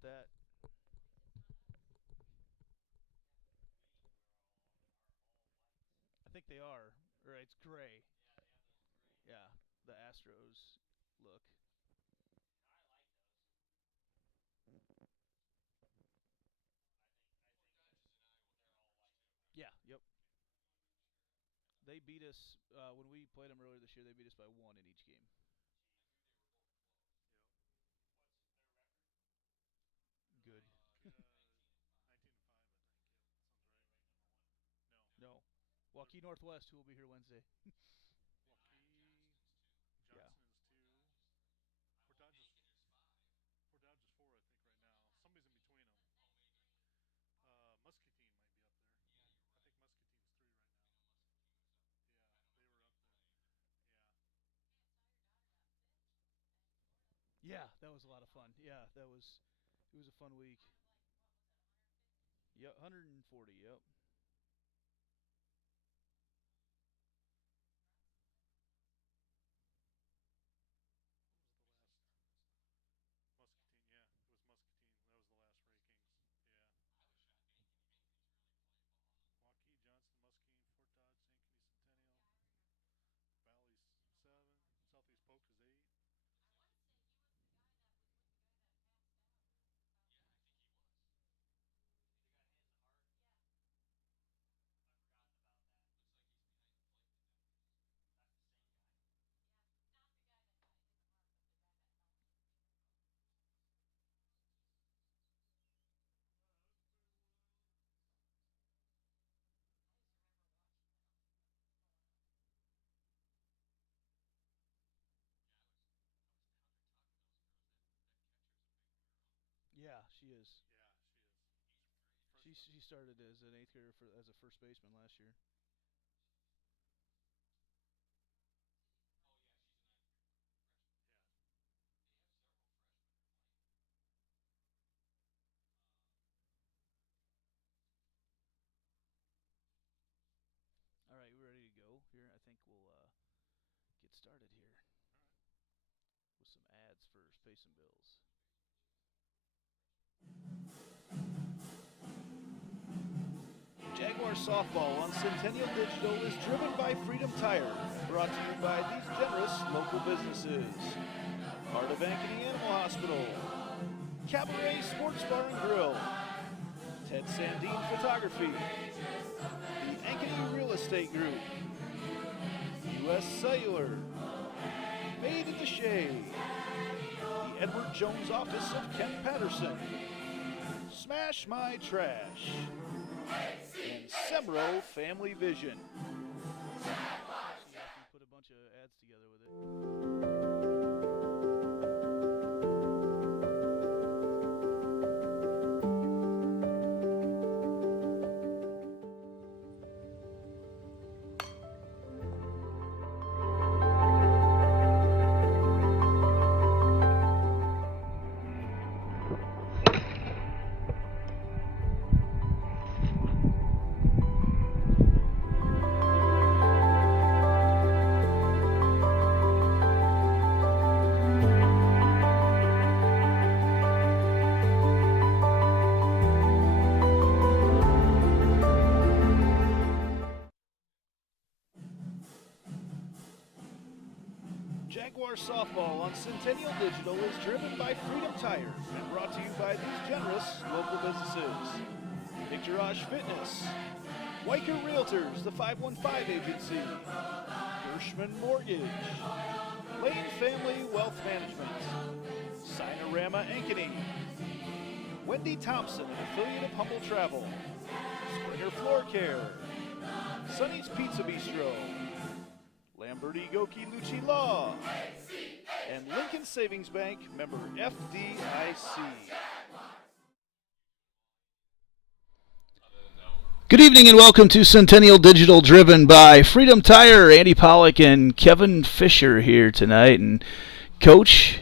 about that? I think they are. Or it's gray. Yeah, the Astros look. Yeah, yep. They beat us when we played them earlier this year. They beat us by one in each game. Good. 19 and 5, I think. Yeah, sounds right. No. No. Waukee Northwest, who will be here Wednesday. Waukee, Yeah. Johnson is 2. Fort Dodge is 4, I think, right now. Somebody's in between them. Muscatine might be up there. I think Muscatine's 3 right now. Yeah, they were up there. Yeah. Yeah, that was a lot of fun. Yeah, it was a fun week. Yep, 140. Yep. What was the last? Muscatine, yeah. It was Muscatine. That was the last rankings. Yeah. Waukee, Johnson, Muscatine, Fort Dodge, Ankeny, Centennial. Valley's 7. Southeast Polk is 8. Yeah, she is. Yeah, she is. She Freshman. she started as an eighth grader as a first baseman last year. Yeah. All right, we're ready to go here. I think we'll get started here All right. with some ads first. Pay some bills. Jaguar softball on Centennial Digital is driven by Freedom Tire, brought to you by these generous local businesses. Part of Ankeny Animal Hospital, Cabaret Sports Bar and Grill, Ted Sandine Photography, the Ankeny Real Estate Group, U.S. Cellular, Made in the Shade, the Edward Jones Office of Kent Patterson, Smash My Trash, and Semro Family Vision. See if we put a bunch of ads together with it. Jaguar softball on Centennial Digital is driven by Freedom Tire and brought to you by these generous local businesses. Picturage Fitness, Weicker Realtors, the 515 Agency, Gershman Mortgage, Lane Family Wealth Management, Sinorama Ankeny, Wendy Thompson, an affiliate of Humble Travel, Springer Floor Care, Sonny's Pizza Bistro, Lamberti Goki Lucci Law, and Lincoln Savings Bank, member FDIC. Good evening and welcome to Centennial Digital, driven by Freedom Tire. Andy Pollock and Kevin Fisher here tonight. And Coach,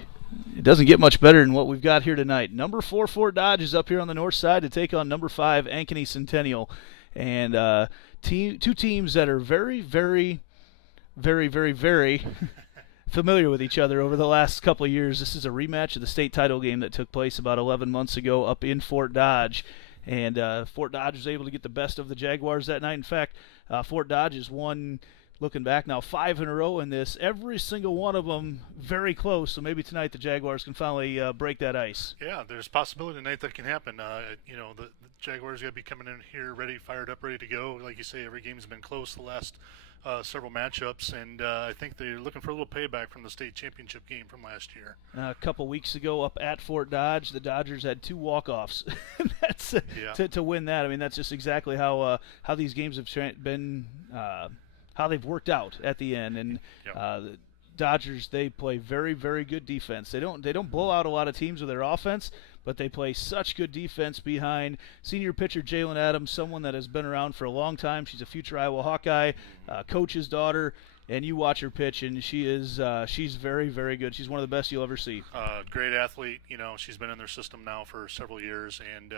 it doesn't get much better than what we've got here tonight. Number 4 Fort Dodge is up here on the north side to take on number 5 Ankeny Centennial. And two teams that are very, very familiar with each other over the last couple of years. This is a rematch of the state title game that took place about 11 months ago up in Fort Dodge. And Fort Dodge was able to get the best of the Jaguars that night. In fact, Fort Dodge has won, looking back now, 5 in a row in this. Every single one of them very close. So maybe tonight the Jaguars can finally break that ice. Yeah, there's a possibility tonight that can happen. The Jaguars got to be coming in here ready, fired up, ready to go. Like you say, every game's been close the last several matchups, and I think they're looking for a little payback from the state championship game from last year. A couple weeks ago up at Fort Dodge, the Dodgers had 2 walk-offs. That's to win that. I mean, that's just exactly how these games have been, how they've worked out at the end. And the Dodgers, they play very, very good defense. They don't blow out a lot of teams with their offense, but they play such good defense behind senior pitcher Jalen Adams, someone that has been around for a long time. She's a future Iowa Hawkeye, coach's daughter, and you watch her pitch, and she's very, very good. She's one of the best you'll ever see. Great athlete. She's been in their system now for several years, and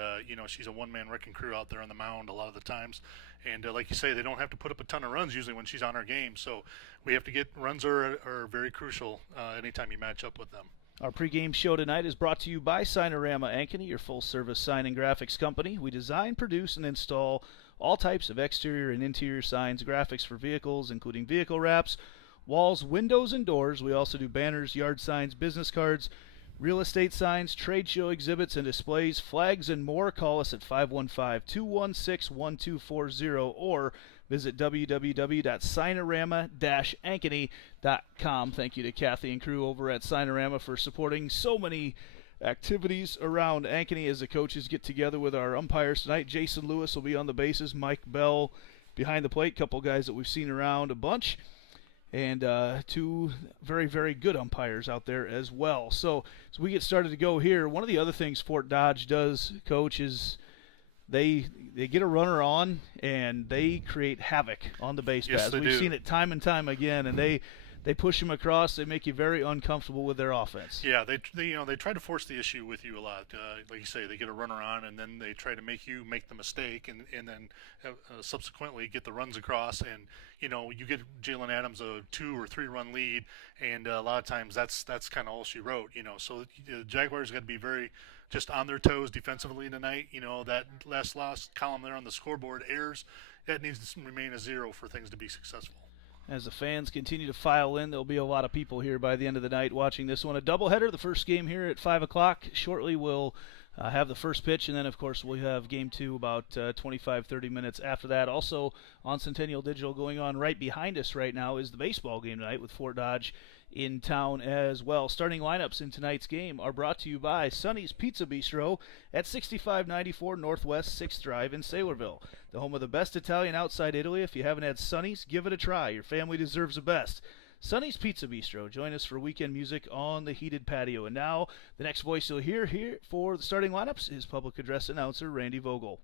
she's a one-man wrecking crew out there on the mound a lot of the times. And like you say, they don't have to put up a ton of runs usually when she's on our game, so we have to get runs are very crucial anytime you match up with them. Our pregame show tonight is brought to you by Cinerama Ankeny, your full-service sign and graphics company. We design, produce, and install all types of exterior and interior signs, graphics for vehicles, including vehicle wraps, walls, windows, and doors. We also do banners, yard signs, business cards, real estate signs, trade show exhibits and displays, flags, and more. Call us at 515-216-1240 or visit www.cinerama-ankeny.com. Thank you to Kathy and crew over at Cinerama for supporting so many activities around Ankeny as the coaches get together with our umpires tonight. Jason Lewis will be on the bases, Mike Bell behind the plate, couple guys that we've seen around a bunch, and 2 very, very good umpires out there as well. So as we get started to go here, one of the other things Fort Dodge does, Coach, is they get a runner on and they create havoc on the base paths. We've seen it time and time again, and they push them across. They make you very uncomfortable with their offense. Yeah, they try to force the issue with you a lot. Like you say, they get a runner on, and then they try to make you make the mistake, and then subsequently get the runs across. And you get Jalen Adams a 2 or 3 run lead, and a lot of times that's kind of all she wrote. So the Jaguars got to be very just on their toes defensively tonight. That last column there on the scoreboard, errors, that needs to remain a 0 for things to be successful. As the fans continue to file in, there'll be a lot of people here by the end of the night watching this one. A doubleheader, the first game here at 5 o'clock. Shortly we'll have the first pitch, and then, of course, we'll have Game 2 about 25-30 minutes after that. Also on Centennial Digital going on right behind us right now is the baseball game tonight with Fort Dodge in town as well. Starting lineups in tonight's game are brought to you by Sonny's Pizza Bistro at 6594 Northwest 6th Drive in Saylorville, the home of the best Italian outside Italy. If you haven't had Sonny's, give it a try. Your family deserves the best. Sonny's Pizza Bistro. Join us for weekend music on the heated patio. And now, the next voice you'll hear here for the starting lineups is public address announcer Randy Vogel.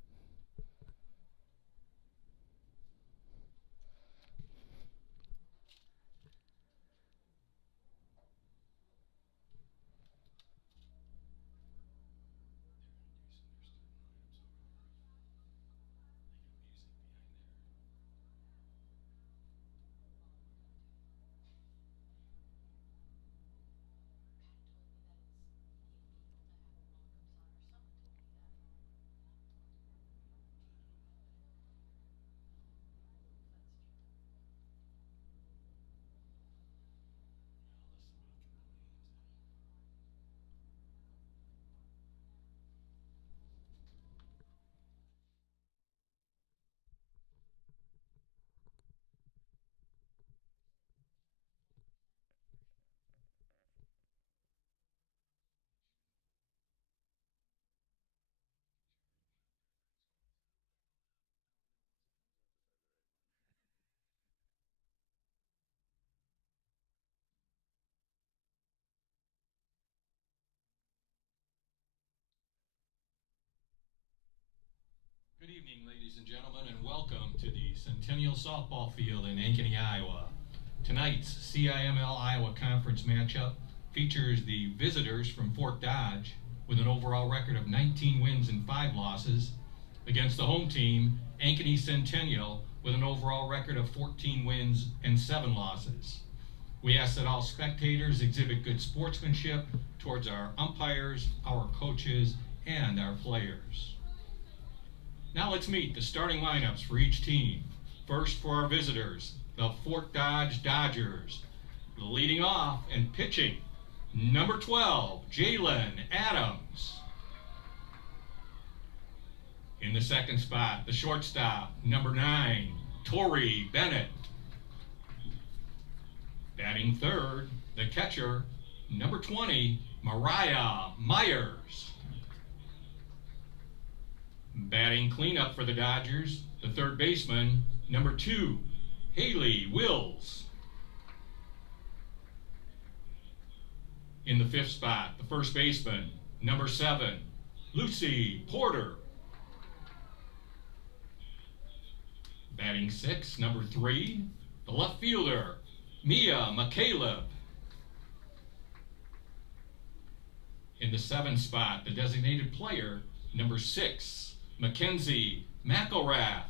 Good evening, ladies and gentlemen, and welcome to the Centennial softball field in Ankeny, Iowa. Tonight's CIML Iowa Conference matchup features the visitors from Fort Dodge with an overall record of 19 wins and 5 losses against the home team, Ankeny Centennial, with an overall record of 14 wins and 7 losses. We ask that all spectators exhibit good sportsmanship towards our umpires, our coaches, and our players. Now let's meet the starting lineups for each team. First, for our visitors, the Fort Dodge Dodgers. Leading off and pitching, number 12, Jalen Adams. In the second spot, the shortstop, number 9, Torrey Bennett. Batting third, the catcher, number 20, Mariah Myers. Batting cleanup for the Dodgers, the third baseman, number 2, Haley Wills. In the fifth spot, the first baseman, number 7, Lucy Porter. Batting sixth, number 3, the left fielder, Mia McCaleb. In the seventh spot, the designated player, number 6, Mackenzie McElrath.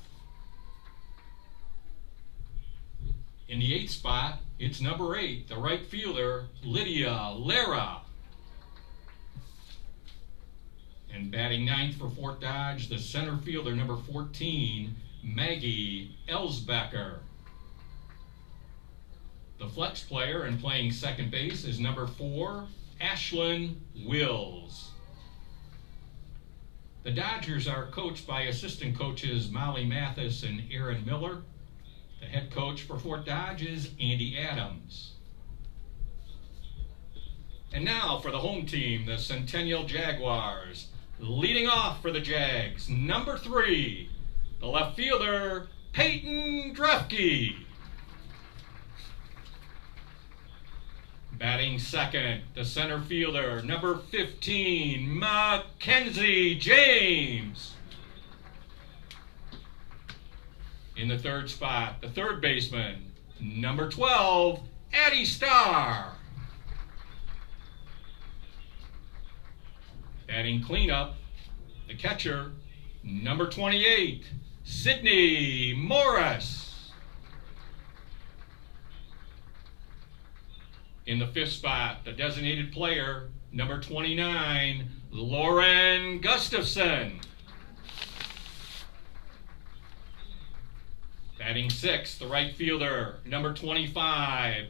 In the eighth spot, it's number 8, the right fielder, Lydia Lara. And batting ninth for Fort Dodge, the center fielder, number 14, Maggie Elsbecker. The flex player and playing second base is number 4, Ashlyn Wills. The Dodgers are coached by assistant coaches Molly Mathis and Aaron Miller. The head coach for Fort Dodge is Andy Adams. And now for the home team, the Centennial Jaguars. Leading off for the Jags, number 3, the left fielder, Peyton Drefke. Batting second, the center fielder, number 15, Mackenzie James. In the third spot, the third baseman, number 12, Addie Starr. Batting cleanup, the catcher, number 28, Sydney Morris. In the fifth spot, the designated player, number 29, Lauren Gustafson. Batting sixth, the right fielder, number 25,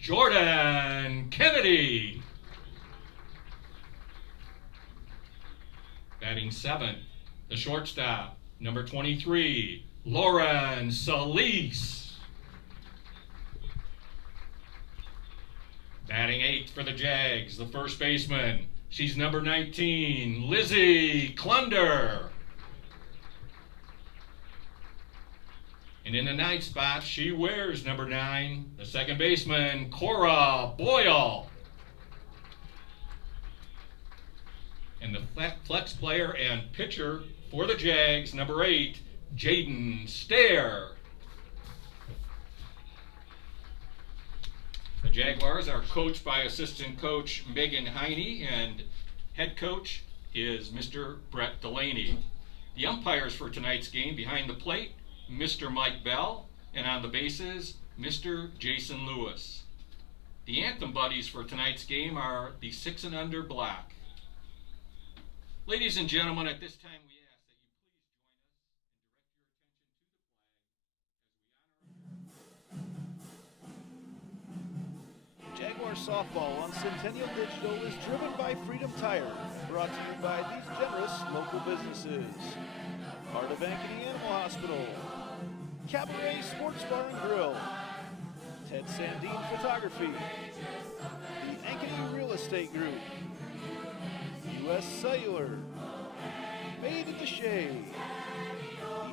Jordan Kennedy. Batting seventh, the shortstop, number 23, Lauren Solis. Batting eighth for the Jags, the first baseman, she's number 19, Lizzie Klunder. And in the ninth spot, she wears number 9, the second baseman, Cora Boyle. And the flex player and pitcher for the Jags, number 8, Jaden Stair. The Jaguars are coached by assistant coach Megan Heine, and head coach is Mr. Brett Delaney. The umpires for tonight's game, behind the plate, Mr. Mike Bell, and on the bases, Mr. Jason Lewis. The anthem buddies for tonight's game are the 6 and Under Black. Ladies and gentlemen, at this time we ask that you please join us and direct your attention to the flag. Jaguar softball on Centennial Digital is driven by Freedom Tire, brought to you by these generous local businesses. Art of Ankeny Animal Hospital, Cabaret Sports Bar and Grill, Ted Sandine Photography, the Ankeny Real Estate Group, U.S. Cellular, Made in the Shade,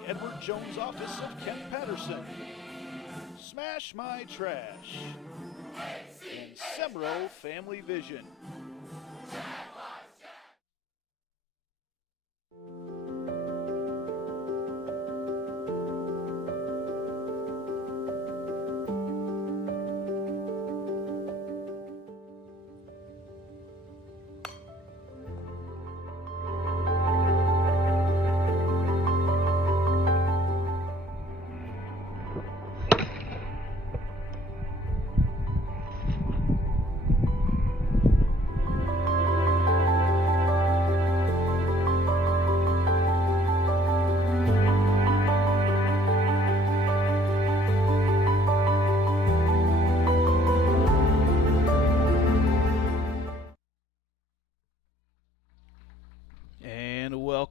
the Edward Jones Office of Kent Patterson, Smash My Trash, and Semro Family Vision.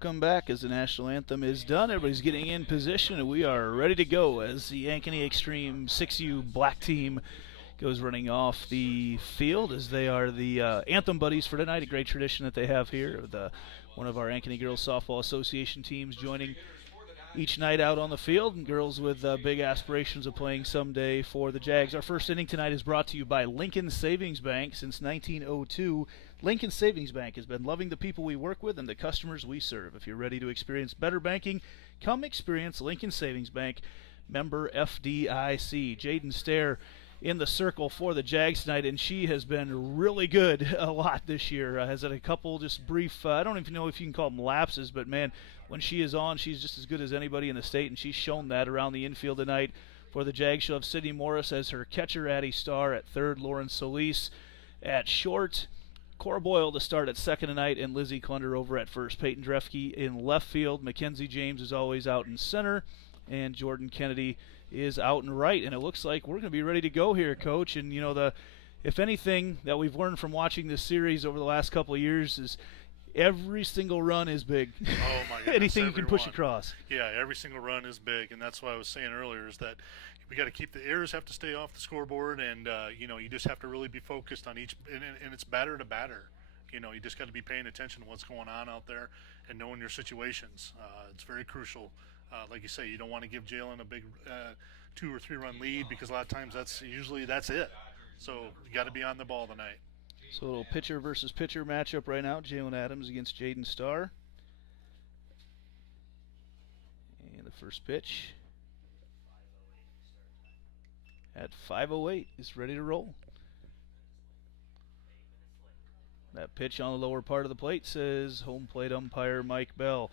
welcome back as the national anthem is done. Everybody's getting in position, and we are ready to go as the Ankeny Extreme 6U black team goes running off the field, as they are the anthem buddies for tonight, a great tradition that they have here. One of our Ankeny Girls Softball Association teams joining each night out on the field, and girls with big aspirations of playing someday for the Jags. Our first inning tonight is brought to you by Lincoln Savings Bank. Since 1902, Lincoln Savings Bank has been loving the people we work with and the customers we serve. If you're ready to experience better banking, come experience Lincoln Savings Bank, member FDIC. Jaden Stair in the circle for the Jags tonight, and she has been really good a lot this year. Has had a couple just brief, I don't even know if you can call them lapses, but man, when she is on, she's just as good as anybody in the state, and she's shown that around the infield tonight for the Jags. She'll have Sydney Morris as her catcher, Addie Starr at third, Lauren Solis at short, Cora Boyle to start at second tonight, and Lizzie Klunder over at first. Peyton Drefke in left field. Mackenzie James is always out in center, and Jordan Kennedy is out and right. And it looks like we're going to be ready to go here, Coach. And, you know, if anything that we've learned from watching this series over the last couple of years is every single run is big. Oh, my goodness. Anything you can push across. Yeah, every single run is big, and that's what I was saying earlier is that we got to keep the errors have to stay off the scoreboard, and, you know, you just have to really be focused on each, and it's batter to batter. You know, you just got to be paying attention to what's going on out there and knowing your situations. It's very crucial. Like you say, you don't want to give Jalen a big 2 or 3 run lead, because a lot of times that's it. So you got to be on the ball tonight. So a little pitcher versus pitcher matchup right now. Jalen Adams against Jaden Starr. And the first pitch at 5:08 is ready to roll. That pitch on the lower part of the plate says home plate umpire Mike Bell.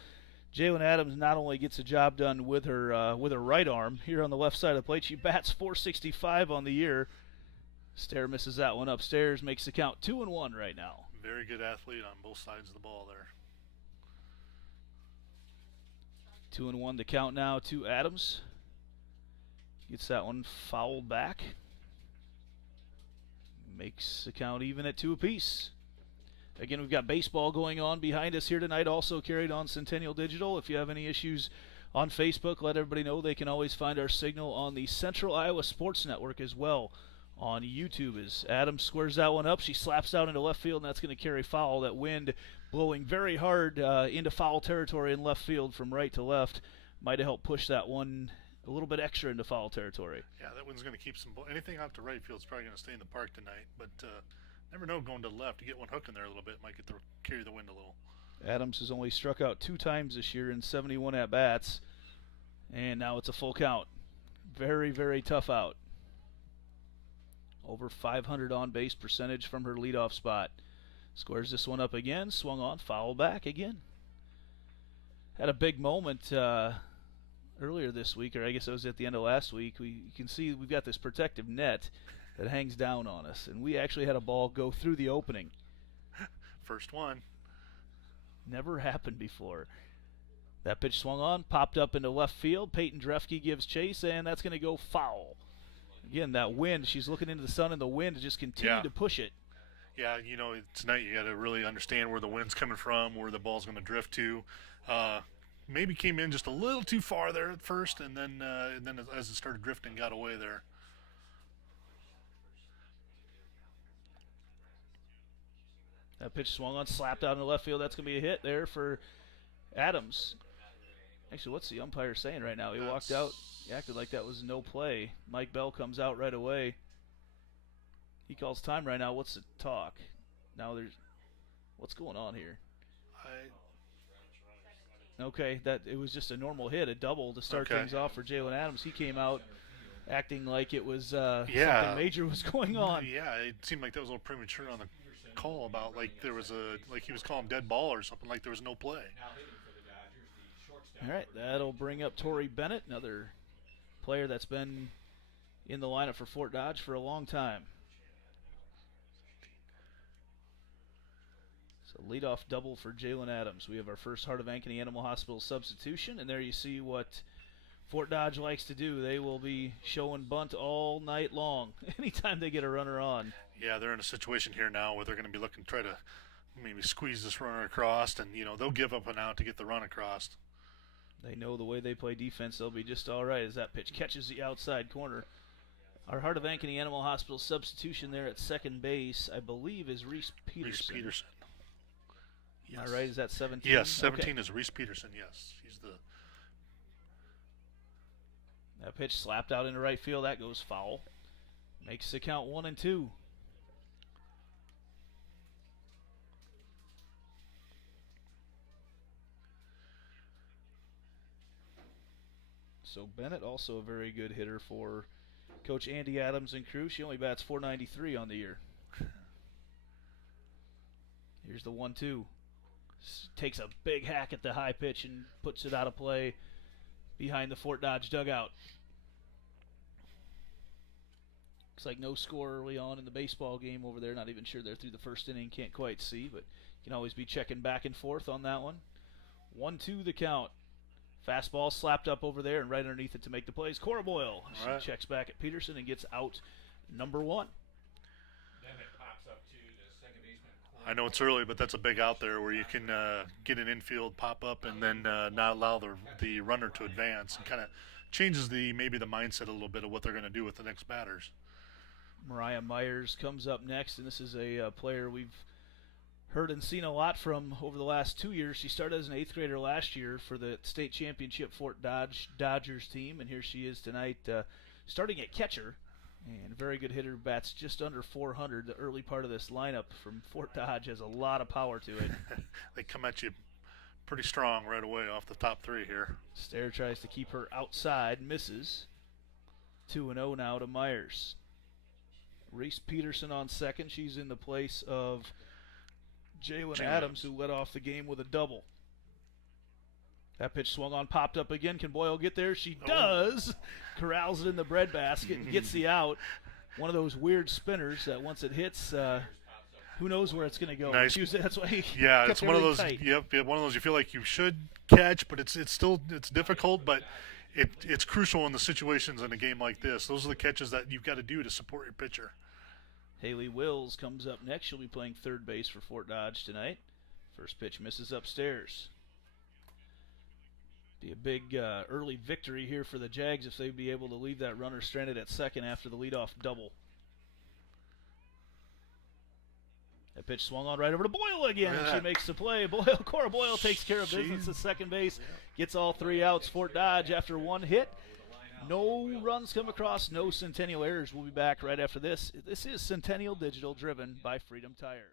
Jalen Adams not only gets the job done with her right arm. Here on the left side of the plate, she bats .465 on the year. Stair misses that one upstairs, makes the count 2-1 right now. Very good athlete on both sides of the ball there. 2-1 the count now to Adams. Gets that one fouled back. Makes the count even at 2 apiece. Again, we've got baseball going on behind us here tonight, also carried on Centennial Digital. If you have any issues on Facebook, let everybody know. They can always find our signal on the Central Iowa Sports Network as well on YouTube. As Adams squares that one up, she slaps out into left field, and that's going to carry foul. That wind blowing very hard into foul territory in left field from right to left might have helped push that one a little bit extra into foul territory. Yeah, that one's going to keep anything out to right field is probably going to stay in the park tonight, but never know going to the left. You get one hook in there a little bit, might carry the wind a little. Adams has only struck out 2 times this year in 71 at-bats, and now it's a full count. Very, very tough out. Over 500 on-base percentage from her leadoff spot. Squares this one up again, swung on, foul back again. Had a big moment earlier this week, or I guess it was at the end of last week. You can see we've got this protective net that hangs down on us, and we actually had a ball go through the opening. First one. Never happened before. That pitch swung on, popped up into left field. Peyton Drefke gives chase, and that's going to go foul. Again, that wind, she's looking into the sun, and the wind just continued to push it. Yeah, you know, tonight you got to really understand where the wind's coming from, where the ball's going to drift to. Maybe came in just a little too far there at first, and then as it started drifting, got away there. That pitch swung on, slapped out in the left field. That's going to be a hit there for Adams. Actually, what's the umpire saying right now? He walked out. He acted like that was no play. Mike Bell comes out right away. He calls time right now. What's the talk? Now what's going on here? Okay, that it was just a normal hit, a double to start things off for Jalen Adams. He came out acting like it was something major was going on. Yeah, it seemed like that was a little premature on the call, about like there was he was calling dead ball or something, like there was no play. All right, that'll bring up Tori Bennett, another player that's been in the lineup for Fort Dodge for a long time. So leadoff double for Jalen Adams. We have our first Heart of Ankeny Animal Hospital substitution, and there you see what Fort Dodge likes to do. They will be showing bunt all night long anytime they get a runner on. Yeah, they're in a situation here now where they're going to be looking to try to maybe squeeze this runner across, and they'll give up an out to get the run across. They know the way they play defense, they'll be just all right as that pitch catches the outside corner. Our Heart of Ankeny Animal Hospital substitution there at second base, I believe, is Reese Peterson. Reese Peterson. Yes. All right, is that 17? Yes, 17 is Reese Peterson, yes. He's the... That pitch slapped out into right field. That goes foul. Makes the count 1-2. So Bennett, also a very good hitter for Coach Andy Adams and crew. She only bats .493 on the year. Here's the 1-2. Takes a big hack at the high pitch and puts it out of play behind the Fort Dodge dugout. Looks like no score early on in the baseball game over there. Not even sure they're through the first inning. Can't quite see, but can always be checking back and forth on that one. 1-2 the count. Fastball slapped up over there and right underneath it to make the plays. Cora Boyle. She checks back at Peterson and gets out number 1. Then it pops up to the second baseman. I know it's early, but that's a big out there where you can get an infield pop up and then not allow the runner to advance, and kind of changes maybe the mindset a little bit of what they're going to do with the next batters. Mariah Myers comes up next, and this is a player we've heard and seen a lot from over the last 2 years. She started as an 8th grader last year for the state championship Fort Dodge Dodgers team, and here she is tonight starting at catcher. And very good hitter, bats just under 400. The early part of this lineup from Fort Dodge has a lot of power to it. They come at you pretty strong right away off the top 3 here. Stair tries to keep her outside, misses. 2-0 now to Myers. Reese Peterson on second. She's in the place of Jalen Adams, who led off the game with a double. That pitch swung on, popped up again. Can Boyle get there? She does. Corrals it in the breadbasket and gets the out. One of those weird spinners that once it hits, who knows where it's going to go. Nice. That's why he it's one of those. Yep, one of those you feel like you should catch, but it's still difficult. But it's crucial in the situations in a game like this. Those are the catches that you've got to do to support your pitcher. Haley Wills comes up next. She'll be playing third base for Fort Dodge tonight. First pitch misses upstairs. Be a big early victory here for the Jags if they'd be able to leave that runner stranded at second after the leadoff double. That pitch swung on right over to Boyle again, and she makes the play. Cora Boyle takes care of business at second base, gets all 3 outs. Fort Dodge after 1 hit. No runs come across, no Centennial errors. We'll be back right after this. This is Centennial Digital, driven by Freedom Tire.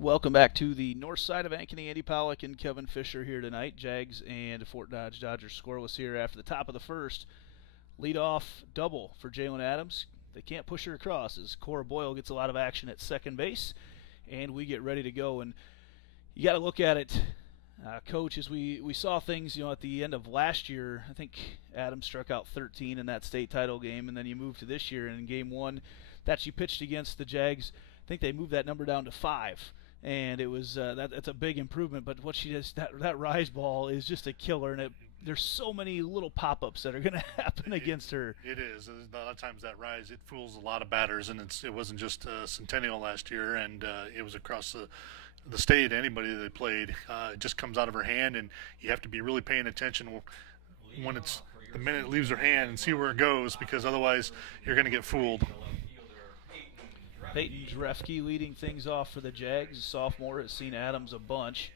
Welcome back to the north side of Ankeny. Andy Pollock and Kevin Fisher here tonight. Jags and Fort Dodge Dodgers scoreless here after the top of the first. Leadoff double for Jalen Adams. They can't push her across as Cora Boyle gets a lot of action at second base, and we get ready to go. And you got to look at it, Coach, as we saw things, at the end of last year. I think Adams struck out 13 in that state title game, and then you move to this year, and in game 1 that she pitched against the Jags, I think they moved that number down to 5. And it was that's a big improvement. But what she does, that rise ball is just a killer, and there's so many little pop-ups that are going to happen against her. It is. A lot of times that rise, it fools a lot of batters, and it wasn't just Centennial last year, and it was across the state. Anybody that played, it just comes out of her hand, and you have to be really paying attention when it's the minute it leaves her hand and see where it goes, because otherwise you're going to get fooled. Peyton Drefke leading things off for the Jags. A sophomore has seen Adams a bunch.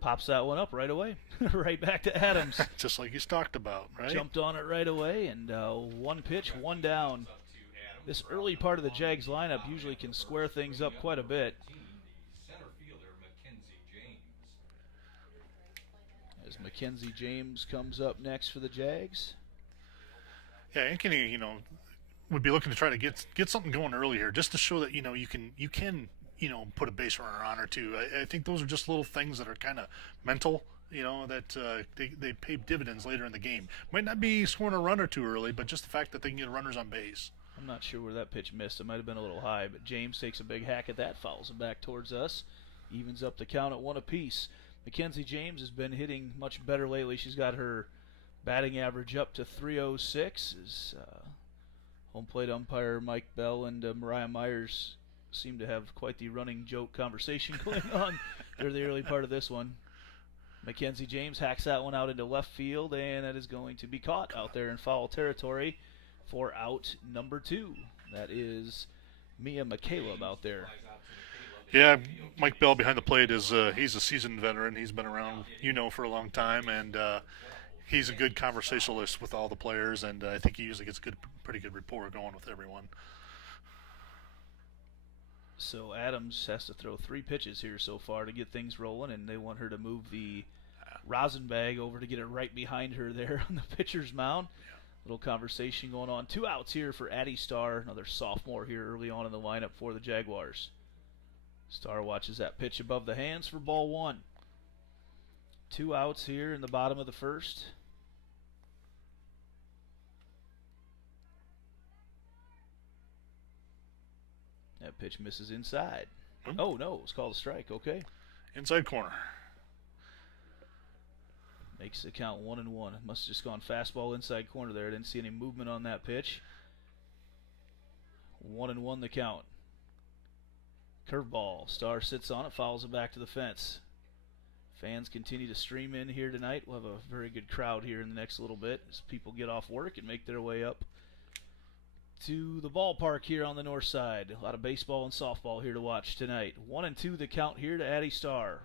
Pops that one up right away. Right back to Adams. Just like he's talked about, right? Jumped on it right away, and 1 pitch, 1 down. this early part of the Jags lineup usually can square things up quite a bit. As Mackenzie James comes up next for the Jags. Yeah, Ankeny, you know, would be looking to try to get something going early here, just to show that, you know, you can put a base runner on or two. I think those are just little things that are kind of mental, you know, that they pay dividends later in the game. Might not be scoring a run or two early, but just the fact that they can get runners on base. I'm not sure where that pitch missed. It might have been a little high, but James takes a big hack at that, fouls him back towards us, evens up the count at 1 apiece. Mackenzie James has been hitting much better lately. She's got her batting average up to 306. As home plate umpire Mike Bell and Mariah Myers seem to have quite the running joke conversation going on during the early part of this one. Mackenzie James hacks that one out into left field, and that is going to be caught out there in foul territory for out number 2. That is Mia McCaleb out there. Yeah, Mike Bell behind the plate is he's a seasoned veteran. He's been around, you know, for a long time, and he's a good conversationalist with all the players, and I think he usually gets pretty good rapport going with everyone. So Adams has to throw 3 pitches here so far to get things rolling, and they want her to move the rosin bag over to get it right behind her there on the pitcher's mound. Yeah. Little conversation going on. 2 outs here for Addie Starr, another sophomore here early on in the lineup for the Jaguars. Starr watches that pitch above the hands for ball 1. 2 outs here in the bottom of the first. That pitch misses inside. Oh, no, it's called a strike. Okay. Inside corner. Makes the count 1-1. Must have just gone fastball inside corner there. Didn't see any movement on that pitch. 1-1 the count. Curveball. Starr sits on it, fouls it back to the fence. Fans continue to stream in here tonight. We'll have a very good crowd here in the next little bit as people get off work and make their way up to the ballpark here on the north side. A lot of baseball and softball here to watch tonight. 1-2 the count here to Addie Starr.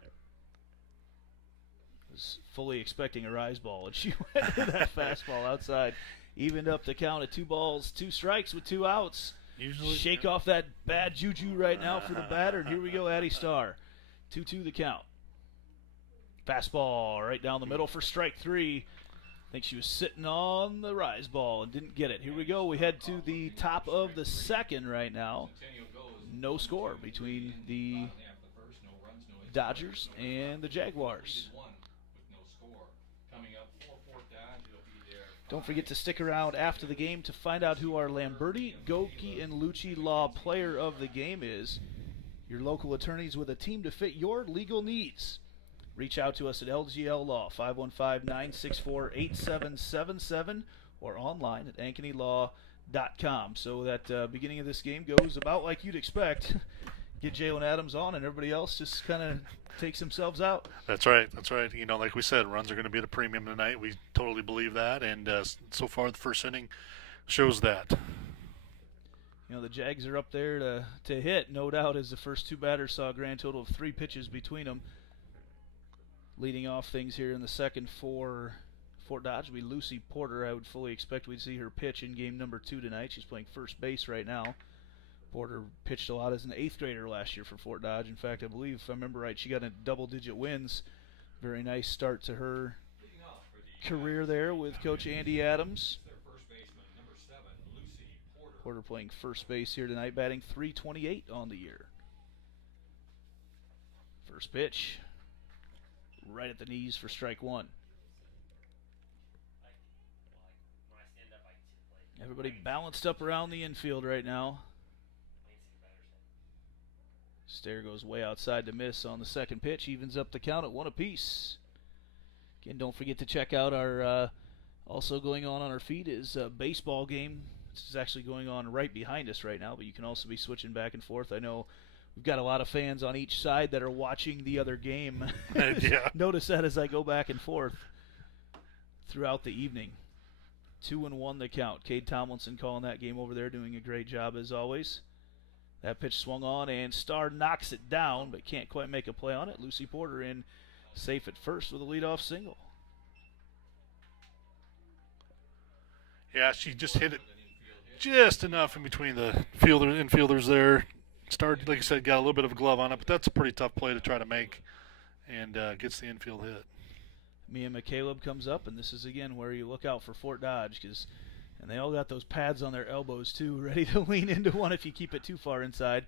Was fully expecting a rise ball, and she went to that fastball outside. Evened up the count at 2 balls, 2 strikes with 2 outs. Usually, Shake off that bad juju right now for the batter, and here we go, Addie Starr. 2-2 the count. Fastball right down the middle for strike 3. I think she was sitting on the rise ball and didn't get it. Here we go. We head to the top of the second right now. No score between the Dodgers and the Jaguars. Don't forget to stick around after the game to find out who our Lamberti, Goki, and Lucci Law player of the game is. Your local attorneys with a team to fit your legal needs. Reach out to us at LGL Law, 515-964-8777, or online at ankenylaw.com. So that beginning of this game goes about like you'd expect. Get Jalen Adams on, and everybody else just kind of takes themselves out. That's right. That's right. You know, like we said, runs are going to be at a premium tonight. We totally believe that, and so far the first inning shows that. You know, the Jags are up there to hit, no doubt, as the first 2 batters saw a grand total of 3 pitches between them. Leading off things here in the second for Fort Dodge will be Lucy Porter. I would fully expect we'd see her pitch in game number 2 tonight. She's playing first base right now. Porter pitched a lot as an 8th grader last year for Fort Dodge. In fact, I believe, if I remember right, she got a double-digit wins. Very nice start to her career there with Coach Andy Adams. Porter playing first base here tonight, batting .328 on the year. First pitch, right at the knees for strike 1. Everybody balanced up around the infield right now. Stair goes way outside to miss on the second pitch. Evens up the count at 1 apiece. Again, don't forget to check out our also going on our feed is a baseball game. This is actually going on right behind us right now, but you can also be switching back and forth. I know we've got a lot of fans on each side that are watching the other game. Yeah. Notice that as I go back and forth throughout the evening. 2-1 the count. Cade Tomlinson calling that game over there, doing a great job as always. That pitch swung on, and Starr knocks it down, but can't quite make a play on it. Lucy Porter in safe at first with a leadoff single. Yeah, she just hit it. just enough in between the infielders there. Started, like I said, got a little bit of a glove on it, but that's a pretty tough play to try to make, and gets the infield hit. Mia McCaleb comes up, and this is again where you look out for Fort Dodge, and they all got those pads on their elbows too, ready to lean into one if you keep it too far inside.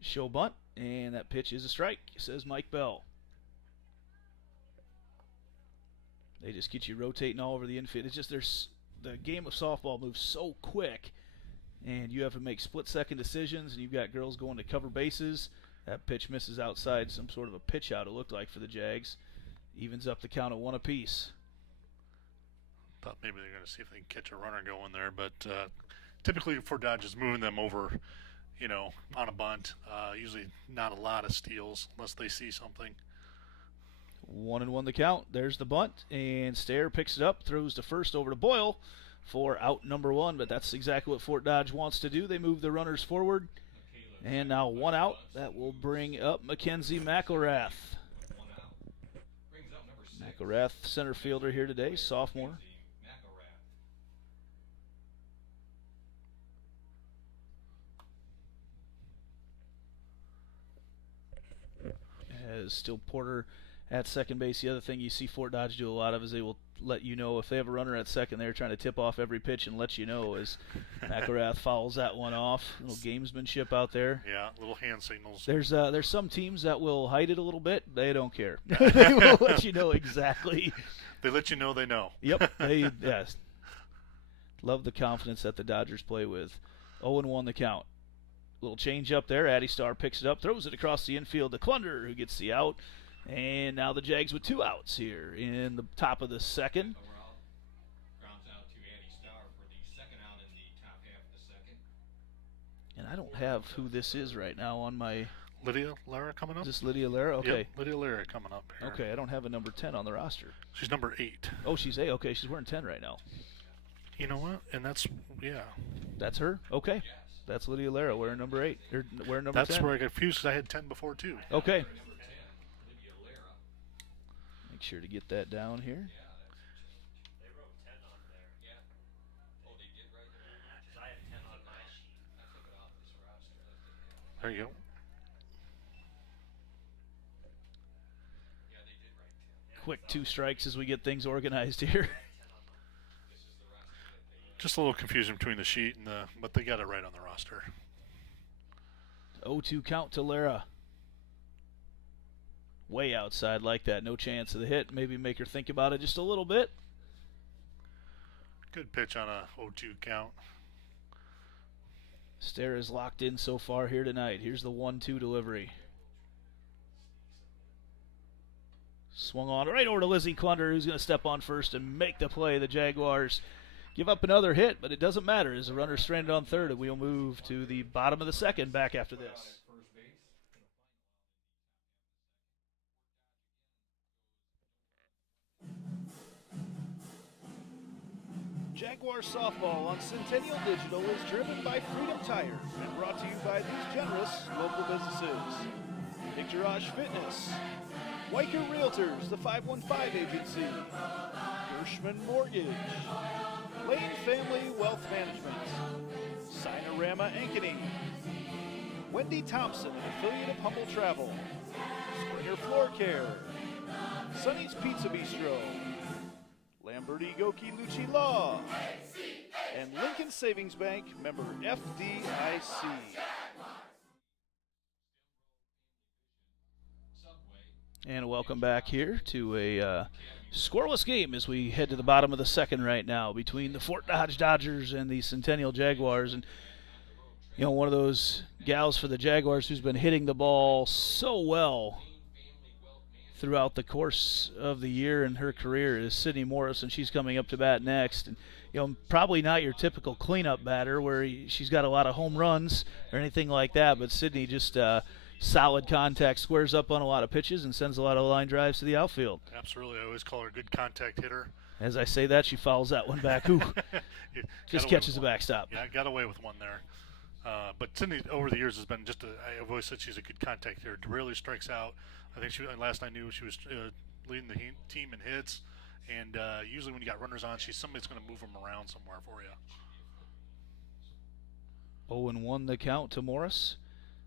Show bunt, and that pitch is a strike, says Mike Bell. They just get you rotating all over the infield. It's just the game of softball moves so quick, and you have to make split-second decisions, and you've got girls going to cover bases. That pitch misses outside, some sort of a pitch out it looked like for the Jags. Evens up the count of 1 apiece. Thought maybe they're going to see if they can catch a runner going there, but typically Fort Dodge is moving them over, on a bunt. Usually not a lot of steals unless they see something. 1-1 the count. There's the bunt, and Stair picks it up, throws to first over to Boyle for out number 1, but that's exactly what Fort Dodge wants to do. They move the runners forward, and now 1 out. That will bring up Mackenzie McElrath. McElrath, center fielder here today, sophomore. As still Porter at second base. The other thing you see Fort Dodge do a lot of is they will let you know if they have a runner at second. They're trying to tip off every pitch and let you know as McElrath fouls that one off. A little gamesmanship out there. Yeah, little hand signals. There's some teams that will hide it a little bit. They don't care. They will let you know exactly. They let you know they know. Yep. Yes. Love the confidence that the Dodgers play with. 0-1 the count. Little change up there. Addie Starr picks it up, throws it across the infield to Klunder, who gets the out. And now the Jags with 2 outs here in the top of the second. Grounds out to Addie Starr for the second out in the top half of the second. And I don't have who this is right now on my... Lydia Lara coming up? Is this Lydia Lara? Okay. Yep, Lydia Lara coming up here. Okay, I don't have a number 10 on the roster. She's number 8. Oh, she's 8. Okay, she's wearing 10 right now. You know what? And that's, yeah. That's her? Okay. That's Lydia Lara wearing number 8. Or wearing number 10. That's where I got confused because I had 10 before, too. Okay. Make sure to get that down here. They wrote 10 on there. Yeah. Oh, they did right there? Because I have 10 on my sheet. I took it off this roster. There you go. Yeah, they did write 10. Quick 2 strikes as we get things organized here. This is the roster that they Just a little confusion between the sheet and but they got it right on the roster. 0-2 count to Lara. Way outside like that. No chance of the hit. Maybe make her think about it just a little bit. Good pitch on a 0-2 count. Stair is locked in so far here tonight. Here's the 1-2 delivery. Swung on right over to Lizzie Klunder, who's going to step on first and make the play. The Jaguars give up another hit, but it doesn't matter as the runner stranded on third, and we'll move to the bottom of the second back after this. Jaguar softball on Centennial Digital is driven by Freedom Tire and brought to you by these generous local businesses. Picturage Fitness, Weicker Realtors, the 515 Agency, Gershman Mortgage, Lane Family Wealth Management, Sinorama Ankeny, Wendy Thompson, an affiliate of Humble Travel, Springer Floor Care, Sonny's Pizza Bistro, Lamberti Goki Lucci Law, and Lincoln Savings Bank, member FDIC. And welcome back here to a scoreless game as we head to the bottom of the second right now between the Fort Dodge Dodgers and the Centennial Jaguars. And, you know, one of those gals for the Jaguars who's been hitting the ball so well throughout the course of the year in her career is Sydney Morris, and she's coming up to bat next. And, you know, probably not your typical cleanup batter where she's got a lot of home runs or anything like that, but Sydney just solid contact, squares up on a lot of pitches, and sends a lot of line drives to the outfield. Absolutely. I always call her a good contact hitter. As I say that, she fouls that one back. Ooh. Just catches the backstop. Yeah, got away with one there. But Sydney, over the years, has been I've always said she's a good contact hitter. Rarely strikes out. I think last I knew she was leading the team in hits. And usually when you got runners on, she's somebody that's going to move them around somewhere for you. 0-1 the count to Morris.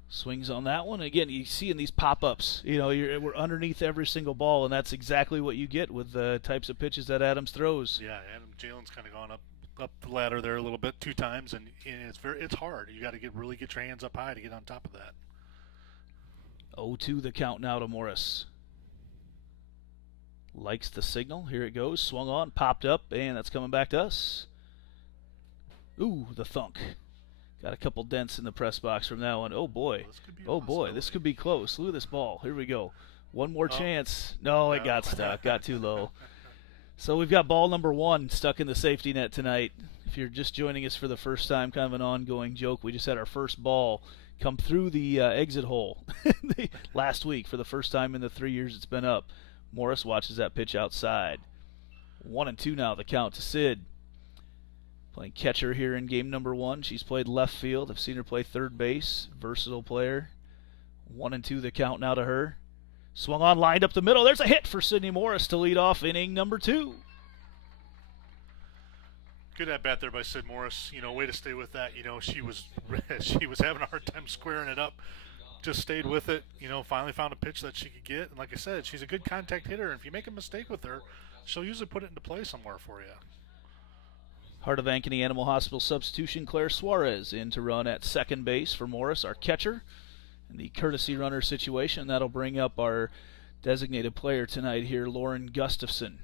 Swings on that one. Again, you see in these pop-ups, we're underneath every single ball, and that's exactly what you get with the types of pitches that Adams throws. Yeah, Jalen's kind of gone up the ladder there a little bit 2 times, and it's hard. You got to really get your hands up high to get on top of that. 0-2 the count now to Morris. Likes the signal. Here it goes. Swung on, popped up, and that's coming back to us. Ooh, the thunk. Got a couple dents in the press box from that one. Oh, boy. This could be close. Look at this ball. Here we go. One more chance. No, it got stuck. Got too low. So we've got ball number 1 stuck in the safety net tonight. If you're just joining us for the first time, kind of an ongoing joke, we just had our first ball come through the exit hole last week for the first time in the 3 years it's been up. Morris watches that pitch outside. 1-2 now, the count to Sid. Playing catcher here in game number 1. She's played left field. I've seen her play third base. Versatile player. 1-2 the count now to her. Swung on, lined up the middle. There's a hit for Sydney Morris to lead off inning number 2. Good at bat there by Sid Morris. Way to stay with that. She was having a hard time squaring it up. Just stayed with it. Finally found a pitch that she could get. And like I said, she's a good contact hitter. And if you make a mistake with her, she'll usually put it into play somewhere for you. Heart of Ankeny Animal Hospital substitution, Claire Suarez in to run at second base for Morris, our catcher. In the courtesy runner situation, that'll bring up our designated player tonight here, Lauren Gustafson.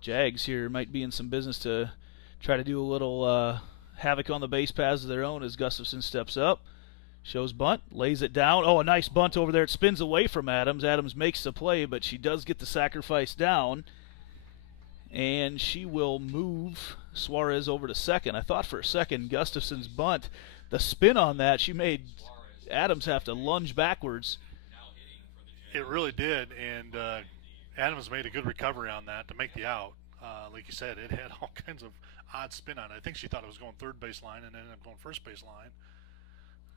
Jags here might be in some business to try to do a little havoc on the base paths of their own as Gustafson steps up. Shows bunt, lays it down. Oh, a nice bunt over there. It spins away from Adams. Adams makes the play, but she does get the sacrifice down. And she will move Suarez over to second. I thought for a second Gustafson's bunt, the spin on that, she made Adams have to lunge backwards. It really did, and Adams made a good recovery on that to make the out. Like you said, it had all kinds of odd spin on it. I think she thought it was going third base line and ended up going first base line.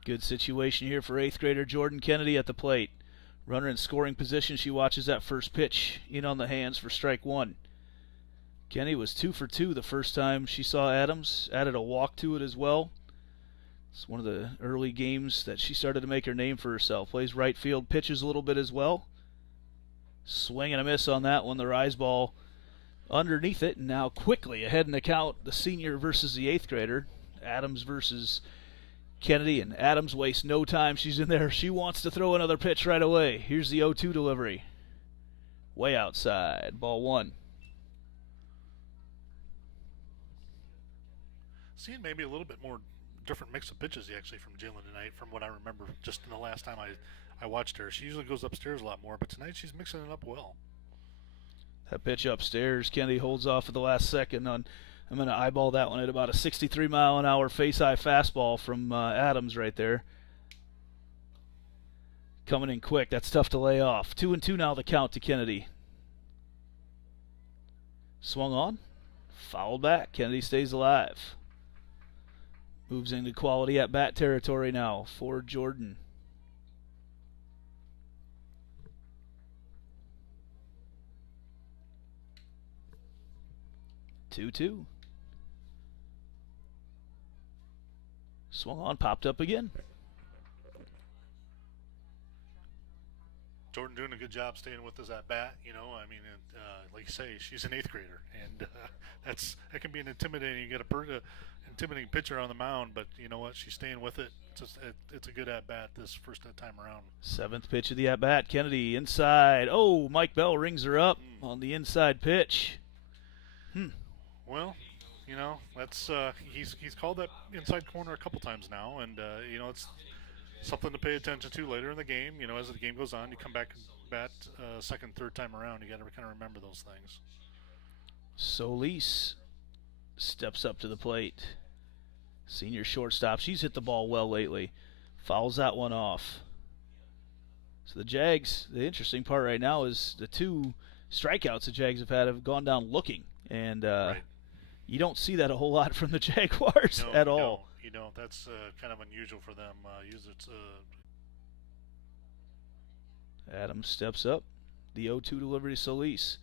Good situation here for 8th grader Jordan Kennedy at the plate. Runner in scoring position. She watches that first pitch in on the hands for strike 1. Kenny was 2 for 2 the first time she saw Adams. Added a walk to it as well. It's one of the early games that she started to make her name for herself. Plays right field, pitches a little bit as well. Swing and a miss on that one. The rise ball underneath it. And now quickly ahead in the count, the senior versus the 8th grader. Adams versus Kennedy. And Adams wastes no time. She's in there. She wants to throw another pitch right away. Here's the 0-2 delivery. Way outside. Ball 1. Seeing maybe a little bit more different mix of pitches actually from Jalen tonight from what I remember just in the last time I watched her. She usually goes upstairs a lot more, but tonight she's mixing it up well. That pitch upstairs, Kennedy holds off at the last second. I'm going to eyeball that one at about a 63-mile-an-hour face-high fastball from Adams right there. Coming in quick. That's tough to lay off. 2-2 now the count to Kennedy. Swung on. Fouled back. Kennedy stays alive. Moves into quality at-bat territory now for Jordan. Two. Swung on, popped up again. Jordan doing a good job staying with us at bat. Like you say, she's an 8th grader, and that can be an intimidating. You get a intimidating pitcher on the mound, but you know what? She's staying with it. It's a good at bat this first time around. 7th pitch of the at bat. Kennedy inside. Oh, Mike Bell rings her up on the inside pitch. Well, that's he's called that inside corner a couple times now, and it's something to pay attention to later in the game. As the game goes on, you come back and bat second, third time around. You got to kind of remember those things. Solis steps up to the plate. Senior shortstop. She's hit the ball well lately. Fouls that one off. So the Jags, the interesting part right now is the 2 strikeouts the Jags have gone down looking. And you don't see that a whole lot from the Jaguars at all. You don't. That's kind of unusual for them. Adams steps up. The 0-2 delivery to Solis.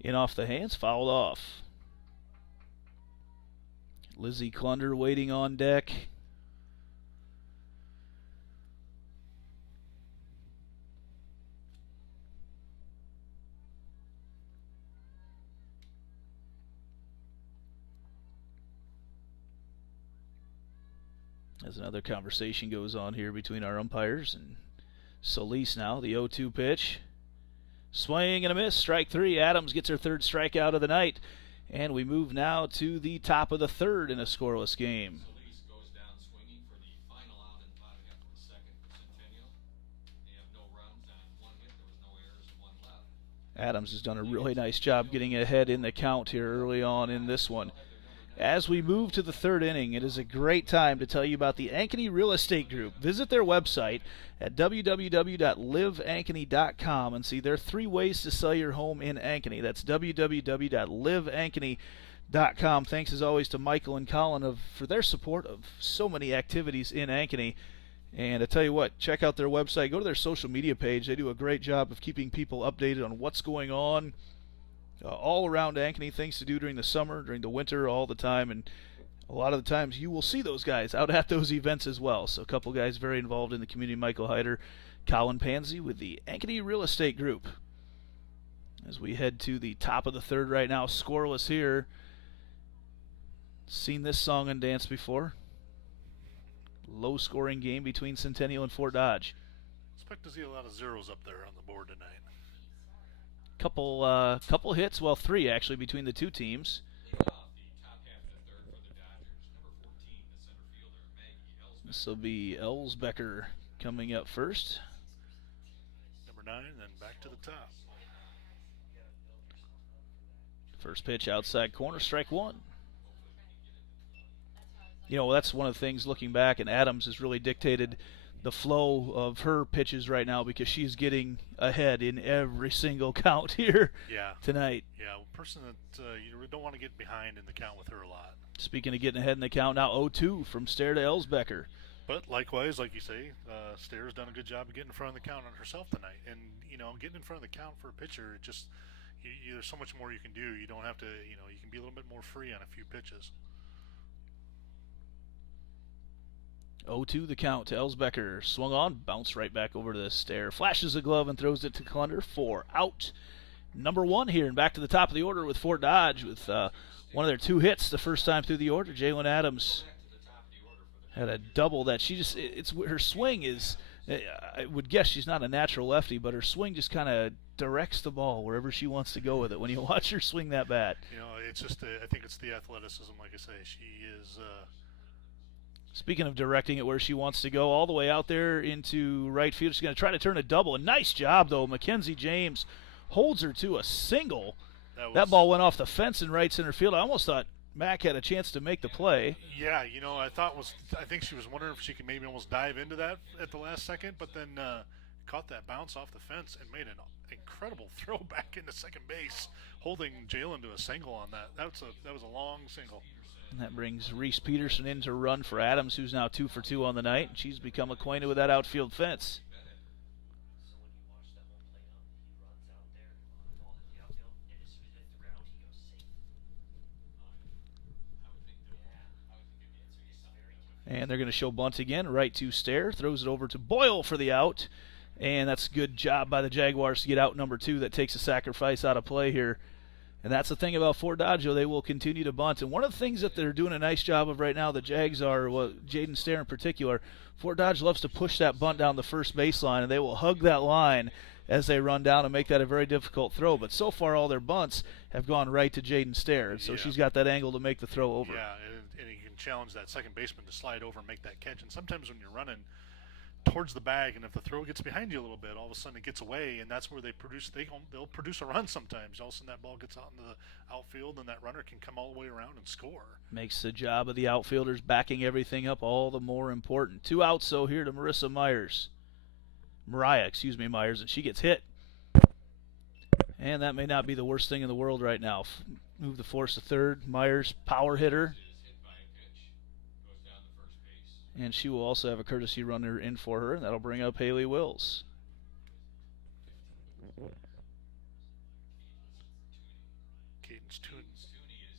In off the hands, fouled off. Lizzie Klunder waiting on deck. As another conversation goes on here between our umpires and Solis now, the 0-2 pitch. Swing and a miss, strike three. Adams gets her third strikeout of the night. And we move now to the top of the third in a scoreless game. Solis goes down swinging for the final out in the bottom half of the second for Centennial. They have no runs on one hit. There was no errors and one left. Adams has done a really nice job getting ahead in the count here early on in this one. As we move to the third inning, it is a great time to tell you about the Ankeny Real Estate Group. Visit their website at www.liveankeny.com and see their 3 ways to sell your home in Ankeny. That's www.liveankeny.com. Thanks as always to Michael and Colin for their support of so many activities in Ankeny. And I tell you what, check out their website. Go to their social media page. They do a great job of keeping people updated on what's going on all around Ankeny, things to do during the summer, during the winter, all the time. And a lot of the times you will see those guys out at those events as well. So a couple guys very involved in the community, Michael Hyder, Colin Pansy with the Ankeny Real Estate Group. As we head to the top of the third right now, scoreless here. Seen this song and dance before. Low-scoring game between Centennial and Fort Dodge. Expect to see a lot of zeros up there on the board tonight. Couple hits, well, 3 actually between the two teams. Leading off the top half of the third for the Dodgers, number 14, the center fielder, Maggie Ellsbeck. This will be Ellsbecker coming up first. Number 9, then back to the top. First pitch outside corner, strike one. You know, that's one of the things looking back, and Adams has really dictated the flow of her pitches right now because she's getting ahead in every single count here tonight. Yeah, a person that you really don't want to get behind in the count with her a lot. Speaking of getting ahead in the count, now 0-2 from Stair to Ellsbecker. But likewise, like you say, Stair's done a good job of getting in front of the count on herself tonight. And, you know, getting in front of the count for a pitcher, it just, there's so much more you can do. You don't have to, you know, you can be a little bit more free on a few pitches. 0-2 the count to Ellsbecker. Swung on, bounced right back over to the Stair. Flashes a glove and throws it to Klunder for out. Number 1 here, and back to the top of the order with Fort Dodge with one of their 2 hits the first time through the order. Jalen Adams had a double that she just, her swing is, I would guess she's not a natural lefty, but her swing just kind of directs the ball wherever she wants to go with it when you watch her swing that bat. You know, it's just, I think it's the athleticism, like I say. She is... Speaking of directing it where she wants to go, all the way out there into right field. She's going to try to turn a double. A nice job, though. Mackenzie James holds her to a single. That ball went off the fence in right center field. I almost thought Mac had a chance to make the play. Yeah, you know, I think she was wondering if she could maybe almost dive into that at the last second, but then caught that bounce off the fence and made an incredible throw back into second base, holding Jalen to a single on that. That was a long single. And that brings Reese Peterson in to run for Adams, who's now 2 for 2 on the night. She's become acquainted with that outfield fence. And they're going to show bunt again, right to Stair. Throws it over to Boyle for the out. And that's a good job by the Jaguars to get out number 2. That takes a sacrifice out of play here. And that's the thing about Fort Dodge, they will continue to bunt. And one of the things that they're doing a nice job of right now, the Jags are, well, Jaden Stair in particular, Fort Dodge loves to push that bunt down the first baseline, and they will hug that line as they run down and make that a very difficult throw. But so far, all their bunts have gone right to Jaden Stair, and so she's got that angle to make the throw over. Yeah, and you can challenge that second baseman to slide over and make that catch. And sometimes when you're running towards the bag, and if the throw gets behind you a little bit, all of a sudden it gets away, and that's where they'll produce a run sometimes. All of a sudden that ball gets out into the outfield, and that runner can come all the way around and score. Makes the job of the outfielders backing everything up all the more important. 2 outs so here to Mariah Myers, and she gets hit. And that may not be the worst thing in the world right now. Move the force to third. Myers, power hitter. And she will also have a courtesy runner in for her, and that'll bring up Haley Wills. Cadence Tooney is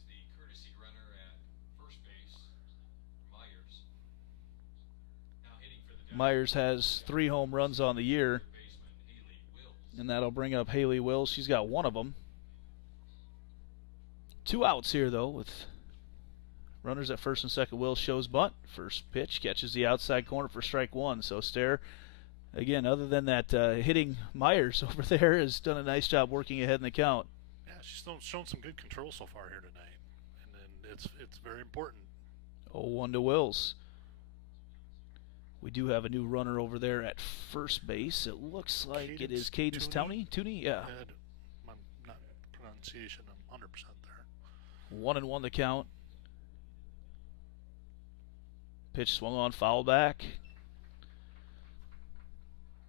the courtesy runner at first base. Myers has 3 home runs on the year, and that'll bring up Haley Wills. She's got 1 of them. 2 outs here, though, with runners at first and second. Wills shows bunt. First pitch catches the outside corner for strike 1. So Stair, again, other than that hitting Myers over there, has done a nice job working ahead in the count. Yeah, she's shown some good control so far here tonight, and it's very important. 0-1 to Wills. We do have a new runner over there at first base. It looks like it is Cadence Towney. Tooney, yeah. My not pronunciation, I'm 100% there. 1-1 the count. Pitch swung on, foul back.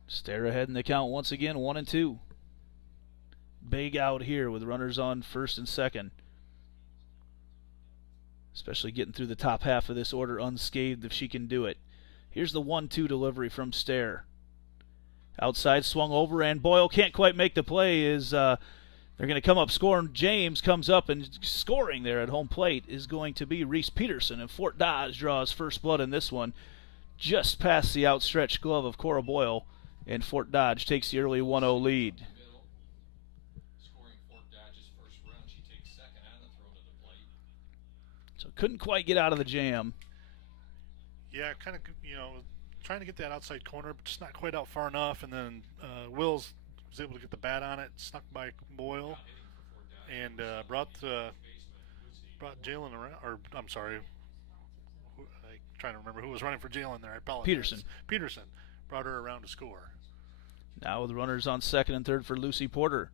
Stare ahead in the count once again, 1-2. Big out here with runners on first and second. Especially getting through the top half of this order unscathed if she can do it. Here's the 1-2 delivery from Stair. Outside swung over, and Boyle can't quite make the play. They're going to come up scoring. James comes up, and scoring there at home plate is going to be Reese Peterson. And Fort Dodge draws first blood in this one, just past the outstretched glove of Cora Boyle, and Fort Dodge takes the early 1-0 lead. So couldn't quite get out of the jam. Yeah, kind of, trying to get that outside corner, but just not quite out far enough. And then Wills was able to get the bat on it, snuck by Boyle, and brought Jalen around. Or I'm sorry, I'm trying to remember who was running for Jalen there. I apologize. Peterson brought her around to score. Now with runners on second and third for Lucy Porter.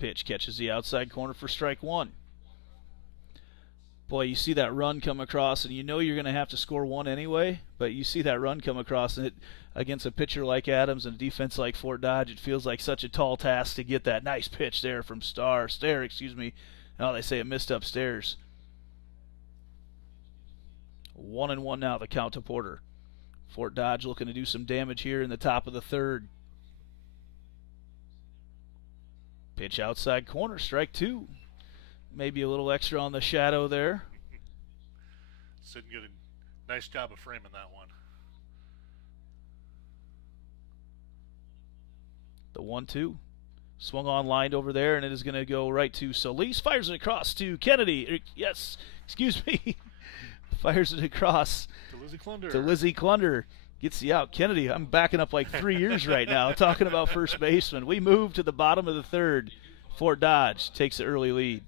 Pitch catches the outside corner for strike 1. Boy, you see that run come across, and you know you're going to have to score 1 anyway, but you see that run come across, and it, against a pitcher like Adams and a defense like Fort Dodge, it feels like such a tall task to get that nice pitch there from Stair. Oh, they say it missed upstairs. 1-1 now, the count to Porter. Fort Dodge looking to do some damage here in the top of the third. Pitch outside corner, strike 2. Maybe a little extra on the shadow there. Sid did a nice job of framing that one. The 1-2. Swung on, lined over there, and it is going to go right to Solis. Fires it across to Kennedy. Fires it across to Lizzie Klunder. Gets the out. Kennedy, I'm backing up like 3 years right now talking about first baseman. We move to the bottom of the third. Fort Dodge takes the early lead.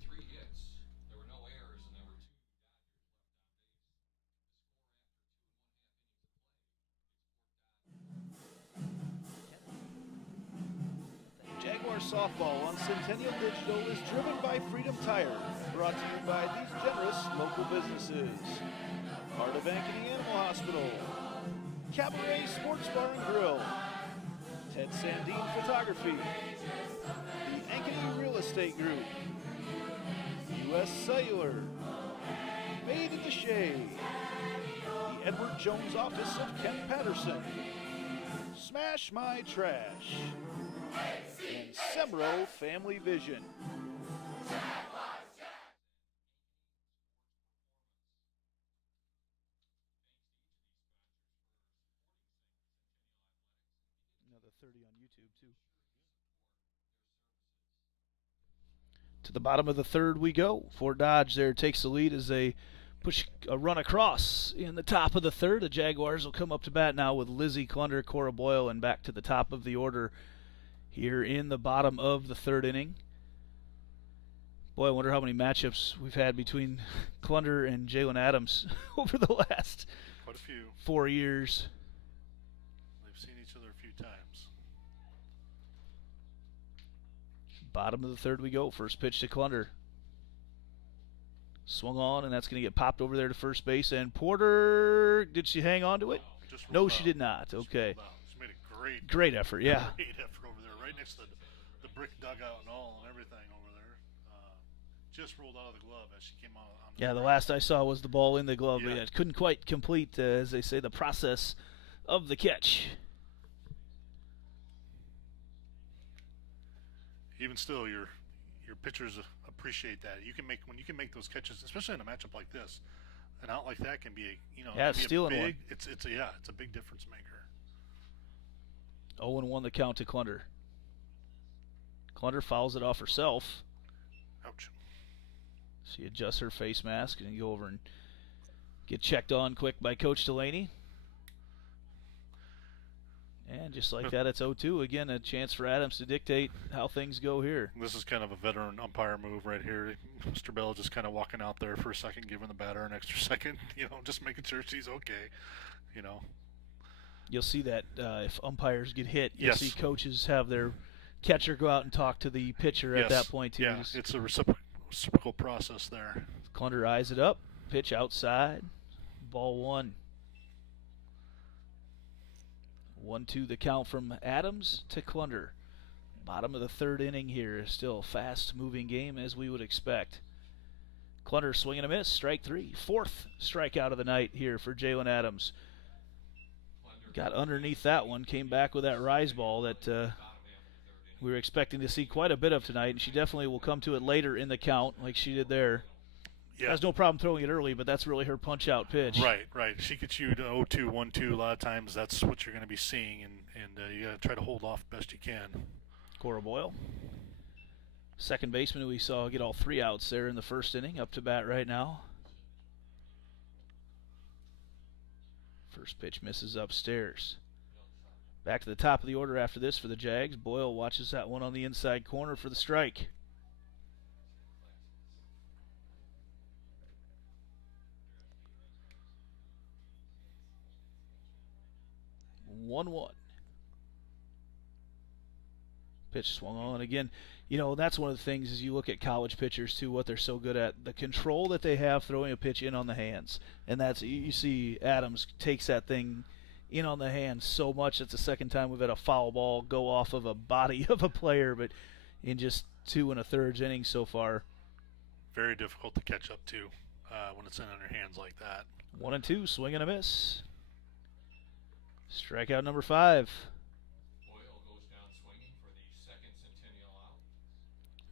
Softball on Centennial Digital is driven by Freedom Tire, brought to you by these generous local businesses. Heart of Ankeny Animal Hospital, Cabaret Sports Bar and Grill, Ted Sandine Photography, the Ankeny Real Estate Group, U.S. Cellular, Made in the Shade, the Edward Jones Office of Kent Patterson, Smash My Trash, and Sembro Family Vision. Another 30 on YouTube too. To the bottom of the third we go. Fort Dodge there takes the lead as they push a run across in the top of the third. The Jaguars will come up to bat now with Lizzie Klunder, Cora Boyle, and back to the top of the order here in the bottom of the third inning. Boy, I wonder how many matchups we've had between Klunder and Jalen Adams over the last quite a few 4 years. They've seen each other a few times. Bottom of the third we go. First pitch to Klunder. Swung on, and that's going to get popped over there to first base. And Porter, did she hang on to it? No, she did not. Okay. She made a great effort, yeah. Great effort over there, right next to the brick dugout and all and everything over there. Just rolled out of the glove as she came out. Yeah, the last I saw was the ball in the glove, but it couldn't quite complete, as they say, the process of the catch. Even still, your pitchers appreciate that. When you can make those catches, especially in a matchup like this, an out like that can be stealing one. It's a big difference maker. 0-1 the count to Clunder. Clunder fouls it off herself. Ouch. She adjusts her face mask and go over and get checked on quick by Coach Delaney. And just like that, it's 0-2. Again, a chance for Adams to dictate how things go here. This is kind of a veteran umpire move right here. Mr. Bell just kind of walking out there for a second, giving the batter an extra second, just making sure she's okay, You'll see that if umpires get hit, you'll Yes. see coaches have their catcher go out and talk to the pitcher at that point, too. Yeah, it's a reciprocal process there. Clunder eyes it up. Pitch outside. Ball 1. 1-2 the count from Adams to Clunder. Bottom of the third inning here. Still a fast-moving game as we would expect. Clunder swinging a miss. Strike 3. 4th strikeout of the night here for Jalen Adams. Got underneath that one. Came back with that rise ball that we were expecting to see quite a bit of tonight. And she definitely will come to it later in the count like she did there. Yeah. Has no problem throwing it early, but that's really her punch-out pitch. Right. She gets you to 0-2, 1-2. A lot of times that's what you're going to be seeing, and you got to try to hold off best you can. Cora Boyle, second baseman, who we saw get all 3 outs there in the first inning, up to bat right now. First pitch misses upstairs. Back to the top of the order after this for the Jags. Boyle watches that one on the inside corner for the strike. 1-1. Pitch swung on again. That's one of the things as you look at college pitchers too, what they're so good at, the control that they have throwing a pitch in on the hands. And that's, you see Adams takes that thing in on the hands so much. It's the second time we've had a foul ball go off of a body of a player, but in just 2 1/3 innings so far. Very difficult to catch up to when it's in on your hands like that. 1-2, swing and a miss. Strikeout number 5. Boyle goes down swinging for the second Centennial out.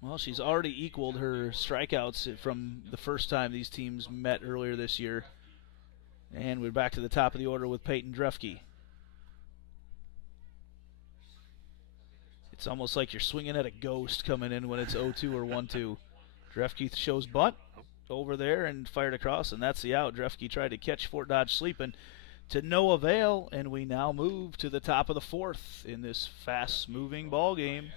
Well, she's already equaled her strikeouts from the first time these teams met earlier this year. And we're back to the top of the order with Peyton Drefke. It's almost like you're swinging at a ghost coming in when it's 0-2 or 1-2. Drefke shows bunt over there and fired across, and that's the out. Drefke tried to catch Fort Dodge sleeping to no avail, and we now move to the top of the 4th in this fast-moving ball game.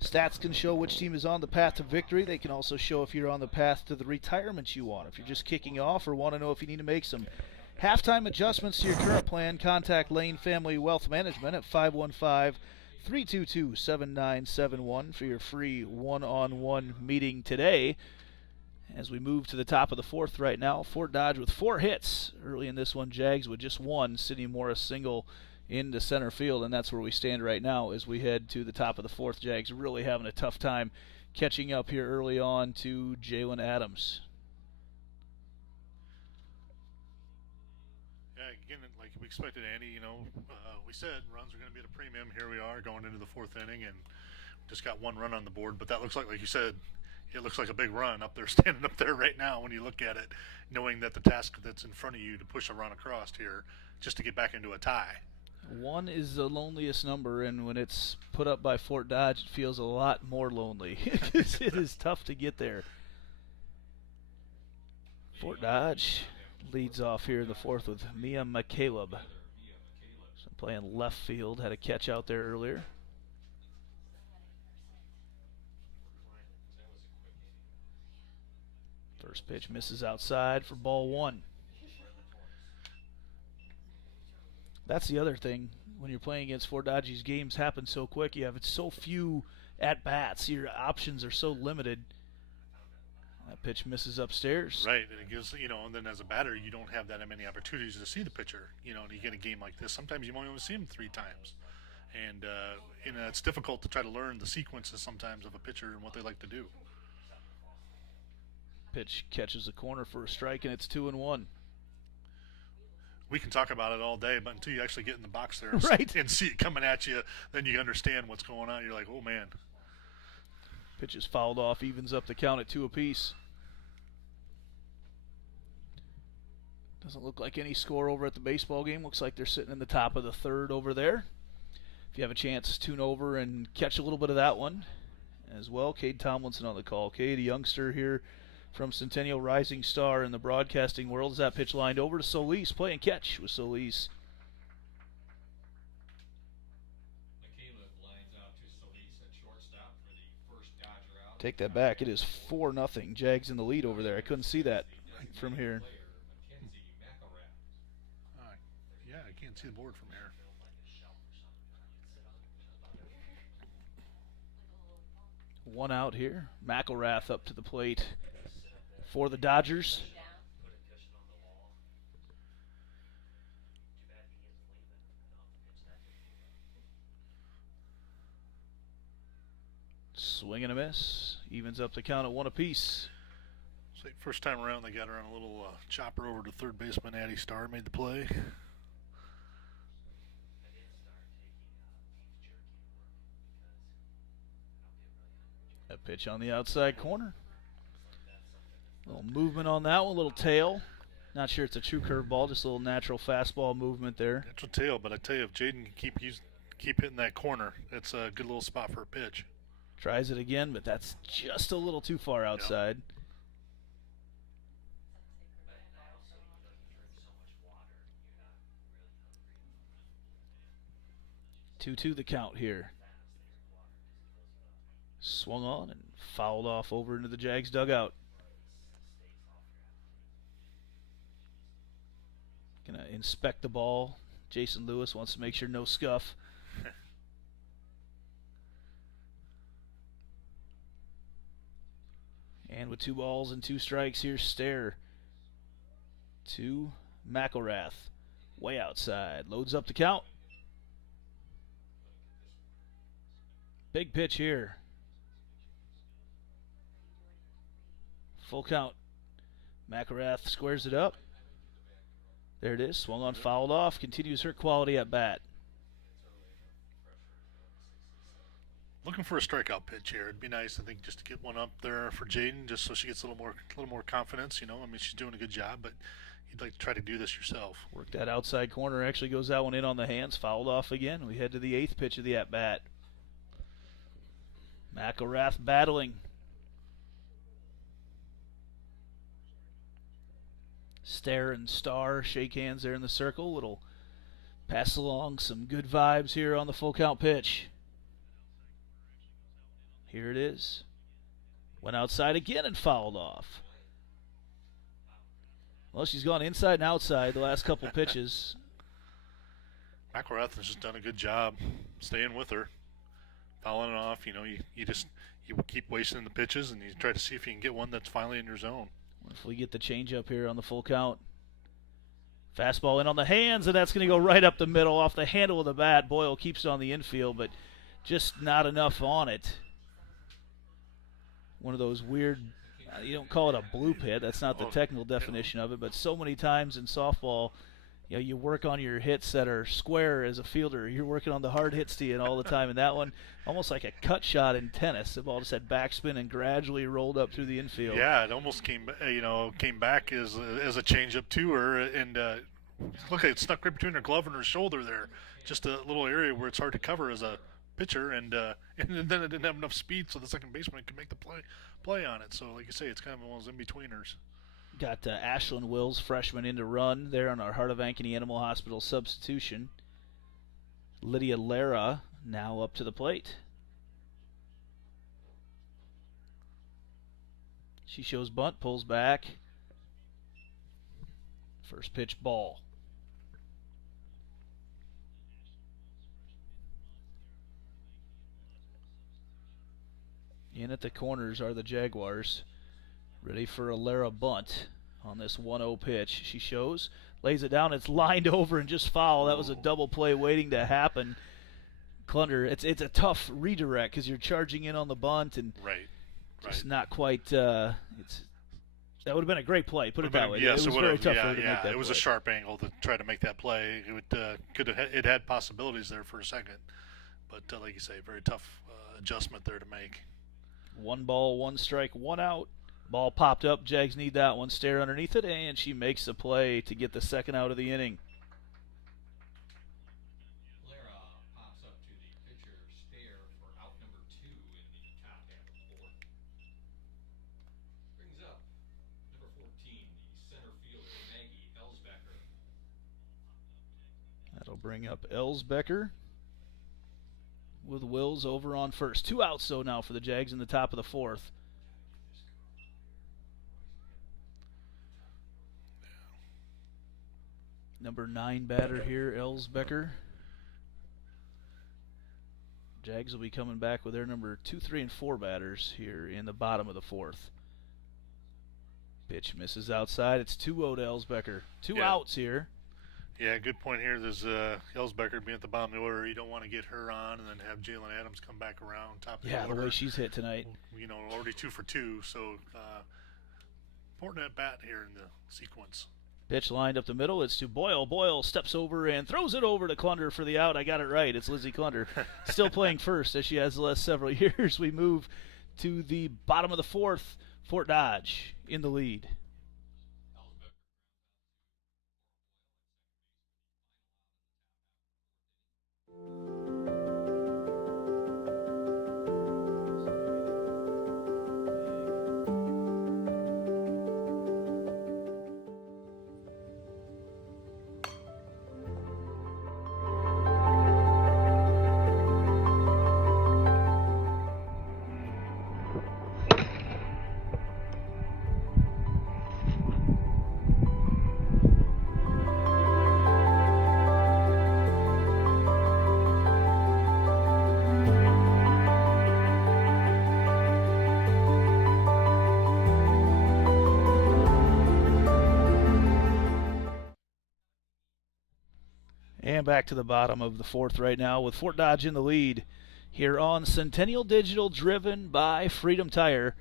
Stats can show which team is on the path to victory. They can also show if you're on the path to the retirement you want. If you're just kicking off or want to know if you need to make some halftime adjustments to your current plan, contact Lane Family Wealth Management at 515-322-7971 for your free one-on-one meeting today. As we move to the top of the 4th right now, Fort Dodge with 4 hits. Early in this one, Jags with just 1. Sydney Morris single into center field, and that's where we stand right now as we head to the top of the 4th. Jags really having a tough time catching up here early on to Jalen Adams. Yeah, again, like we expected, Andy, we said runs are going to be at a premium. Here we are going into the 4th inning, and just got 1 run on the board. But that looks like you said, it looks like a big run up there, standing up there right now when you look at it, knowing that the task that's in front of you to push a run across here just to get back into a tie. 1 is the loneliest number, and when it's put up by Fort Dodge, it feels a lot more lonely. It is tough to get there. Fort Dodge leads off here in the 4th with Mia McCaleb. So playing left field, had a catch out there earlier. First pitch misses outside for ball 1. That's the other thing. When you're playing against Fort Dodge, these games happen so quick. You have so few at-bats. Your options are so limited. That pitch misses upstairs. Right, and it gives, and then as a batter, you don't have that many opportunities to see the pitcher. And you get a game like this, sometimes you only see him 3 times. And, it's difficult to try to learn the sequences sometimes of a pitcher and what they like to do. Pitch catches the corner for a strike, and it's 2-1. We can talk about it all day, but until you actually get in the box there right. and see it coming at you, then you understand what's going on. You're like, oh, man. Pitch is fouled off, evens up the count at 2 apiece. Doesn't look like any score over at the baseball game. Looks like they're sitting in the top of the third over there. If you have a chance, tune over and catch a little bit of that one as well. Cade Tomlinson on the call. Cade, a youngster here from Centennial, rising star in the broadcasting world. As that pitch lined over to Solis, play and catch with Solis. Take that back. It is 4-0. Jags in the lead over there. I couldn't see that from here. Yeah, I can't see the board from here. One out here. McElrath up to the plate for the Dodgers. Swing and a miss. Evens up the count at 1 apiece. So first time around, they got her on a little chopper over to third baseman. Addie Starr made the play. A pitch on the outside corner. A little movement on that one, a little tail. Not sure it's a true curveball, just a little natural fastball movement there. Natural tail, but I tell you, if Jaden can keep hitting that corner, it's a good little spot for a pitch. Tries it again, but that's just a little too far outside. Yep. 2-2 the count here. Swung on and fouled off over into the Jags dugout. Gonna inspect the ball. Jason Lewis wants to make sure no scuff. And with 2 balls and 2 strikes, here's Stair to McElrath. Way outside. Loads up the count. Big pitch here. Full count. McElrath squares it up. There it is. Swung on, fouled off. Continues her quality at bat. Looking for a strikeout pitch here. It'd be nice, I think, just to get one up there for Jaden, just so she gets a little more confidence. You know, I mean, she's doing a good job, but you'd like to try to do this yourself. Work that outside corner. Actually goes that one in on the hands. Fouled off again. We head to the 8th pitch of the at bat. McElrath battling. Stair and Starr shake hands there in the circle. Little pass along some good vibes here on the full count pitch. Here it is. Went outside again and fouled off. Well, she's gone inside and outside the last couple pitches. McElrath has just done a good job staying with her, fouling it off. You know, you keep wasting the pitches, and you try to see if you can get one that's finally in your zone. If we get the changeup here on the full count. Fastball in on the hands, and that's going to go right up the middle off the handle of the bat. Boyle keeps it on the infield, but just not enough on it. One of those weird, you don't call it a bloop hit. That's not the technical definition of it, but so many times in softball, you know, you work on your hits that are square as a fielder. You're working on the hard hits to you all the time, and that one, almost like a cut shot in tennis. The ball just had backspin and gradually rolled up through the infield. Yeah, it almost came back as a changeup to her, and look, it stuck right between her glove and her shoulder there. Just a little area where it's hard to cover as a pitcher, and then it didn't have enough speed, so the second baseman could make the play on it. So, like you say, it's kind of one of those in-betweeners. Got Ashlyn Wills, freshman, in to run there on our Heart of Ankeny Animal Hospital substitution. Lydia Lara now up to the plate. She shows bunt, pulls back. First pitch ball. In at the corners are the Jaguars. Ready for a Lara bunt on this 1-0 pitch. She shows, lays it down. It's lined over and just foul. That was a double play waiting to happen. Clunder, it's a tough redirect because you're charging in on the bunt and just not quite. That would have been a great play. Put it that way. Yes, it was very tough for her to make that. It was play. A sharp angle to try to make that play. It had possibilities there for a second, but like you say, very tough adjustment there to make. 1 ball, 1 strike, 1 out. Ball popped up. Jags need that one. Stare underneath it, and she makes the play to get the second out of the inning. Lara pops up to the pitcher stare for out number 2 in the top half of the fourth. Brings up number 14, the center fielder, Maggie Elsbecker. That'll bring up Elsbecker with Wills over on first. 2 outs, though, now for the Jags in the top of the fourth. Number 9 batter here, Elsbecker. Jags will be coming back with their number 2, 3, and 4 batters here in the bottom of the fourth. Pitch misses outside. It's 2-0 to Elsbecker. 2 outs here. Yeah, good point here. There's Elsbecker being at the bottom of the order. You don't want to get her on and then have Jalen Adams come back around top of the order. Yeah, the way she's hit tonight. You know, already 2 for 2, so important at bat here in the sequence. Pitch lined up the middle. It's to Boyle. Boyle steps over and throws it over to Klunder for the out. I got it right. It's Lizzie Klunder. Still playing first as she has the last several years. We move to the bottom of the fourth. Fort Dodge in the lead. And back to the bottom of the fourth right now with Fort Dodge in the lead here on Centennial Digital, driven by Freedom Tire.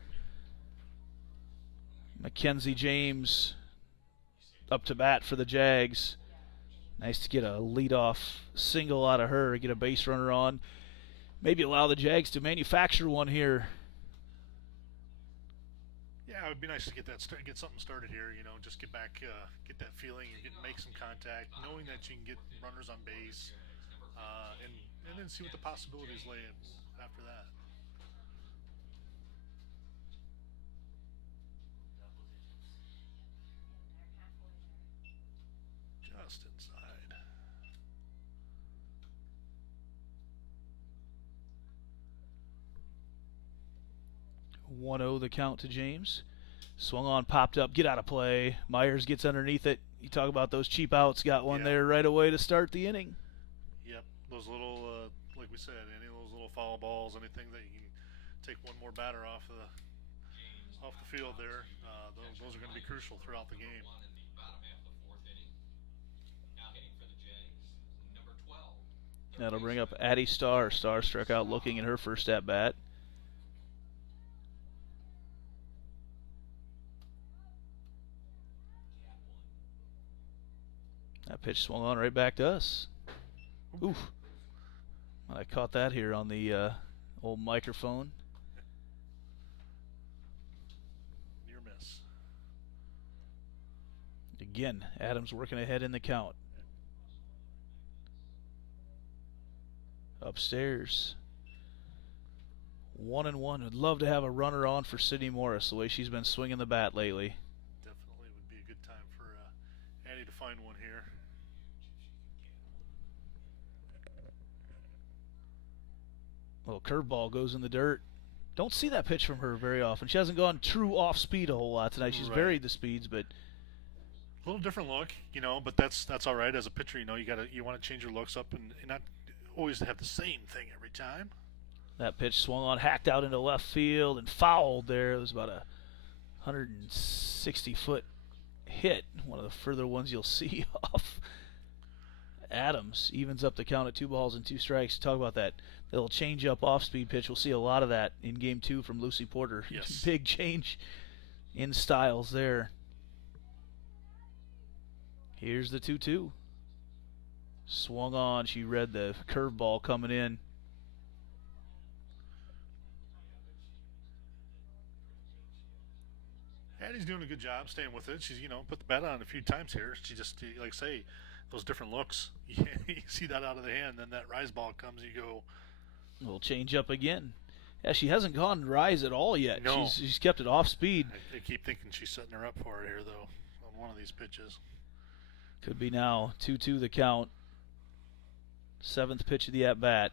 Mackenzie James up to bat for the Jags. Nice to get a leadoff single out of her, get a base runner on. Maybe allow the Jags to manufacture one here. Yeah, it would be nice to get something started here. You know, just get back, get that feeling. You make some contact, knowing that you can get runners on base, and then see what the possibilities lay after that. Just inside. 1-0 the count to James. Swung on, popped up, get out of play. Myers gets underneath it. You talk about those cheap outs. Got one there right away to start the inning. Yep, those little, like we said, any of those little foul balls, anything that you can take one more batter off the field there, those are going to be crucial throughout the game. That'll bring up Addie Starr. Starr struck out looking in her first at bat. That pitch swung on right back to us. Oof. I caught that here on the old microphone. Near miss. Again, Adams working ahead in the count. Upstairs. 1-1. Would love to have a runner on for Sydney Morris the way she's been swinging the bat lately. Definitely would be a good time for Addie to find one here. Little curveball goes in the dirt. Don't see that pitch from her very often. She hasn't gone true off speed a whole lot tonight. She's varied the speeds, but a little different look, you know. But that's all right as a pitcher. You know, you want to change your looks up and not always have the same thing every time. That pitch swung on, hacked out into left field and fouled there. It was about a 160-foot hit, one of the further ones you'll see off. Adams evens up the count at 2 balls and 2 strikes. Talk about that little change-up off-speed pitch. We'll see a lot of that in Game 2 from Lucy Porter. Yes. Big change in styles there. Here's the 2-2. Swung on. She read the curveball coming in. Addie's doing a good job staying with it. She's, put the bet on a few times here. She just, like say, those different looks. You see that out of the hand, then that rise ball comes, you go. We'll change up again. Yeah, she hasn't gone rise at all yet. No. She's kept it off speed. I keep thinking she's setting her up for it here, though, on one of these pitches. Could be now. 2-2 the count. 7th pitch of the at-bat.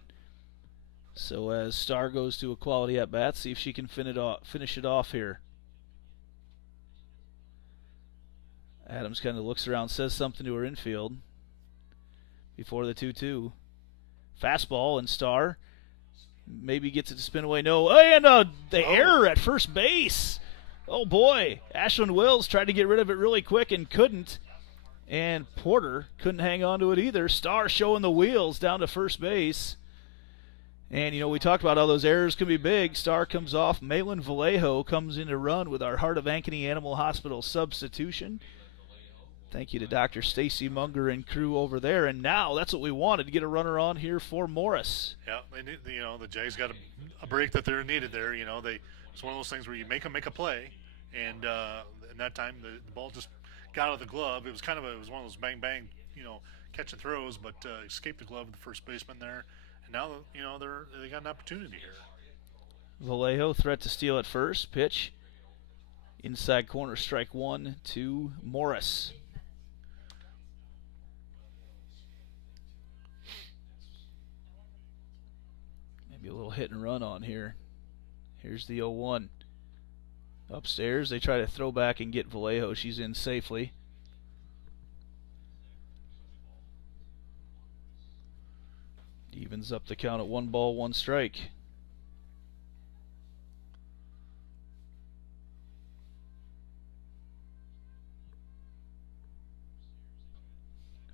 So as Starr goes to a quality at-bat, see if she can finish it off here. Adams kind of looks around, says something to her infield before the 2-2. Fastball, and Starr maybe gets it to spin away. No, and the error at first base. Oh boy, Ashlyn Wills tried to get rid of it really quick and couldn't. And Porter couldn't hang on to it either. Starr showing the wheels down to first base. And, we talked about how those errors can be big. Starr comes off. Malin Vallejo comes in to run with our Heart of Ankeny Animal Hospital substitution. Thank you to Dr. Stacy Munger and crew over there. And now that's what we wanted, to get a runner on here for Morris. Yeah, they need, the Jays got a break that they're needed there. It's one of those things where you make them make a play. And in that time, the ball just got out of the glove. It was one of those bang, catch and throws, but escaped the glove of the first baseman there. And now, they got an opportunity here. Vallejo, threat to steal at first. Pitch. Inside corner, strike 1 to Morris. Maybe a little hit and run on here. Here's the 0-1. Upstairs, they try to throw back and get Vallejo. She's in safely. Evens up the count at 1 ball, 1 strike.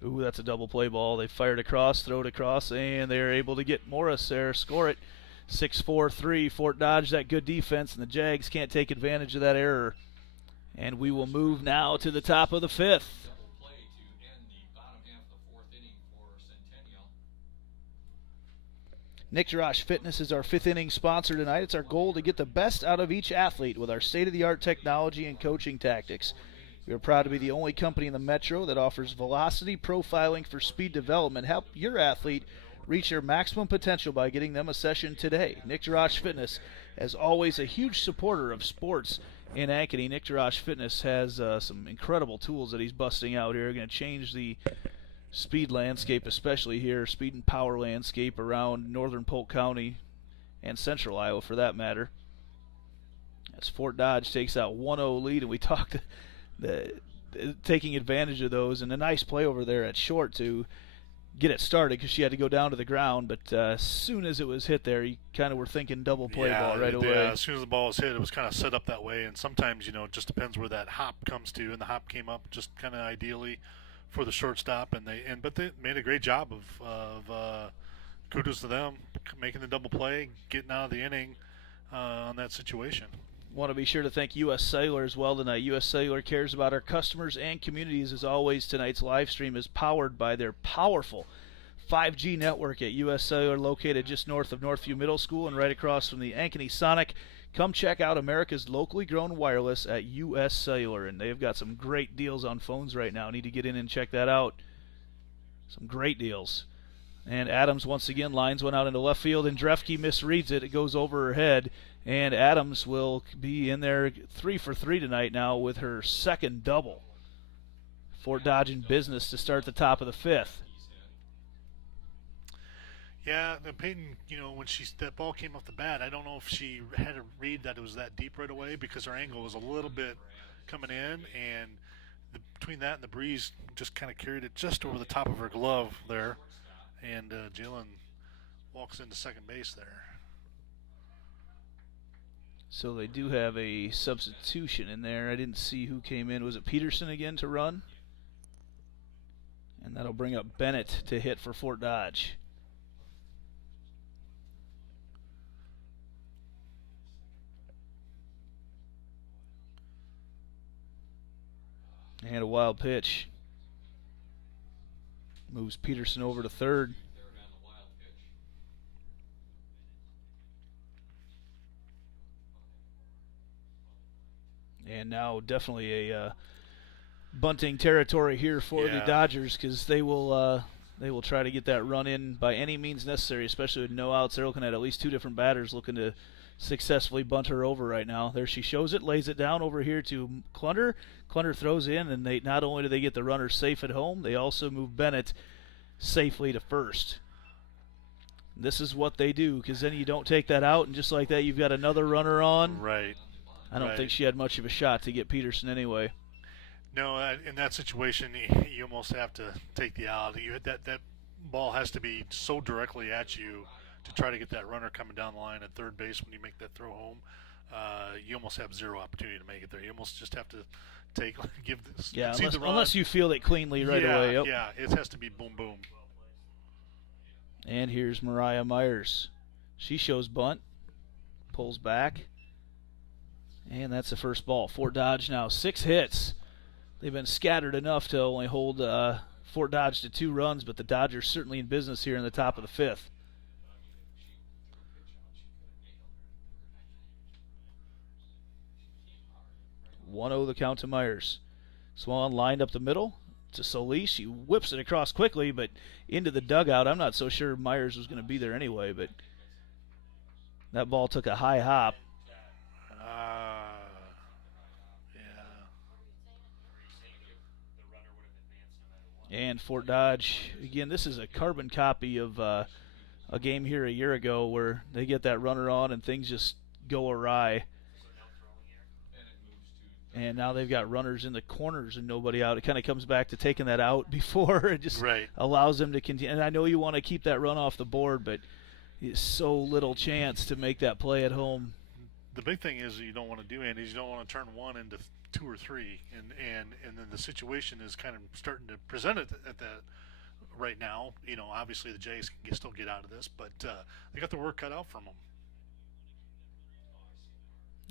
Ooh, that's a double play ball. They fired across, throw it across, and they're able to get Morris there, score it. 6-4-3. Fort Dodge, that good defense, and the Jags can't take advantage of that error. And we will move now to the top of the 5th. Play to end the bottom half of the 4th inning for Centennial. Nick Jarash Fitness is our 5th inning sponsor tonight. It's our goal to get the best out of each athlete with our state-of-the-art technology and coaching tactics. We are proud to be the only company in the Metro that offers velocity profiling for speed development. Help your athlete reach their maximum potential by getting them a session today. Nick Jarash Fitness, as always, a huge supporter of sports in Ankeny. Nick Jarash Fitness has some incredible tools that he's busting out here. Going to change the speed landscape, especially here, speed and power landscape around northern Polk County and central Iowa for that matter. As Fort Dodge takes out 1-0 lead, and we talked taking advantage of those, and a nice play over there at short to get it started because she had to go down to the ground, but as soon as it was hit there, you kind of were thinking double play ball right away. Yeah, as soon as the ball was hit, it was kind of set up that way, and sometimes, it just depends where that hop comes to, and the hop came up just kind of ideally for the shortstop, but they made a great job of kudos to them, making the double play, getting out of the inning on that situation. Want to be sure to thank U.S. Cellular as well tonight. U.S. Cellular cares about our customers and communities. As always, tonight's live stream is powered by their powerful 5G network at U.S. Cellular, located just north of Northview Middle School and right across from the Ankeny Sonic. Come check out America's locally grown wireless at U.S. Cellular, and they've got some great deals on phones right now. Need to get in and check that out. Some great deals. And Adams once again lines one out into left field, and Drefke misreads it. It goes over her head. And Adams will be in there 3 for 3 tonight now with her second double. Fort Dodge in business to start the top of the 5th. Yeah, Peyton, when that ball came off the bat, I don't know if she had to read that it was that deep right away because her angle was a little bit coming in, and between that and the breeze just kind of carried it just over the top of her glove there. And Jalen walks into second base there. So they do have a substitution in there. I didn't see who came in. Was it Peterson again to run? And that'll bring up Bennett to hit for Fort Dodge. And a wild pitch. Moves Peterson over to third. And And now definitely a bunting territory here for the Dodgers, because they will try to get that run in by any means necessary, especially with no outs. They're looking at least 2 different batters looking to successfully bunt her over right now. There she shows it, lays it down over here to Clunder. Clunder throws in, and they not only do they get the runner safe at home, they also move Bennett safely to first. This is what they do, because then you don't take that out, and just like that, you've got another runner on. Right. I don't think she had much of a shot to get Peterson anyway. No, in that situation, you almost have to take the out. That ball has to be so directly at you to try to get that runner coming down the line at third base when you make that throw home. You almost have zero opportunity to make it there. You almost just have to give this. Yeah, unless you feel it cleanly right away. Yep. Yeah, it has to be boom, boom. And here's Mariah Myers. She shows bunt, pulls back, and that's the first ball. Fort Dodge now 6 hits. They've been scattered enough to only hold Fort Dodge to 2 runs, but the Dodgers certainly in business here in the top of the 5th. (1-0) the count to Myers. Swan lined up the middle to Solis. She whips it across quickly, but into the dugout. I'm not so sure Myers was going to be there anyway, but that ball took a high hop. And Fort Dodge, again, this is a carbon copy of a game here a year ago where they get that runner on and things just go awry. And now they've got runners in the corners and nobody out. It kind of comes back to taking that out before. It just allows them to continue. And I know you want to keep that run off the board, but it's so little chance to make that play at home. The big thing is you don't want to do, Andy, is you don't want to turn 1 into 2 or 3, and then the situation is kind of starting to present it at that right now. You know, obviously the Jays can still get out of this, but they got the work cut out from them.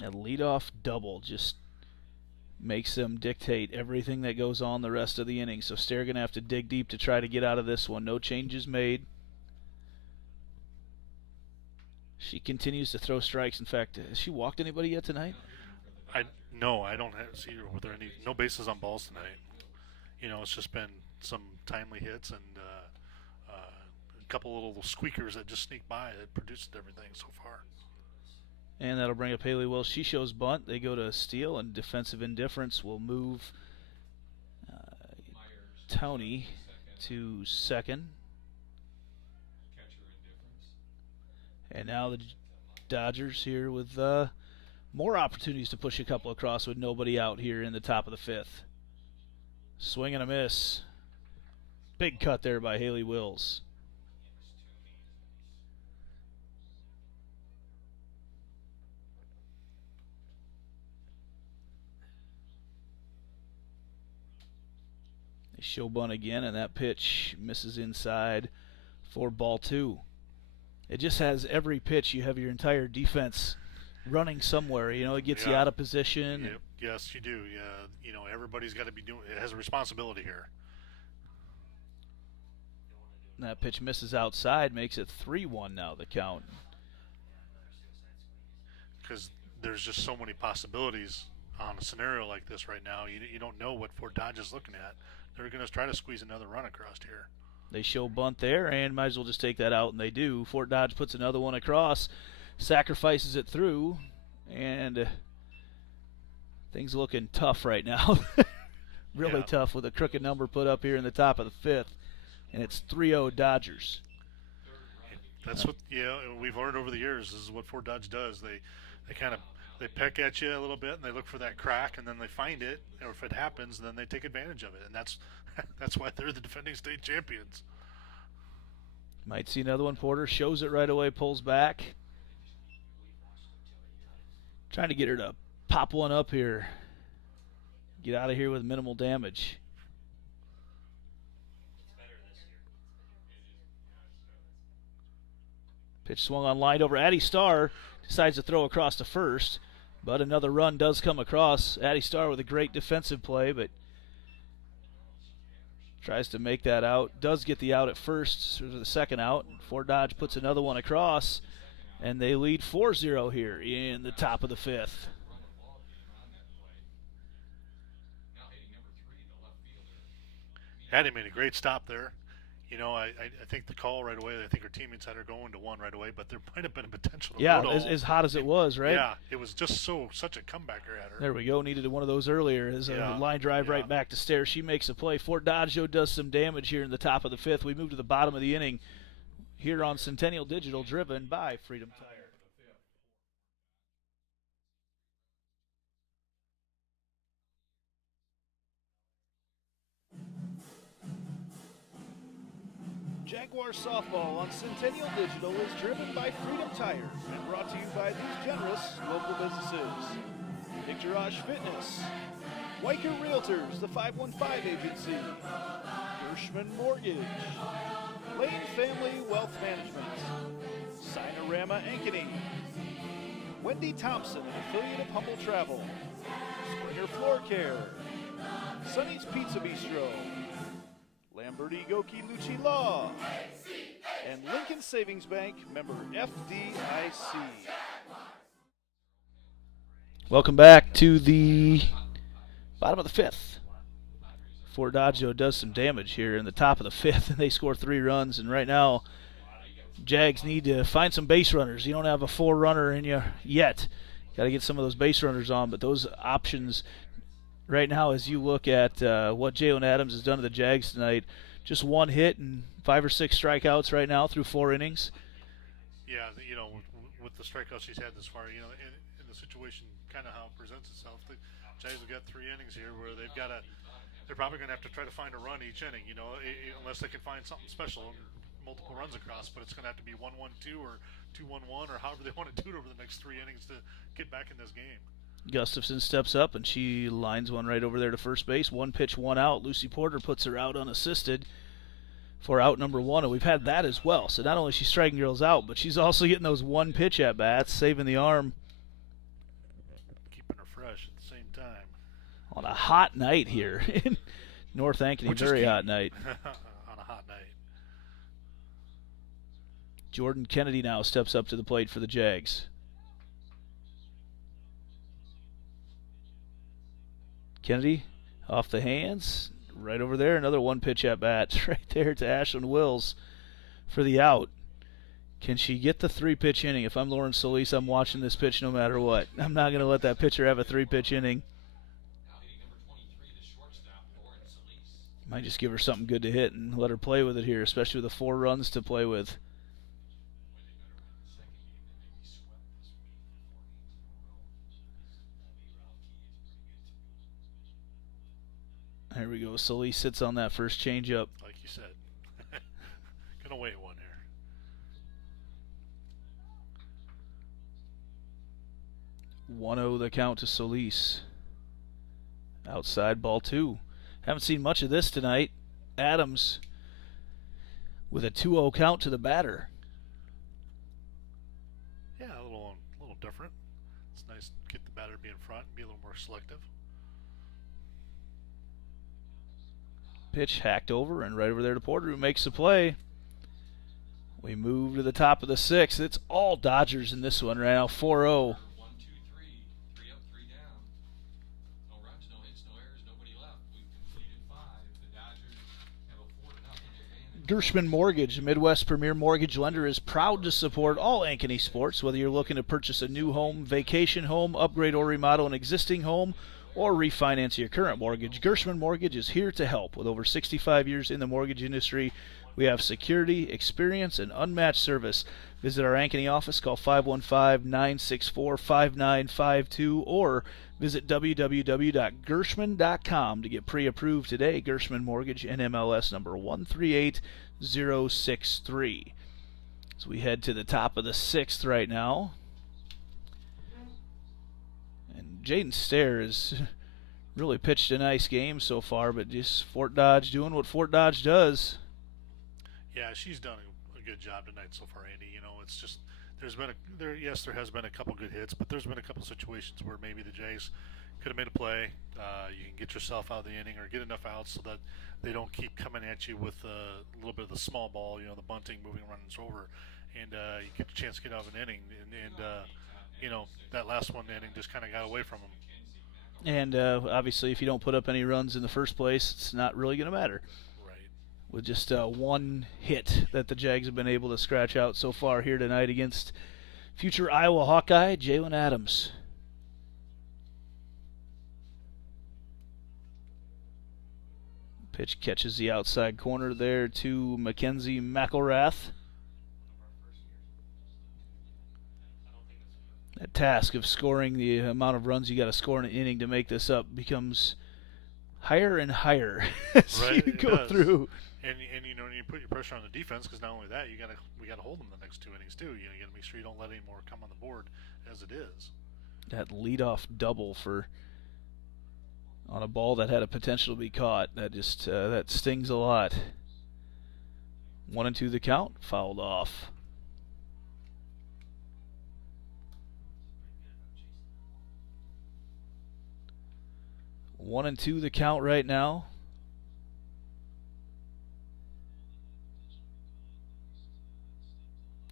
A leadoff double just makes them dictate everything that goes on the rest of the inning. So Stair going to have to dig deep to try to get out of this one. No changes made. She continues to throw strikes. In fact, has she walked anybody yet tonight? No, I don't see were there any no bases on balls tonight. You know, it's just been some timely hits and a couple little squeakers that just sneak by that produced everything so far. And that'll bring up Haley Wills. She shows bunt. They go to steal, and defensive indifference will move Tony to second. And now the Dodgers here with more opportunities to push a couple across with nobody out here in the top of the 5th. Swing and a miss. Big cut there by Haley Wills. They show bunt again, and that pitch misses inside for ball 2. It just has every pitch. You have your entire defense running somewhere. You know, it gets you out of position. Yep. Yes, you do. You know, everybody's got to be doing. It has a responsibility here. That pitch misses outside, makes it 3-1 now, the count. Because there's just so many possibilities on a scenario like this right now. You don't know what Fort Dodge is looking at. They're going to try to squeeze another run across here. They show bunt there, and might as well just take that out, and they do. Fort Dodge puts another one across, sacrifices it through, and things looking tough right now. Really tough with a crooked number put up here in the top of the 5th, and it's 3-0 Dodgers. That's what we've learned over the years. This is what Fort Dodge does. They kind of peck at you a little bit, and they look for that crack, and then they find it, or if it happens, then they take advantage of it, and that's why they're the defending state champions. Might see another one. Porter shows it right away, pulls back. Trying to get her to pop one up here. Get out of here with minimal damage. Pitch swung on line over. Addie Starr decides to throw across to first, but another run does come across. Addie Starr with a great defensive play, but tries to make that out. Does get the out at first, for the second out. Fort Dodge puts another one across, and they lead 4-0 here in the top of the 5th. Addie made a great stop there. I think the call right away, I think her teammates had her going to one right away, but there might have been a potential to Yeah, go to as hot as it was, right? Yeah, it was just such a comebacker at her. There we go. Needed one of those earlier as a line drive right back to Stair. She makes a play. Fort Dodge does some damage here in the top of the fifth. We move to the bottom of the inning here on Centennial Digital, driven by Freedom Tire. Jaguar softball on Centennial Digital is driven by Freedom Tire and brought to you by these generous local businesses. Big Garage Fitness, Weicker Realtors, the 515 Agency, Gershman Mortgage, Lane Family Wealth Management, Sinorama Ankeny, Wendy Thompson, an affiliate of Humble Travel, Springer Floor Care, Sonny's Pizza Bistro, Lamberti Goki Lucci Law, and Lincoln Savings Bank, member FDIC. Welcome back to the bottom of the fifth. Fort Dodge does some damage here in the top of the fifth, and they score 3 runs. And right now, Jags need to find some base runners. You don't have a 4-runner in you yet. Got to get some of those base runners on, but those options right now, as you look at what Jalen Adams has done to the Jags tonight, just 1 hit and 5 or 6 strikeouts right now through 4 innings. Yeah, with the strikeouts she's had this far, in the situation, kind of how it presents itself, the Jags have got 3 innings here where they're probably going to have to try to find a run each inning, unless they can find something special and multiple runs across, but it's going to have to be 1-1-2 or 2-1-1 or however they want to do it over the next 3 innings to get back in this game. Gustafson steps up, and she lines one right over there to first base. 1 pitch, 1 out. Lucy Porter puts her out unassisted for out number 1, and we've had that as well. So not only is she striking girls out, but she's also getting those 1 pitch at-bats, saving the arm. Keeping her fresh at the same time. On a hot night here in North Ankeny, very hot night. On a hot night. Jordan Kennedy now steps up to the plate for the Jags. Kennedy off the hands, right over there. Another 1 pitch at bat right there to Ashlyn Wills for the out. Can she get the 3-pitch inning? If I'm Lauren Solis, I'm watching this pitch no matter what. I'm not going to let that pitcher have a 3-pitch inning. Might just give her something good to hit and let her play with it here, especially with the 4 runs to play with. There we go. Solis sits on that first changeup. Like you said. Gonna wait one here. 1-0 the count to Solis. Outside, ball 2. Haven't seen much of this tonight. Adams with a 2-0 count to the batter. Yeah, a little different. It's nice to get the batter to be in front and be a little more selective. Pitch hacked over and right over there to Porter, who makes the play. We move to the top of the 6th. It's all Dodgers in this one right now. 4-0. Gershman Mortgage, a Midwest premier mortgage lender, is proud to support all Ankeny sports. Whether you're looking to purchase a new home, vacation home, upgrade or remodel an existing home, or refinance your current mortgage, Gershman Mortgage is here to help. With over 65 years in the mortgage industry, we have security, experience, and unmatched service. Visit our Ankeny office, call 515-964-5952, or visit www.gershman.com to get pre-approved today. Gershman Mortgage, NMLS number 138063. So we head to the top of the 6th right now. And Jaden Stair has really pitched a nice game so far, but just Fort Dodge doing what Fort Dodge does. Yeah, she's done a good job tonight so far, Andy. It's just there has been a couple good hits, but there's been a couple situations where maybe the Jays could have made a play. You can get yourself out of the inning or get enough outs so that they don't keep coming at you with a little bit of the small ball, the bunting, moving runners over, and you get a chance to get out of an inning. And that last one inning just kind of got away from them. And obviously, if you don't put up any runs in the first place, it's not really going to matter. with just one hit that the Jags have been able to scratch out so far here tonight against future Iowa Hawkeye Jalen Adams. Pitch catches the outside corner there to Mackenzie McElrath. That task of scoring the amount of runs you got to score in an inning to make this up becomes higher and higher as you go through. And you know, you put your pressure on the defense, because not only that, we gotta hold them the next 2 innings too. You know, you gotta make sure you don't let any more come on the board as it is. That leadoff double on a ball that had a potential to be caught, that just that stings a lot. 1-2 the count, fouled off. One and two the count right now.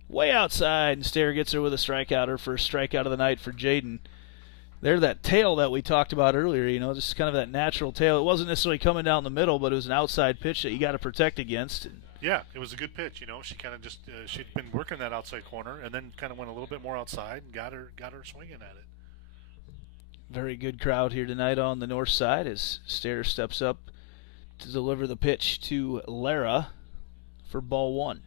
Way outside, and Stair gets her with a strikeout, her first strikeout of the night for Jaden. They're that tail that we talked about earlier, you know, just kind of that natural tail. It wasn't necessarily coming down the middle, but it was an outside pitch that you got to protect against. Yeah, it was a good pitch. You know, she kind of just she'd been working that outside corner, and then kind of went a little bit more outside and got her swinging at it. Very good crowd here tonight on the north side as Stair steps up to deliver the pitch to Lara for ball one.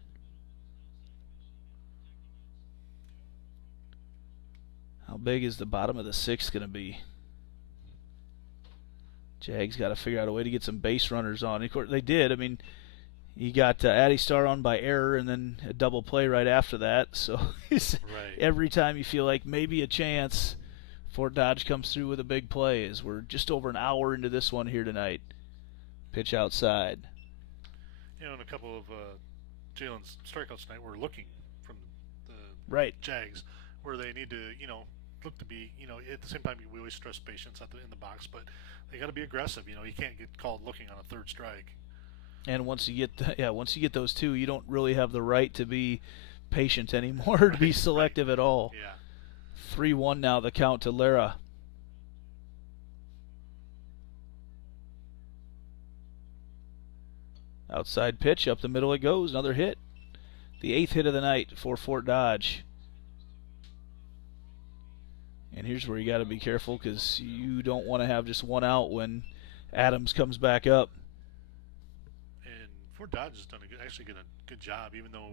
How big is the bottom of the sixth going to be? Jags got to figure out a way to get some base runners on. Of course, they did. I mean, you got Addie Starr on by error and then a double play right after that. So every time you feel like maybe a chance, Fort Dodge comes through with a big play as we're just over an hour into this one here tonight. Pitch outside. You know, and a couple of Jalen's strikeouts tonight were looking from the Jags, where they need to, you know, look to be, you know, at the same time we always stress patience in the box, but they got to be aggressive. You know, you can't get called looking on a third strike. And once you get those two, you don't really have the right to be patient anymore, to be selective at all. Yeah. 3-1 now the count to Lara. Outside pitch, up the middle it goes, another hit. The 8th hit of the night for Fort Dodge. And here's where you got to be careful, because you don't want to have just one out when Adams comes back up. And Fort Dodge has done a good job, even though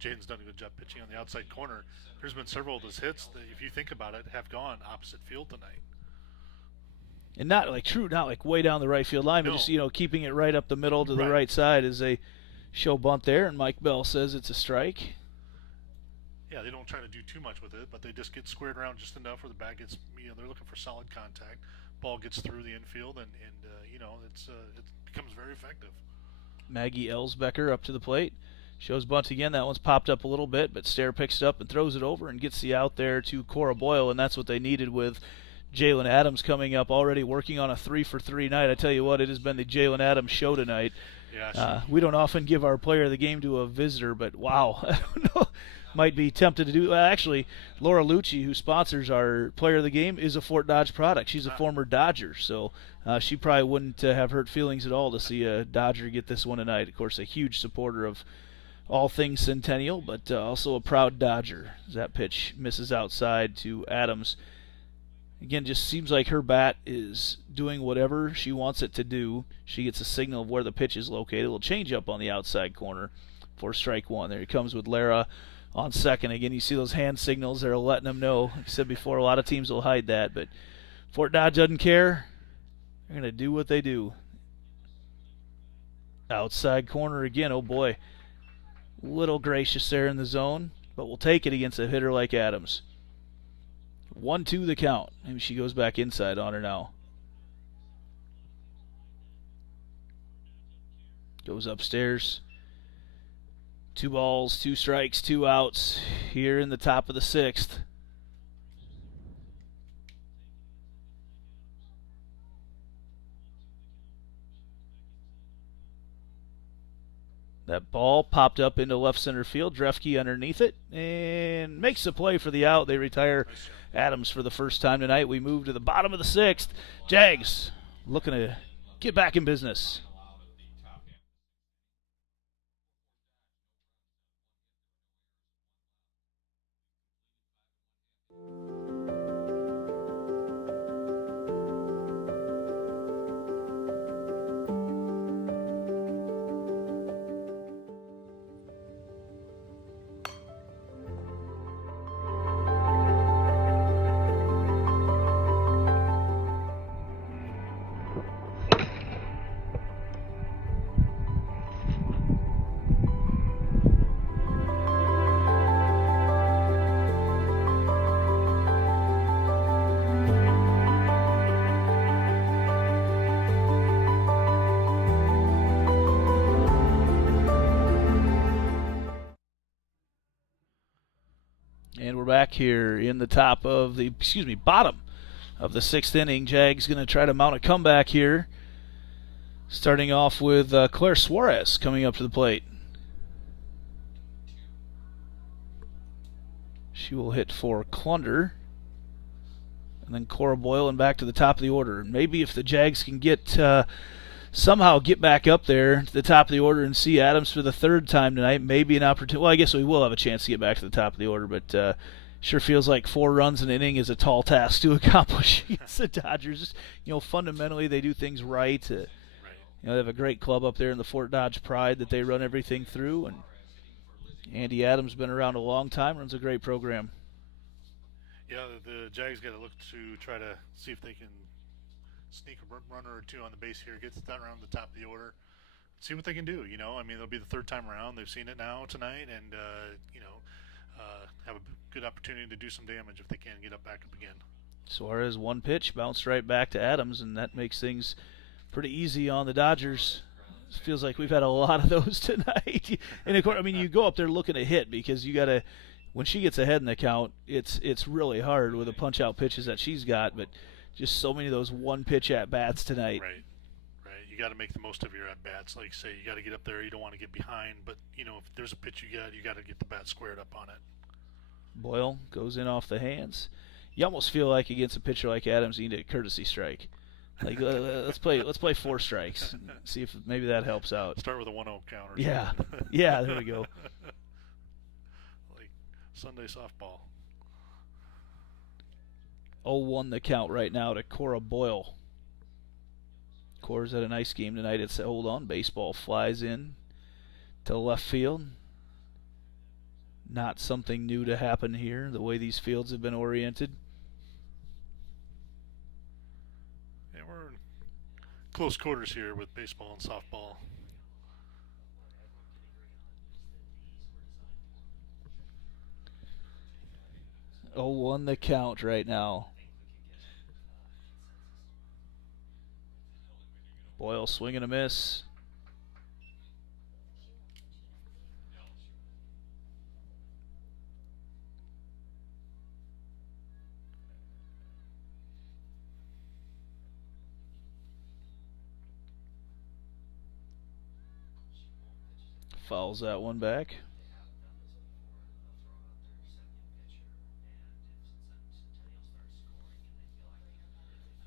Jaden's done a good job pitching on the outside corner. There's been several of those hits that, if you think about it, have gone opposite field tonight. And not like way down the right field line, but just, you know, keeping it right up the middle to the right side as they show bunt there, and Mike Bell says it's a strike. Yeah, they don't try to do too much with it, but they just get squared around just enough where the bat gets, you know, they're looking for solid contact. Ball gets through the infield, and you know, it becomes very effective. Maggie Ellsbecker up to the plate. Shows bunt again. That one's popped up a little bit, but Stair picks it up and throws it over and gets the out there to Cora Boyle, and that's what they needed with Jalen Adams coming up, already working on a 3-for-3 night. I tell you what, it has been the Jalen Adams show tonight. Yeah, we don't often give our player of the game to a visitor, but wow, I don't know. Might be tempted to do. Well, actually, Laura Lucci, who sponsors our player of the game, is a Fort Dodge product. She's a former Dodger, so she probably wouldn't have hurt feelings at all to see a Dodger get this one tonight. Of course, a huge supporter of all things Centennial, but also a proud Dodger. That pitch misses outside to Adams. Again, just seems like her bat is doing whatever she wants it to do. She gets a signal of where the pitch is located. A little change up on the outside corner for strike one. There he comes with Lara on second. Again, you see those hand signals. They're letting them know. Like I said before, a lot of teams will hide that, but Fort Dodge doesn't care. They're going to do what they do. Outside corner again. Oh, boy. Little gracious there in the zone, but we'll take it against a hitter like Adams. 1-2 the count. Maybe she goes back inside on her now. Goes upstairs. 2 balls, 2 strikes, 2 outs here in the top of the 6th. That ball popped up into left center field. Drefke underneath it and makes a play for the out. They retire Adams for the first time tonight. We move to the bottom of the 6th. Jags looking to get back in business. back here in the bottom of the 6th inning. Jags going to try to mount a comeback here. Starting off with Claire Suarez coming up to the plate. She will hit for Clunder. And then Cora Boyle and back to the top of the order. Maybe if the Jags can somehow get back up there to the top of the order and see Adams for the 3rd time tonight, maybe an opportunity. Well, I guess we will have a chance to get back to the top of the order, but sure feels like 4 runs an inning is a tall task to accomplish against the Dodgers. Just, fundamentally they do things right. They have a great club up there in the Fort Dodge Pride that they run everything through, and Andy Adams been around a long time, runs a great program. Yeah, the Jags got to look to try to see if they can sneak a runner or two on the base here, get that around the top of the order, see what they can do. It'll be the 3rd time around. They've seen it now tonight, and have a good opportunity to do some damage if they can get back up again. Suarez, 1 pitch, bounced right back to Adams, and that makes things pretty easy on the Dodgers. It feels like we've had a lot of those tonight. And of course, you go up there looking to hit because you got to. When she gets ahead in the count, it's really hard with the punch-out pitches that she's got, but just so many of those 1-pitch at-bats tonight. Right. You got to make the most of your at-bats. Like you say, you got to get up there. You don't want to get behind, but, if there's a pitch you got to get the bat squared up on it. Boyle goes in off the hands. You almost feel like against a pitcher like Adams, you need a courtesy strike. Like let's play 4 strikes. See if maybe that helps out. Start with a 1-0 count. Or yeah, something. Yeah. There we go. Sunday softball. 0-1 the count right now to Cora Boyle. Cora's had a nice game tonight. It's hold on. Baseball flies in to left field. Not something new to happen here, the way these fields have been oriented. Yeah, we're in close quarters here with baseball and softball. On the count right now. Boyle swing and a miss. Fouls that one back.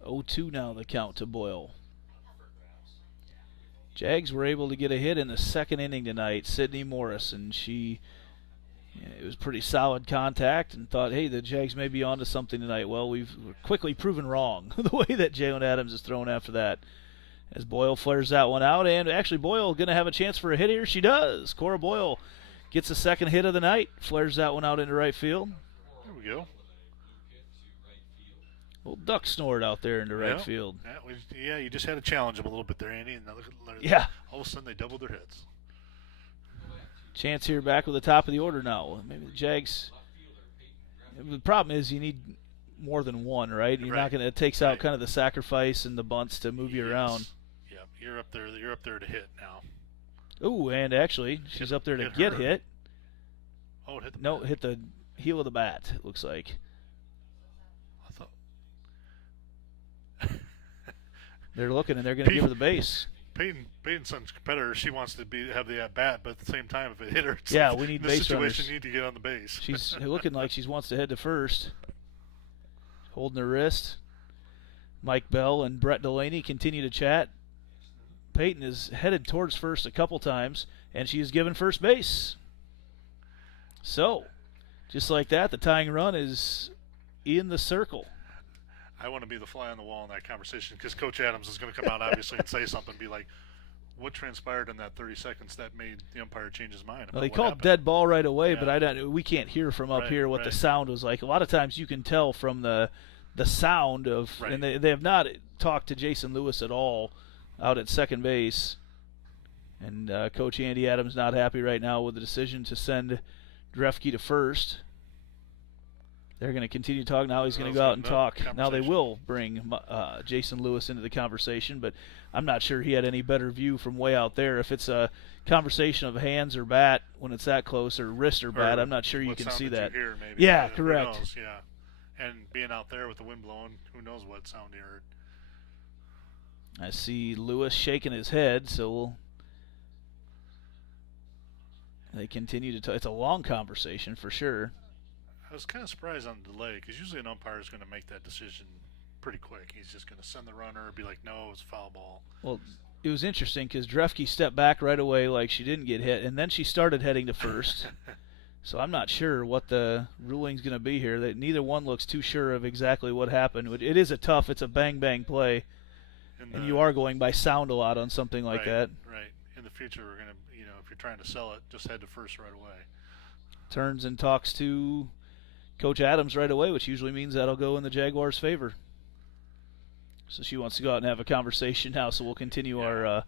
0-2 now the count to Boyle. Jags were able to get a hit in the 2nd inning tonight. Sydney Morris, and it was pretty solid contact, and thought, hey, the Jags may be onto something tonight. Well, we've quickly proven wrong the way that Jalen Adams is thrown after that. As Boyle flares that one out, and actually Boyle going to have a chance for a hit here. She does. Cora Boyle gets the 2nd hit of the night, flares that one out into right field. There we go. Little duck snort out there into right field. Yeah, you just had to challenge them a little bit there, Andy. And all of a sudden they doubled their hits. Chance here back with the top of the order now. Maybe the Jags. The problem is you need more than one, right? You're not going to. It takes out kind of the sacrifice and the bunts to move you around. Yeah, you're up there. You're up there to hit now. Ooh, and actually she's up there to get hit. Oh, it hit the bat. Hit the heel of the bat. It looks like. They're looking, and they're going to give her the base. Peyton's son's competitor. She wants to have the at bat, but at the same time, if it hit her, we need base runners. You need to get on the base. She's looking like she wants to head to first. Holding her wrist. Mike Bell and Brett Delaney continue to chat. Peyton is headed towards first a couple times, and she is given first base. So, just like that, the tying run is in the circle. I want to be the fly on the wall in that conversation because Coach Adams is going to come out obviously and say something, be like, what transpired in that 30 seconds that made the umpire change his mind? Well, they called dead ball right away, but we can't hear from up here what the sound was like. A lot of times you can tell from the sound of, and they have not talked to Jason Lewis at all out at second base. And Coach Andy Adams not happy right now with the decision to send Drefke to first. They're going to continue to talk. Now he's going to go out and talk. Now they will bring Jason Lewis into the conversation, but I'm not sure he had any better view from way out there. If it's a conversation of hands or bat when it's that close, or wrist or bat, I'm not sure you can see that. Hear, maybe. Yeah, Who correct. knows? Yeah. And being out there with the wind blowing, who knows what sound he heard. I see Lewis shaking his head, so they continue to talk. It's a long conversation for sure. I was kind of surprised on the delay, because usually an umpire is going to make that decision pretty quick. He's just going to send the runner, be like, no, it's a foul ball. Well, it was interesting because Drefke stepped back right away like she didn't get hit, and then she started heading to first. So I'm not sure what the ruling's going to be here. That neither one looks too sure of exactly what happened. It is it's a bang-bang play, and you are going by sound a lot on something like that. Right. In the future, we're going to, if you're trying to sell it, just head to first right away. Turns and talks to Coach Adams right away, which usually means that'll go in the Jaguars' favor. So she wants to go out and have a conversation now, so we'll continue our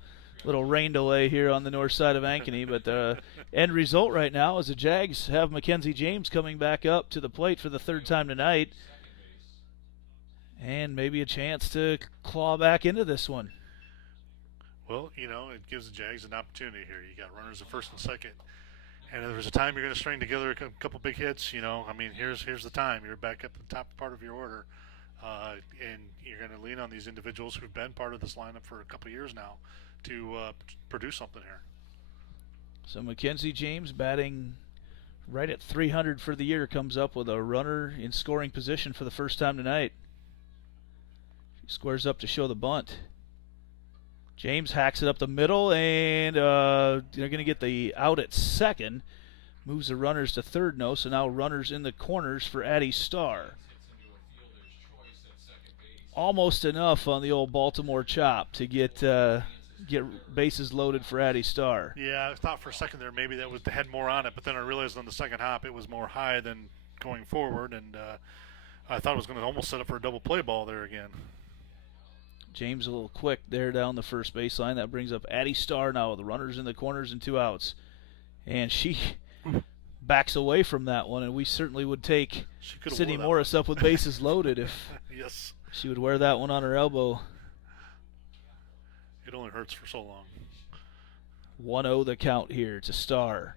little rain delay here on the north side of Ankeny. But the end result right now is the Jags have Mackenzie James coming back up to the plate for the third time tonight. And maybe a chance to claw back into this one. Well, it gives the Jags an opportunity here. You got runners at first and second. And if there's a time you're going to string together a couple big hits, here's the time. You're back up the top part of your order. And you're going to lean on these individuals who've been part of this lineup for a couple of years now to produce something here. So Mackenzie James, batting right at 300 for the year, comes up with a runner in scoring position for the first time tonight. She squares up to show the bunt. James hacks it up the middle, and they're going to get the out at second. Moves the runners to third, so now runners in the corners for Addie Starr. Almost enough on the old Baltimore chop to get bases loaded for Addie Starr. Yeah, I thought for a second there maybe that was the head more on it, but then I realized on the second hop it was more high than going forward, and I thought it was going to almost set up for a double play ball there again. James a little quick there down the first baseline. That brings up Addie Starr now with the runners in the corners and 2 outs. And she backs away from that one, and we certainly would take Sydney Morris up with bases loaded if yes. She would wear that one on her elbow. It only hurts for so long. 1-0 the count here to Starr.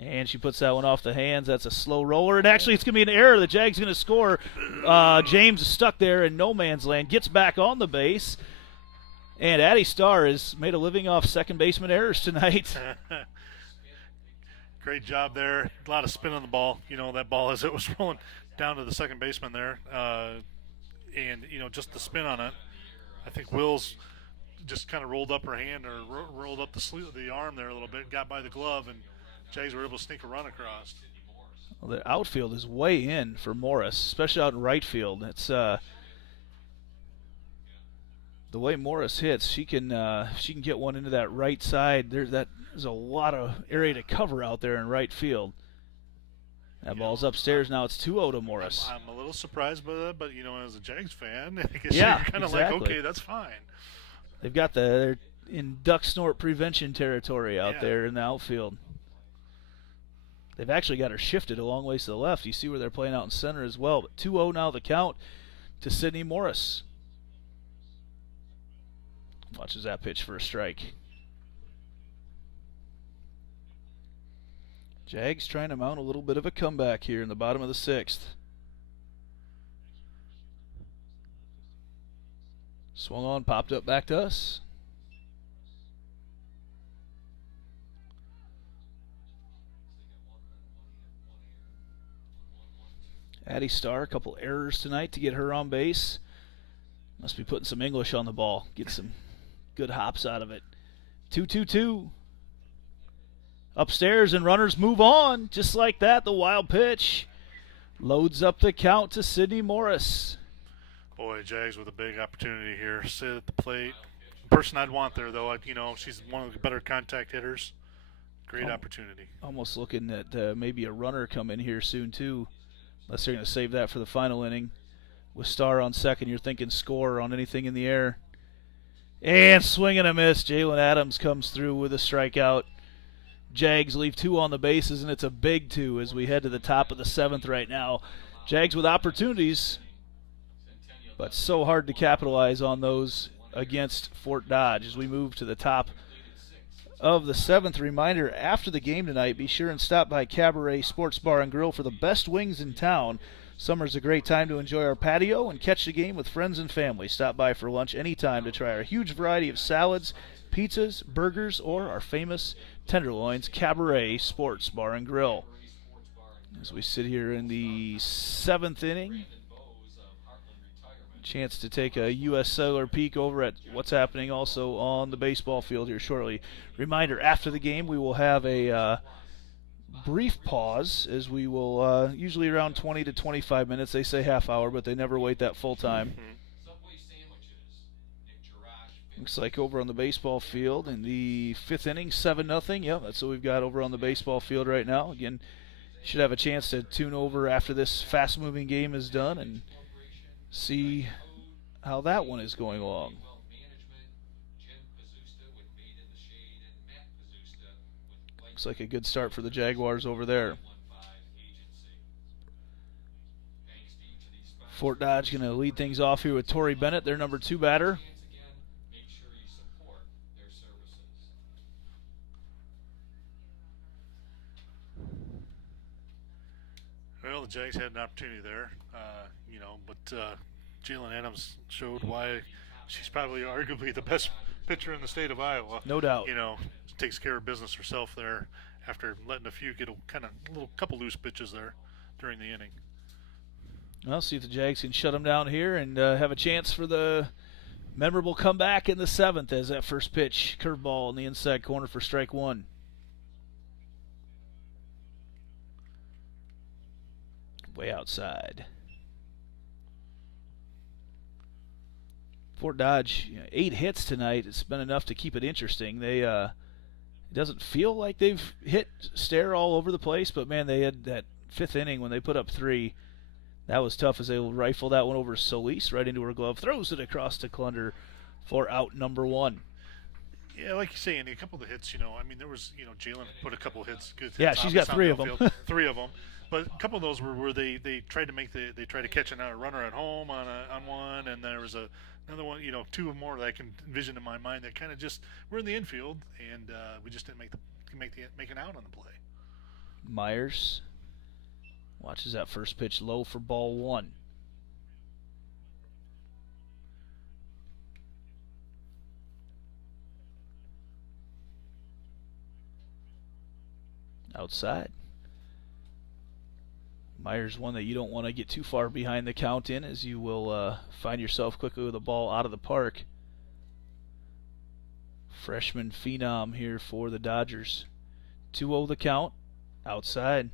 And she puts that one off the hands. That's a slow roller. And actually, it's going to be an error. The Jags going to score. James is stuck there in no man's land. Gets back on the base. And Addie Starr has made a living off second baseman errors tonight. Great job there. A lot of spin on the ball. That ball as it was rolling down to the second baseman there. And, just the spin on it. I think Wills just kind of rolled up her hand or rolled up the arm there a little bit, got by the glove, and Jags were able to sneak a run across. Well, the outfield is way in for Morris, especially out in right field. It's the way Morris hits, she can get one into that right side. There's a lot of area to cover out there in right field. That ball's upstairs now. It's 2-0 to Morris. I'm a little surprised by that, but as a Jags fan, I guess you're kind of like, okay, that's fine. They've got they're in duck snort prevention territory out there in the outfield. They've actually got her shifted a long ways to the left. You see where they're playing out in center as well. But 2-0 now the count to Sydney Morris. Watches that pitch for a strike. Jags trying to mount a little bit of a comeback here in the bottom of the 6th. Swung on, popped up back to us. Addie Starr, a couple errors tonight to get her on base. Must be putting some English on the ball. Get some good hops out of it. 2-2-2. Upstairs and runners move on. Just like that, the wild pitch loads up the count to Sydney Morris. Boy, Jags with a big opportunity here. Sit at the plate. The person I'd want there, though, she's one of the better contact hitters. Great opportunity. Almost looking at maybe a runner come in here soon, too. Unless they're going to save that for the final inning. With Starr on second, you're thinking score on anything in the air. And swing and a miss. Jalen Adams comes through with a strikeout. Jags leave 2 on the bases, and it's a big 2 as we head to the top of the 7th right now. Jags with opportunities, but so hard to capitalize on those against Fort Dodge as we move to the top of the 7th. Reminder, after the game tonight, be sure and stop by Cabaret Sports Bar and Grill for the best wings in town. Summer's a great time to enjoy our patio and catch the game with friends and family. Stop by for lunch anytime to try our huge variety of salads, pizzas, burgers, or our famous tenderloins. Cabaret Sports Bar and Grill. As we sit here in the 7th inning, chance to take a U.S. Cellular peek over at what's happening also on the baseball field here shortly. Reminder, after the game we will have a brief pause, as we will usually around 20 to 25 minutes. They say half hour, but they never wait that full time. Looks like over on the baseball field in the 5th inning, 7-0. Yep, that's what we've got over on the baseball field right now. Again, should have a chance to tune over after this fast-moving game is done and see how that one is going along. Looks like a good start for the Jaguars over there. Fort Dodge going to lead things off here with Torrey Bennett, their number 2 batter. Well, the Jags had an opportunity there, but Jalen Adams showed why she's probably arguably the best pitcher in the state of Iowa. No doubt. Takes care of business herself there after letting a few get a couple loose pitches there during the inning. Well, see if the Jags can shut them down here and have a chance for the memorable comeback in the 7th as that first pitch, curveball in the inside corner for strike 1. Way outside. Fort Dodge, 8 hits tonight. It's been enough to keep it interesting. They it doesn't feel like they've hit Stair all over the place, but man, they had that 5th inning when they put up 3. That was tough as they rifle that one over Solis right into her glove, throws it across to Klunder for out number 1. Yeah, like you say, Andy, a couple of the hits, there was, Jalen put a couple of hits. Good hits. Yeah, she's got 3 of them. 3 of them. But a couple of those were where they tried to they tried to catch a runner at home on one, and there was another one, 2 more that I can envision in my mind that kind of just were in the infield, and we just didn't make an out on the play. Myers watches that first pitch low for ball 1. Outside. Myers, one that you don't want to get too far behind the count in, as you will find yourself quickly with the ball out of the park. Freshman phenom here for the Dodgers. 2-0 the count. Outside.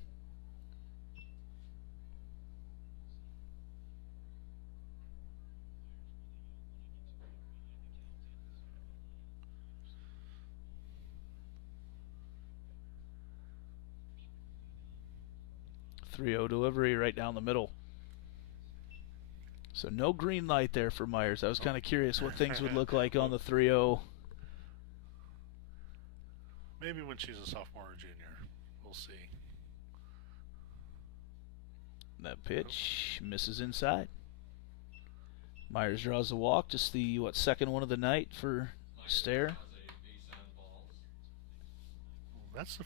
.30 delivery right down the middle. So no green light there for Myers. I was kind of curious what things would look like on the 3-0. Maybe when she's a sophomore or junior. We'll see. That pitch misses inside. Myers draws the walk. Just the, second one of the night for Stair. That's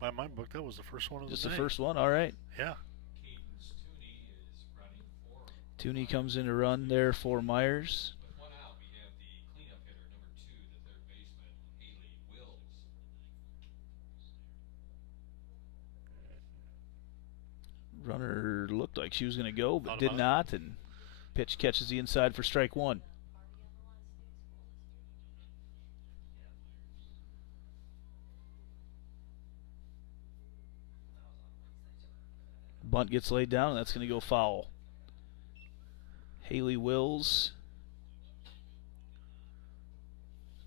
by my book, that was the first one of the Just day. the first one, all right. Yeah. Tooney comes in to run there for Myers. Runner looked like she was going to go, but did not, and pitch catches the inside for strike 1. Bunt gets laid down, and that's going to go foul. Haley Wills,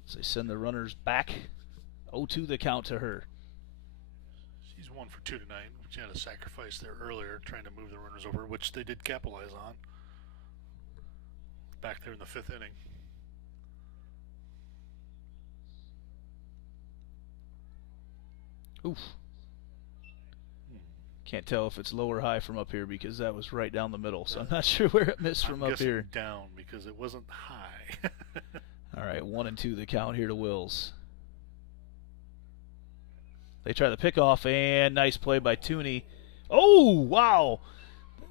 as they send the runners back. 0-2 the count to her. She's 1 for 2 tonight. She had a sacrifice there earlier, trying to move the runners over, which they did capitalize on. Back there in the 5th inning. Oof. Can't tell if it's low or high from up here because that was right down the middle. So I'm not sure where it missed from up here. Down because it wasn't high. All right, 1-2 the count here to Wills. They try the pickoff, and nice play by Tooney. Oh, wow.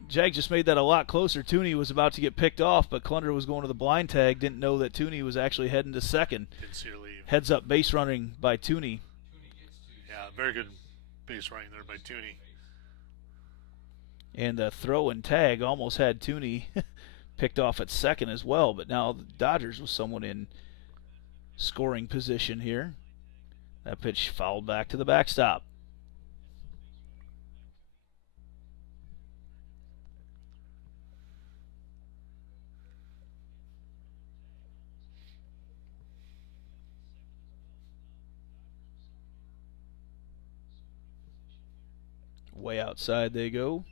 Jags just made that a lot closer. Tooney was about to get picked off, but Clunder was going to the blind tag. Didn't know that Tooney was actually heading to second. Didn't see her leave. Heads up base running by Tooney. Yeah, very good base running there by Tooney. And the throw and tag almost had Tooney picked off at second as well, but now the Dodgers with someone in scoring position here. That pitch fouled back to the backstop. Way outside they go.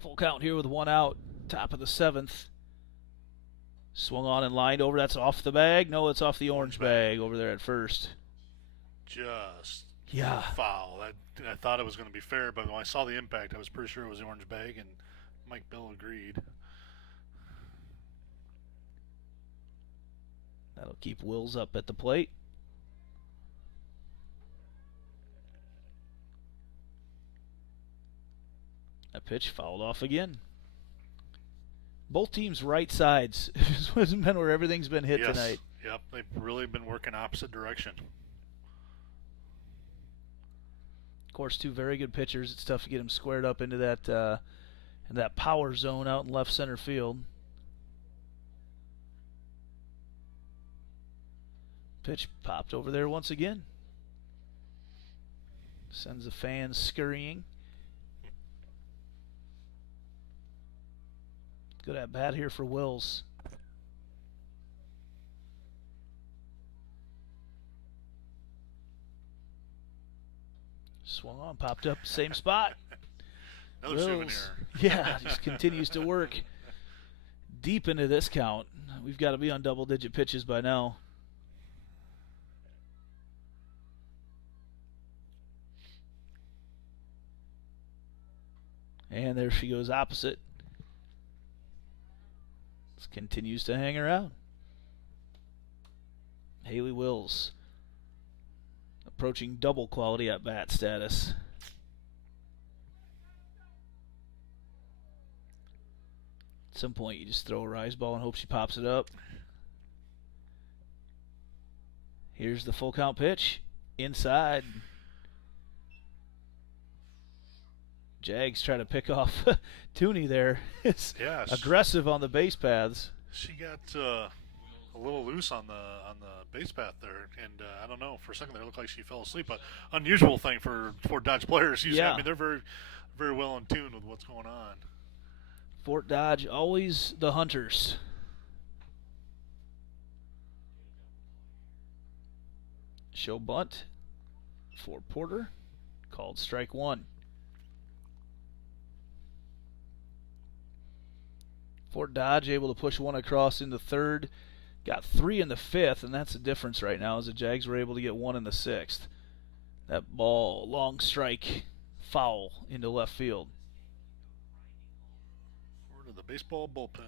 Full count here with 1 out, top of the 7th. Swung on and lined over. That's off the bag. No, it's off the orange bag over there at first. Just yeah, foul. I thought it was going to be fair, but when I saw the impact, I was pretty sure it was the orange bag, and Mike Bill agreed. That'll keep Wills up at the plate. That pitch fouled off again. Both teams' right sides has been where everything's been hit tonight. Yep, they've really been working opposite direction. Of course, two very good pitchers. It's tough to get them squared up into that power zone out in left center field. Pitch popped over there once again. Sends the fans scurrying. Good at bat here for Wills. Swung on, popped up, same spot. Another Wills, souvenir. Yeah, just continues to work deep into this count. We've got to be on double-digit pitches by now. And there she goes opposite. This continues to hang around. Haley Wills approaching double quality at bat status. At some point you just throw a rise ball and hope she pops it up. Here's the full count pitch. Inside. Jags try to pick off Tooney there. It's aggressive on the base paths. She got a little loose on the base path there, and I don't know. For a second there, it looked like she fell asleep. But unusual thing for Dodge players. Usually, I mean, they're very, very well in tune with what's going on. Fort Dodge always the hunters. Show bunt for Porter, called strike one. Fort Dodge able to push one across in the third. Got 3 in the 5th, and that's the difference right now as the Jags were able to get 1 in the 6th. That ball, long strike, foul into left field. Over to the baseball bullpen.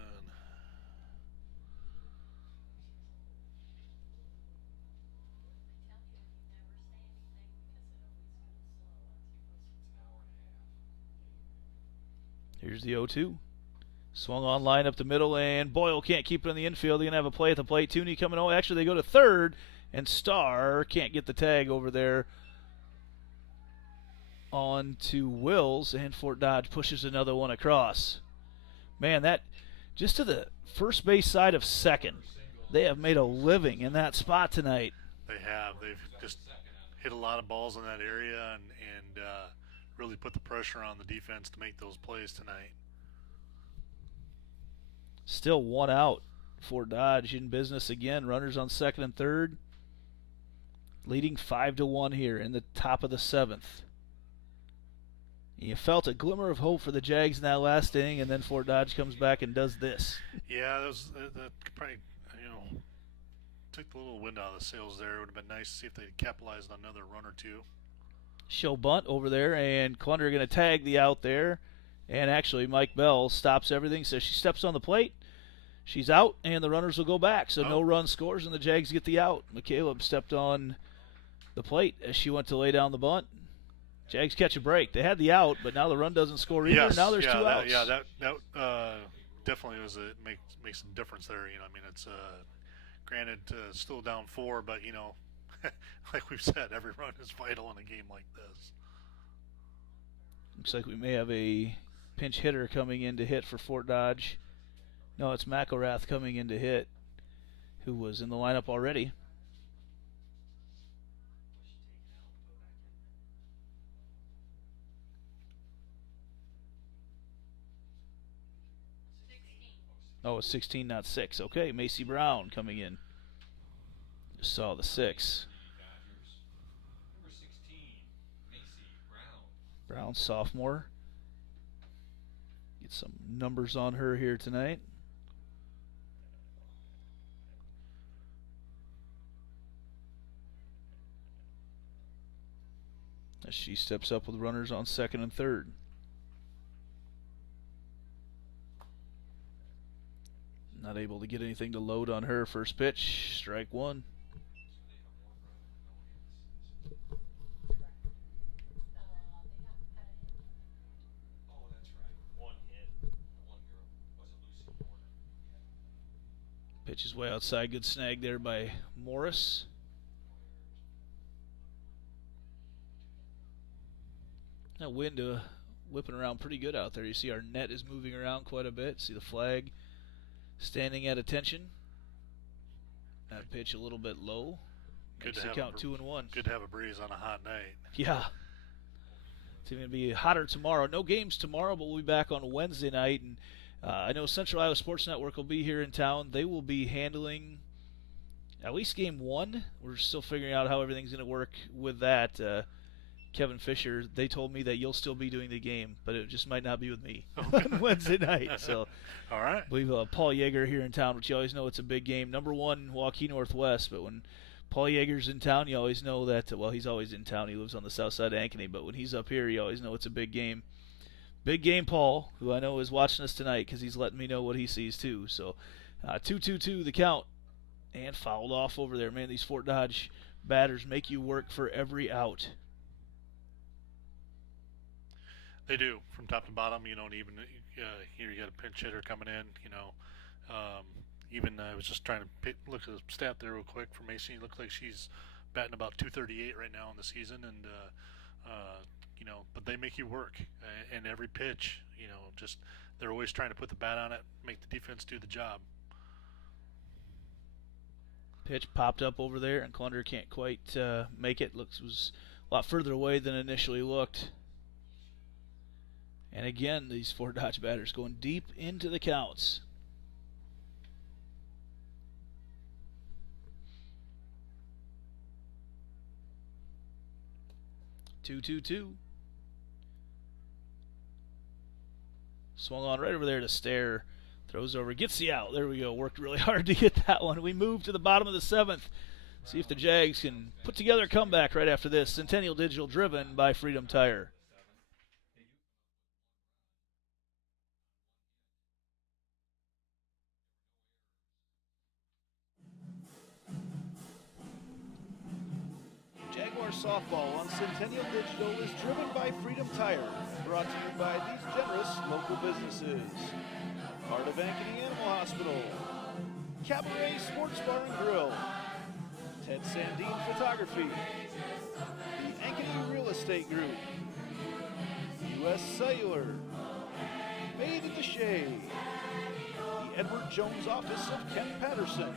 Here's the 0-2. Swung on line up the middle, and Boyle can't keep it in the infield. They're going to have a play at the plate. Tooney coming on. Actually, they go to third, and Starr can't get the tag over there on to Wills, and Fort Dodge pushes another one across. Man, that just to the first base side of second. They have made a living in that spot tonight. They have. They've just hit a lot of balls in that area and really put the pressure on the defense to make those plays tonight. Still 1 out. Fort Dodge in business again. Runners on second and third. Leading 5-1 here in the top of the 7th. You felt a glimmer of hope for the Jags in that last inning, and then Fort Dodge comes back and does this. Yeah, that probably, took the little wind out of the sails there. It would have been nice to see if they capitalized on another run or two. Show bunt over there, and Clunder going to tag the out there. And actually, Mike Bell stops everything, says she steps on the plate. She's out, and the runners will go back. So no run scores, and the Jags get the out. McCaleb stepped on the plate as she went to lay down the bunt. Jags catch a break. They had the out, but now the run doesn't score either. Yes, Now there's 2 outs. That definitely makes a difference there. It's granted still down 4, but like we've said, every run is vital in a game like this. Looks like we may have a pinch hitter coming in to hit for Fort Dodge. No, it's McElrath coming in to hit, who was in the lineup already. Oh, it's 16, not 6. Okay, Macy Brown coming in. Just saw the 6. Number 16, Macy Brown. Brown, sophomore. Get some numbers on her here tonight. As she steps up with runners on second and third. Not able to get anything to load on her. First pitch, strike 1. Pitch is way outside. Good snag there by Morris. That wind whipping around pretty good out there. You see our net is moving around quite a bit. See the flag standing at attention. That pitch a little bit low. Good Makes to the count 2-1. Good to have a breeze on a hot night. Yeah. It's going to be hotter tomorrow. No games tomorrow, but we'll be back on Wednesday night. And I know Central Iowa Sports Network will be here in town. They will be handling at least game 1. We're still figuring out how everything's going to work with that. Kevin Fisher, they told me that you'll still be doing the game, but it just might not be with me on Wednesday night. So, all right. I believe Paul Yeager here in town, which you always know it's a big game. Number 1, Waukee Northwest, but when Paul Yeager's in town, you always know that, well, he's always in town. He lives on the south side of Ankeny, but when he's up here, you always know it's a big game. Big game, Paul, who I know is watching us tonight because he's letting me know what he sees too. So, 2-2-2 the count, and fouled off over there. Man, these Fort Dodge batters make you work for every out. They do, from top to bottom. Even here you got a pinch hitter coming in. I was just trying to look at the stat there real quick for Macy. It looks like she's batting about 238 right now in the season, and but they make you work. And every pitch, just they're always trying to put the bat on it, make the defense do the job. Pitch popped up over there, and Clunder can't quite make it. Was a lot further away than initially looked. And again, these Fort Dodge batters going deep into the counts. Two. Swung on right over there to Stare. Throws over, gets the out. There we go. Worked really hard to get that one. We move to the bottom of the 7th. See if the Jags can put together a comeback right after this. Centennial Digital, driven by Freedom Tire. Softball on Centennial Digital is driven by Freedom Tire, brought to you by these generous local businesses. Heart of Ankeny Animal Hospital, Cabaret Sports Bar and Grill, Ted Sandine Photography, the Ankeny Real Estate Group, U.S. Cellular, Made in the Shade, the Edward Jones Office of Kent Patterson,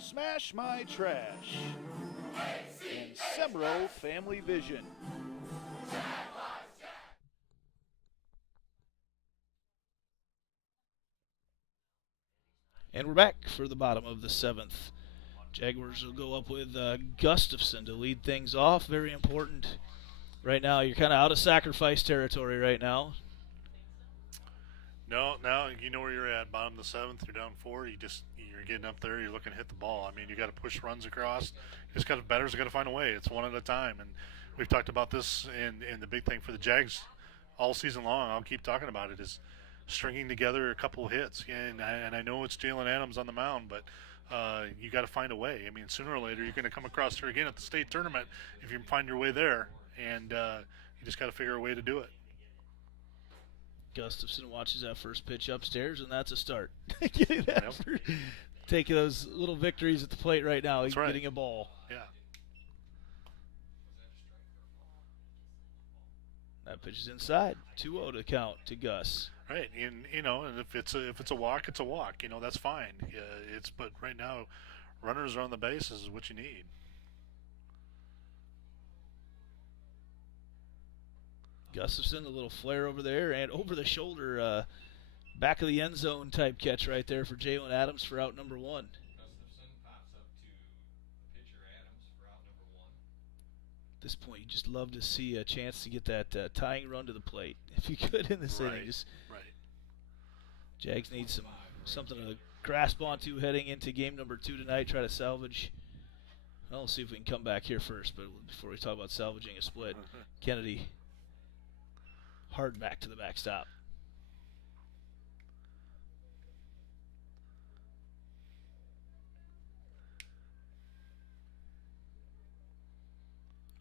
Smash My Trash, and Semro Family Vision. And we're back for the bottom of the 7th. Jaguars will go up with Gustafson to lead things off. Very important right now you're kind of out of sacrifice territory right now. No, now you know where you're at. Bottom of the seventh, you're down 4. You're getting up there. You're looking to hit the ball. I mean, you got to push runs across. Batters got to find a way. It's one at a time. And we've talked about this. And the big thing for the Jags all season long, I'll keep talking about it, is stringing together a couple of hits. And I know it's Jalen Adams on the mound, but you got to find a way. I mean, sooner or later you're going to come across her again at the state tournament if you can find your way there. And you just got to figure a way to do it. Gustafson watches that first pitch upstairs, and that's a start. Taking those little victories at the plate right now. He's getting a ball. Yeah. That pitch is inside. 2-0 to count to Gus. Right, and and if it's a walk, it's a walk. That's fine. But right now, runners are on the bases is what you need. Gustafson, a little flare over there, and over the shoulder, back of the end zone type catch right there for Jalen Adams for out number 1. Gustafson pops up to the pitcher Adams for out number 1. At this point, you just love to see a chance to get that tying run to the plate, if you could in this inning. Right. Jags need something to grasp onto heading into game number 2 tonight. Try to salvage. Well, let's see if we can come back here first, but before we talk about salvaging a split, Kennedy. Hard back to the backstop.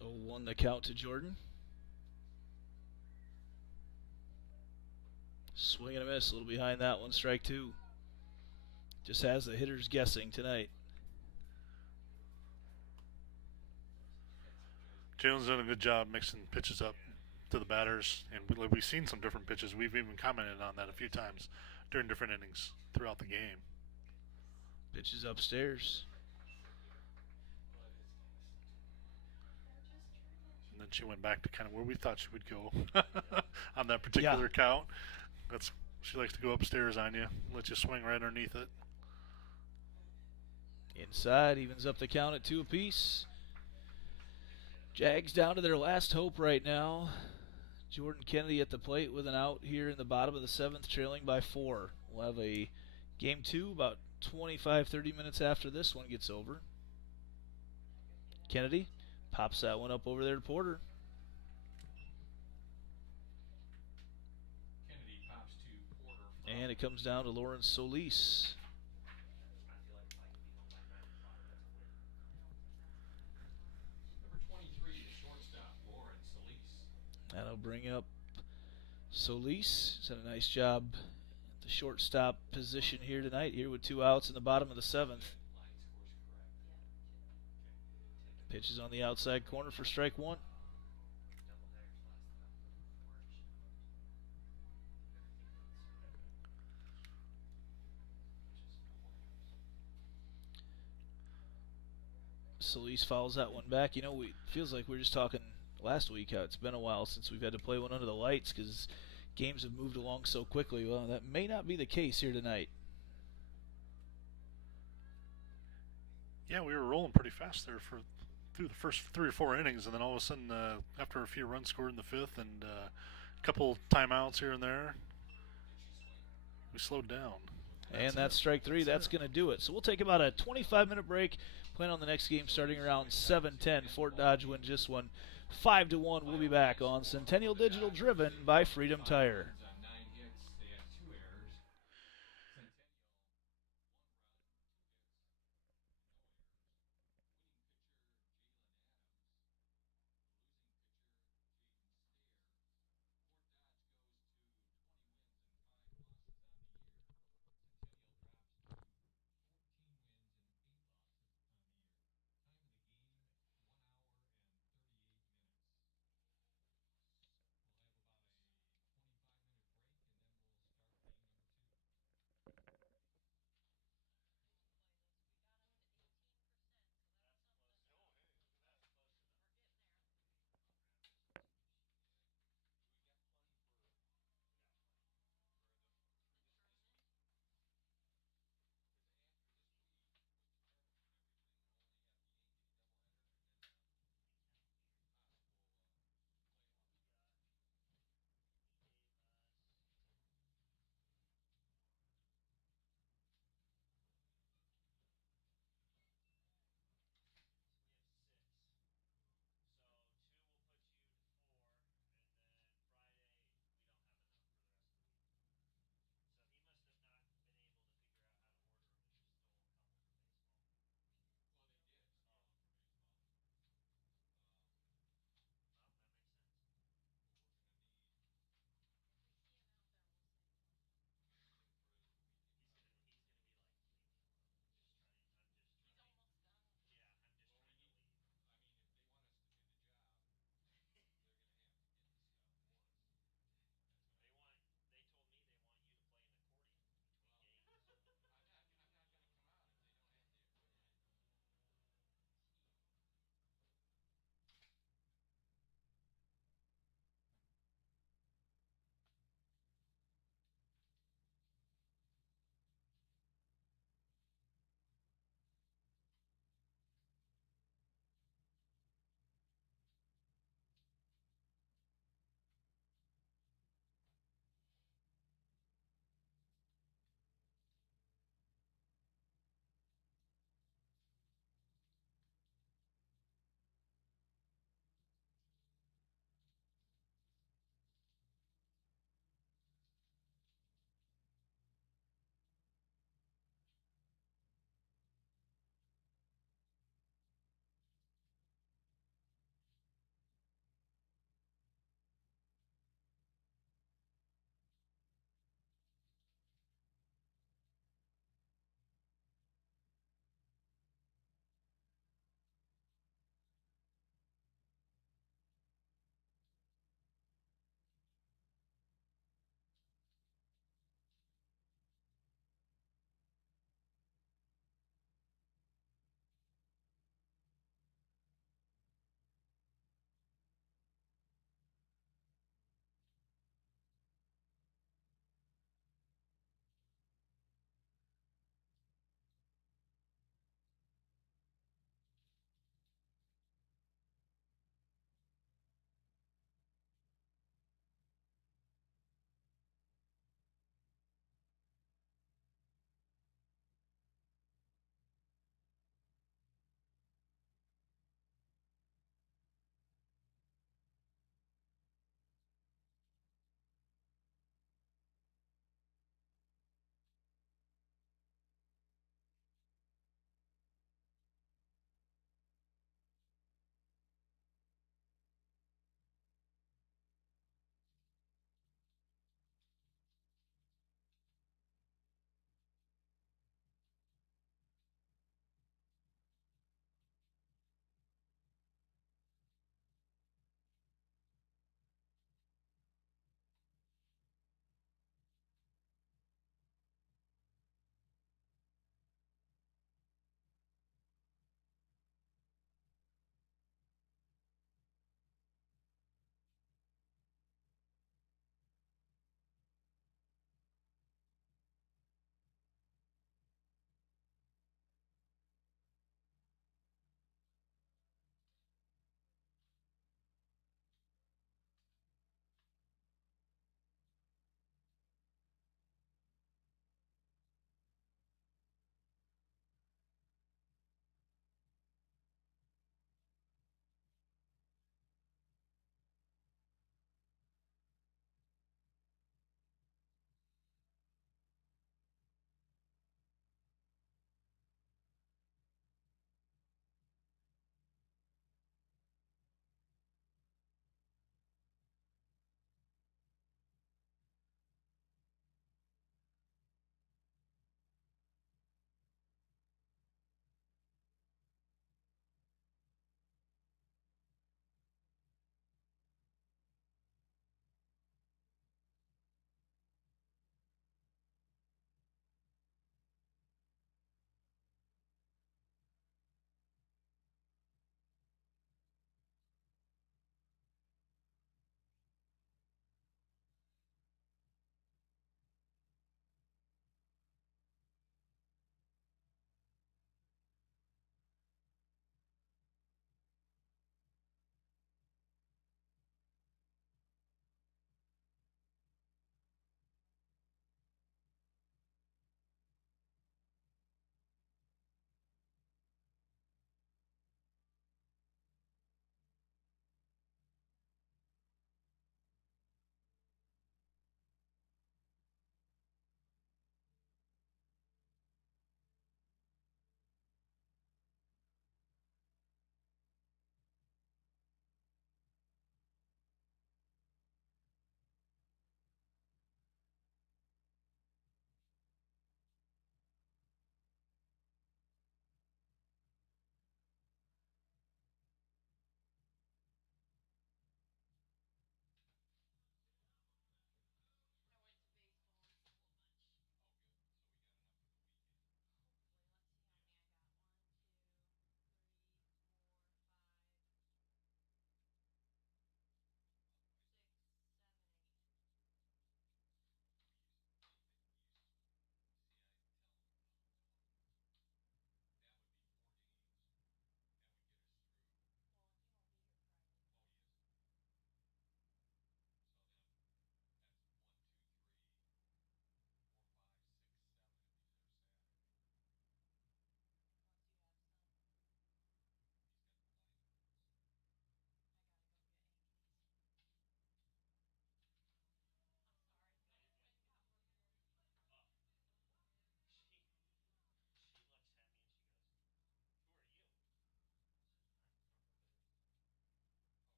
Oh, 1 the count to Jordan. Swing and a miss, a little behind that one, strike 2. Just has the hitters guessing tonight. Jalen's done a good job mixing pitches up to the batters, and we've seen some different pitches. We've even commented on that a few times during different innings throughout the game. Pitches upstairs. And then she went back to kind of where we thought she would go on that particular count. She likes to go upstairs on you, let you swing right underneath it. Inside, evens up the count at 2 apiece. Jags down to their last hope right now. Jordan Kennedy at the plate with an out here in the bottom of the 7th, trailing by 4. We'll have a game 2 about 25-30 minutes after this one gets over. Kennedy pops that one up over there to Porter. Kennedy pops to Porter. And it comes down to Lawrence Solis. Number 23, the shortstop, Lawrence Solis. That'll bring up Solis. He's done a nice job at the shortstop position here tonight, here with 2 outs in the bottom of the 7th. Pitch is on the outside corner for strike 1. Solis fouls that one back. Feels like we were just talking last week how it's been a while since we've had to play one under the lights because games have moved along so quickly. Well, that may not be the case here tonight. Yeah, we were rolling pretty fast there through the first 3 or 4 innings, and then all of a sudden, after a few runs scored in the 5th and a couple timeouts here and there, we slowed down. And that's strike 3. That's going to do it. So we'll take about a 25-minute break. Plan on the next game starting around 7:10. Fort Dodge wins this one 5-1. We'll be back on Centennial Digital, driven by Freedom Tire.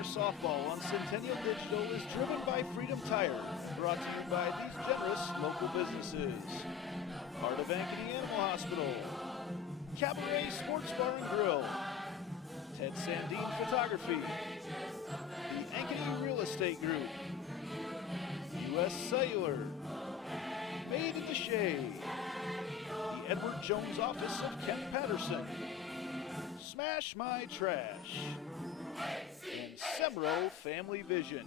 Jaguar softball on Centennial Digital is driven by Freedom Tire, brought to you by these generous local businesses. Heart of Ankeny Animal Hospital, Cabaret Sports Bar and Grill, Ted Sandine Photography, the Ankeny Real Estate Group, U.S. Cellular, Made at the Shade, the Edward Jones Office of Kent Patterson, Smash My Trash, and Semro Family Vision.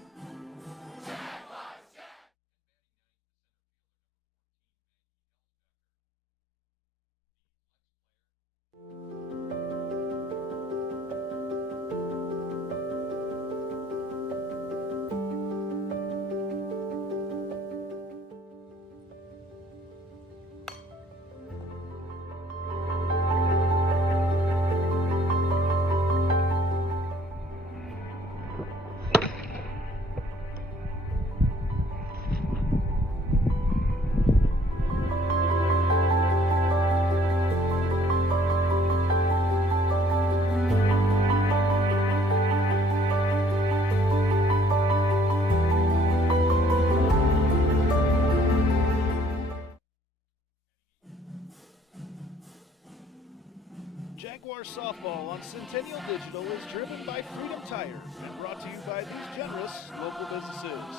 Jaguar softball on Centennial Digital is driven by Freedom Tire and brought to you by these generous local businesses.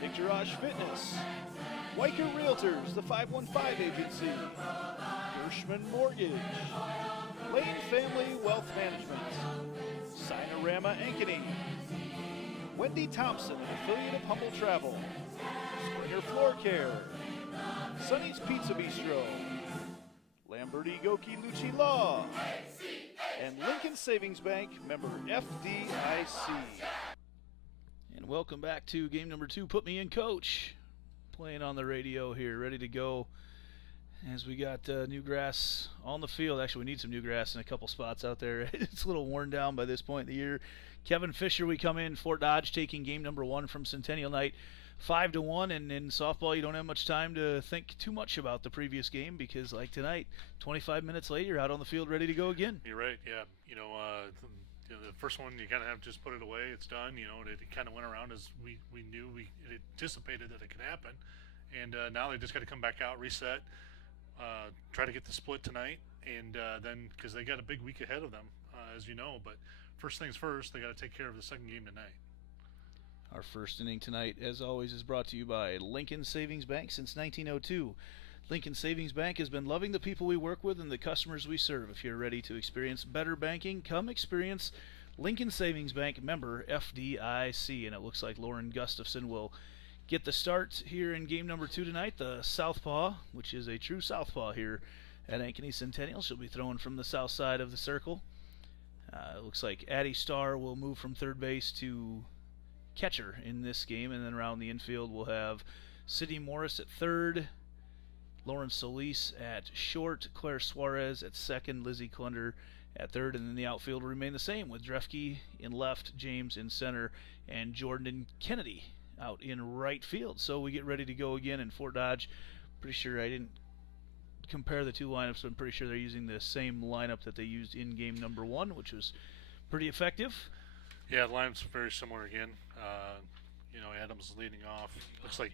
Picturage Fitness, Weicker Realtors, the 515 Agency, Gershman Mortgage, Lane Family Wealth Management, Sinorama Ankeny, Wendy Thompson, an affiliate of Humble Travel, Springer Floor Care, Sonny's Pizza Bistro, Lamberti Goki Lucci Law, and Lincoln Savings Bank, member FDIC. And welcome back to game number 2, Put Me in, Coach. Playing on the radio here, ready to go as we got new grass on the field. Actually, we need some new grass in a couple spots out there. It's a little worn down by this point in the year. Kevin Fisher, we come in, Fort Dodge taking game number 1 from Centennial night. 5-1, and in softball you don't have much time to think too much about the previous game because, like tonight, 25 minutes later you're out on the field ready to go again. You're right, yeah. The first one you kind of have to just put it away. It's done. It kind of went around as we knew it anticipated that it could happen, and now they just got to come back out, reset, try to get the split tonight, and then because they got a big week ahead of them, as you know. But first things first, they got to take care of the second game tonight. Our first inning tonight, as always, is brought to you by Lincoln Savings Bank since 1902. Lincoln Savings Bank has been loving the people we work with and the customers we serve. If you're ready to experience better banking, come experience Lincoln Savings Bank, member FDIC. And it looks like Lauren Gustafson will get the start here in game number 2 tonight. The southpaw, which is a true southpaw here at Ankeny Centennial. She'll be throwing from the south side of the circle. It looks like Addie Starr will move from third base to catcher in this game, and then around the infield we'll have Sydney Morris at third, Lauren Solis at short, Claire Suarez at second, Lizzie Klunder at third, and then the outfield will remain the same with Drefke in left, James in center, and Jordan and Kennedy out in right field. So we get ready to go again in Fort Dodge. Pretty sure I didn't compare the two lineups, but I'm pretty sure they're using the same lineup that they used in game number 1, which was pretty effective. Yeah, the line's very similar again. Adams leading off. Looks like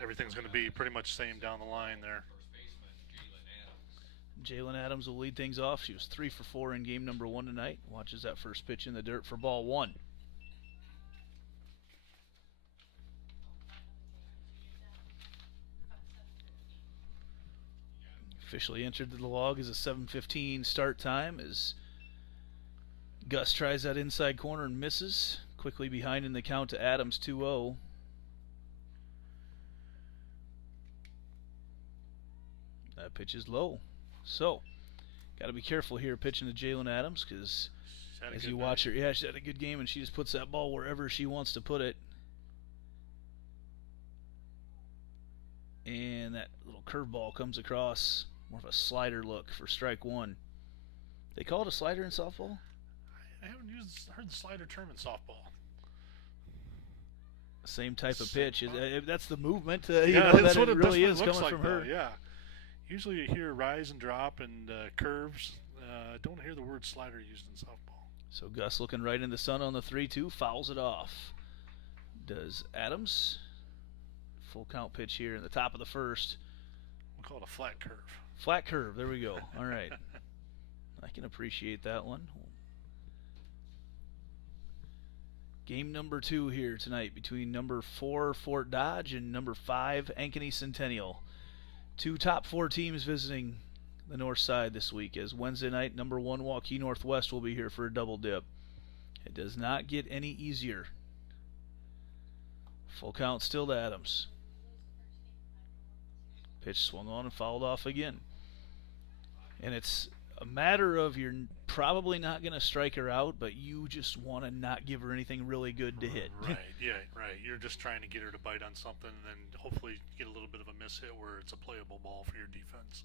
everything's going to be pretty much same down the line there. Jalen Adams will lead things off. She was 3 for 4 in game number 1 tonight. Watches that first pitch in the dirt for ball 1. Officially entered the log as a 7:15 start time as Gus tries that inside corner and misses. Quickly behind in the count to Adams, 2-0. That pitch is low. So, got to be careful here pitching to Jalen Adams because as you watch her, yeah, she had a good game and she just puts that ball wherever she wants to put it. And that little curveball comes across, more of a slider look for strike 1. They call it a slider in softball? I haven't heard the slider term in softball. Same type of pitch. That's the movement. That's what it really is coming like from her. Yeah. Usually you hear rise and drop and curves. Don't hear the word slider used in softball. So Gus looking right in the sun on the 3-2, fouls it off. Does Adams. Full count pitch here in the top of the first. We'll call it a flat curve. Flat curve, there we go. All right. I can appreciate that one. Game number 2 here tonight between number 4 Fort Dodge and number 5 Ankeny Centennial. 2 top 4 teams visiting the north side this week, as Wednesday night number 1 Waukee Northwest will be here for a double dip. It does not get any easier. Full count still to Adams. Pitch swung on and fouled off again. And it's a matter of you're probably not going to strike her out, but you just want to not give her anything really good to hit. Right, yeah, right. You're just trying to get her to bite on something and then hopefully get a little bit of a miss hit where it's a playable ball for your defense.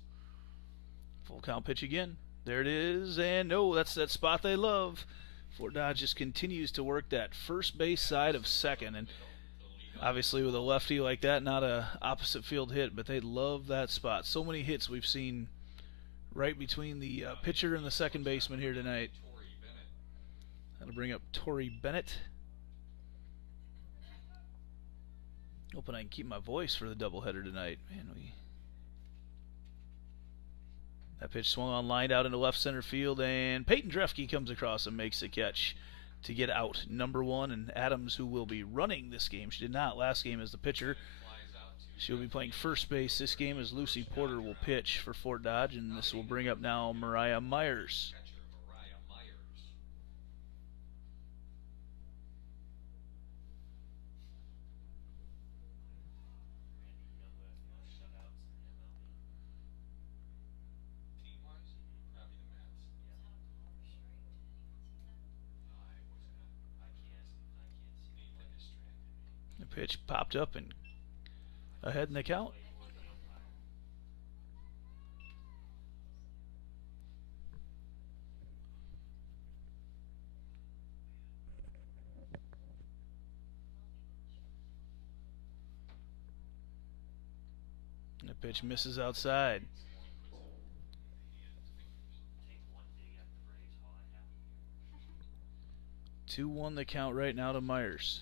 Full count pitch again. There it is, and no, that's that spot they love. Fort Dodge just continues to work that first base side of second, and obviously with a lefty like that, not a opposite field hit, but they love that spot. So many hits we've seen right between the pitcher and the second baseman here tonight. That'll bring up Tori Bennett. Hoping I can keep my voice for the doubleheader tonight. Man, that pitch swung on, lined out into left center field, and Peyton Drefke comes across and makes the catch to get out. Number 1, and Adams, who will be running this game. She did not last game as the pitcher. She'll be playing first base this game as Lucy Porter will pitch for Fort Dodge, and this will bring up now Mariah Myers. The pitch popped up and ahead in the count. The pitch misses outside. 2-1 the count right now to Myers.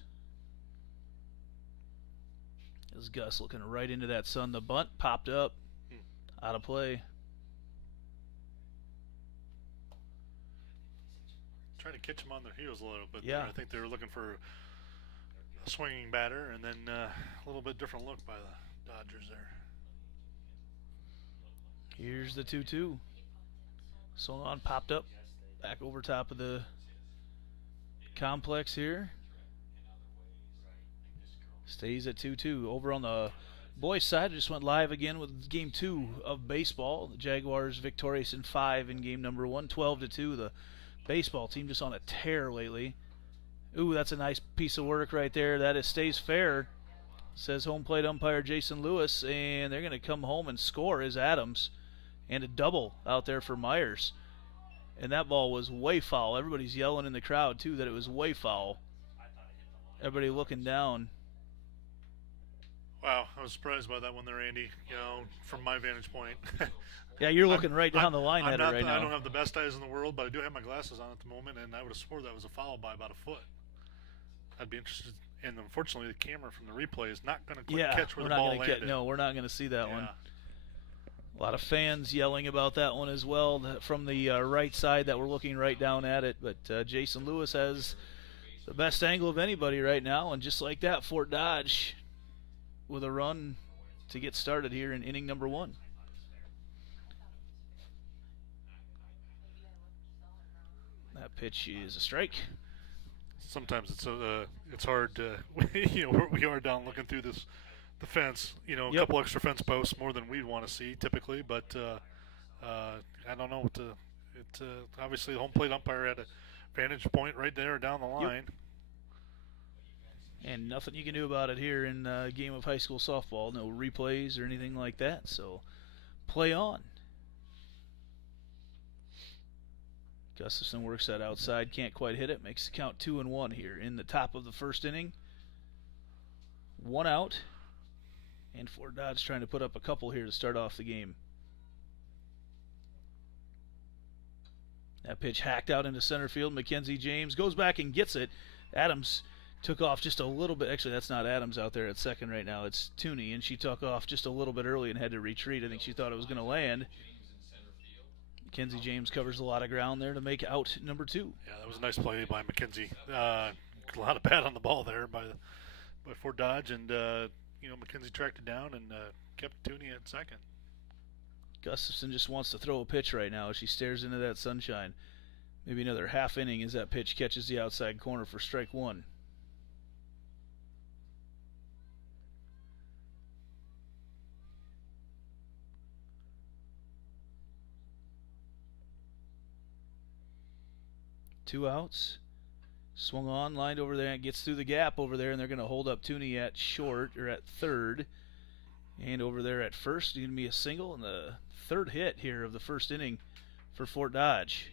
As Gus looking right into that sun. The bunt popped up. Out of play. Trying to catch them on their heels a little bit. Yeah. There. I think they were looking for a swinging batter, and then a little bit different look by the Dodgers there. Here's the 2-2. Swung on, popped up. Back over top of the complex here. Stays at 2-2. Over on the boys' side, just went live again with game 2 of baseball. The Jaguars victorious in 5 in game number 1, 12-2. The baseball team just on a tear lately. Ooh, that's a nice piece of work right there. That stays fair, says home plate umpire Jason Lewis, and they're going to come home and score as Adams. And a double out there for Myers. And that ball was way foul. Everybody's yelling in the crowd, too, that it was way foul. Everybody looking down. Wow, I was surprised by that one there, Andy. You know, from my vantage point. Yeah, you're looking right down the line header right now. I don't have the best eyes in the world, but I do have my glasses on at the moment, and I would have swore that was a foul by about a foot. I'd be interested. And unfortunately, the camera from the replay is not going to catch where the ball landed. No, we're not going to see that one. A lot of fans yelling about that one as well from the right side that we're looking right down at it. But Jason Lewis has the best angle of anybody right now, and just like that, Fort Dodge with a run to get started here in inning number 1. That pitch is a strike. Sometimes it's hard to, where we are down looking through the fence. A couple extra fence posts more than we'd want to see typically, but I don't know what to. Obviously the home plate umpire had a vantage point right there down the line. Yep. And nothing you can do about it here in a game of high school softball. No replays or anything like that. So play on. Gustafson works that outside. Can't quite hit it. Makes the count 2-1 here in the top of the first inning. 1 out. And Fort Dodge trying to put up a couple here to start off the game. That pitch hacked out into center field. Mackenzie James goes back and gets it. Adams took off just a little bit. Actually, that's not Adams out there at second right now. It's Tooney, and she took off just a little bit early and had to retreat. I think she thought it was going to land. Mackenzie James covers a lot of ground there to make out number 2. Yeah, that was a nice play by Mackenzie. A lot of bat on the ball there by Fort Dodge, and Mackenzie tracked it down and kept Tooney at second. Gustafson just wants to throw a pitch right now as she stares into that sunshine. Maybe another half inning as that pitch catches the outside corner for strike 1. Two outs. Swung on, lined over there, and gets through the gap over there, and they're going to hold up Tooney at short, or at third. And over there at first, going to be a single, and the third hit here of the first inning for Fort Dodge.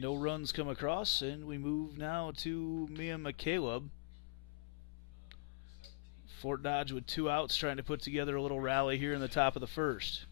No runs come across, and we move now to Mia McCaleb. Fort Dodge with 2 outs, trying to put together a little rally here in the top of the first.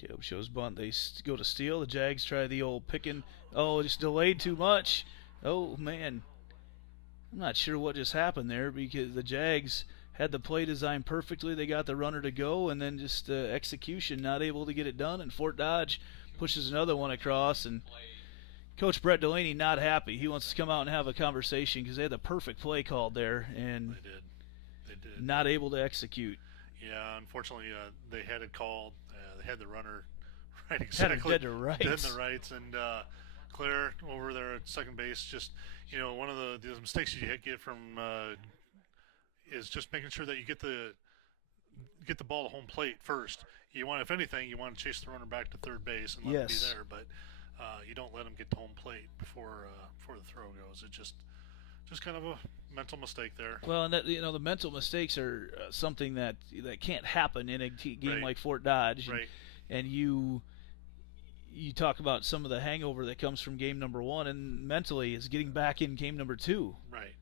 Caleb shows bunt. They go to steal. The Jags try the old picking. Oh, just delayed too much. Oh, man. I'm not sure what just happened there because the Jags had the play designed perfectly. They got the runner to go, and then just execution, not able to get it done. And Fort Dodge pushes another one across. And Coach Brett Delaney not happy. He wants to come out and have a conversation because they had the perfect play called there and They did. Not able to execute. Yeah, unfortunately, they had it called. They had the runner right exactly. Had it dead to rights. Dead in the rights, and Claire over there at second base. Just one of the mistakes you get from is just making sure that you get the ball to home plate first. You want, if anything, you want to chase the runner back to third base and let him be there, but you don't let him get to home plate before the throw goes. It just kind of a mental mistake there. Well, and that, the mental mistakes are something that can't happen in a game like Fort Dodge. Right. And you talk about some of the hangover that comes from game number 1, and mentally is getting back in game number 2. Right.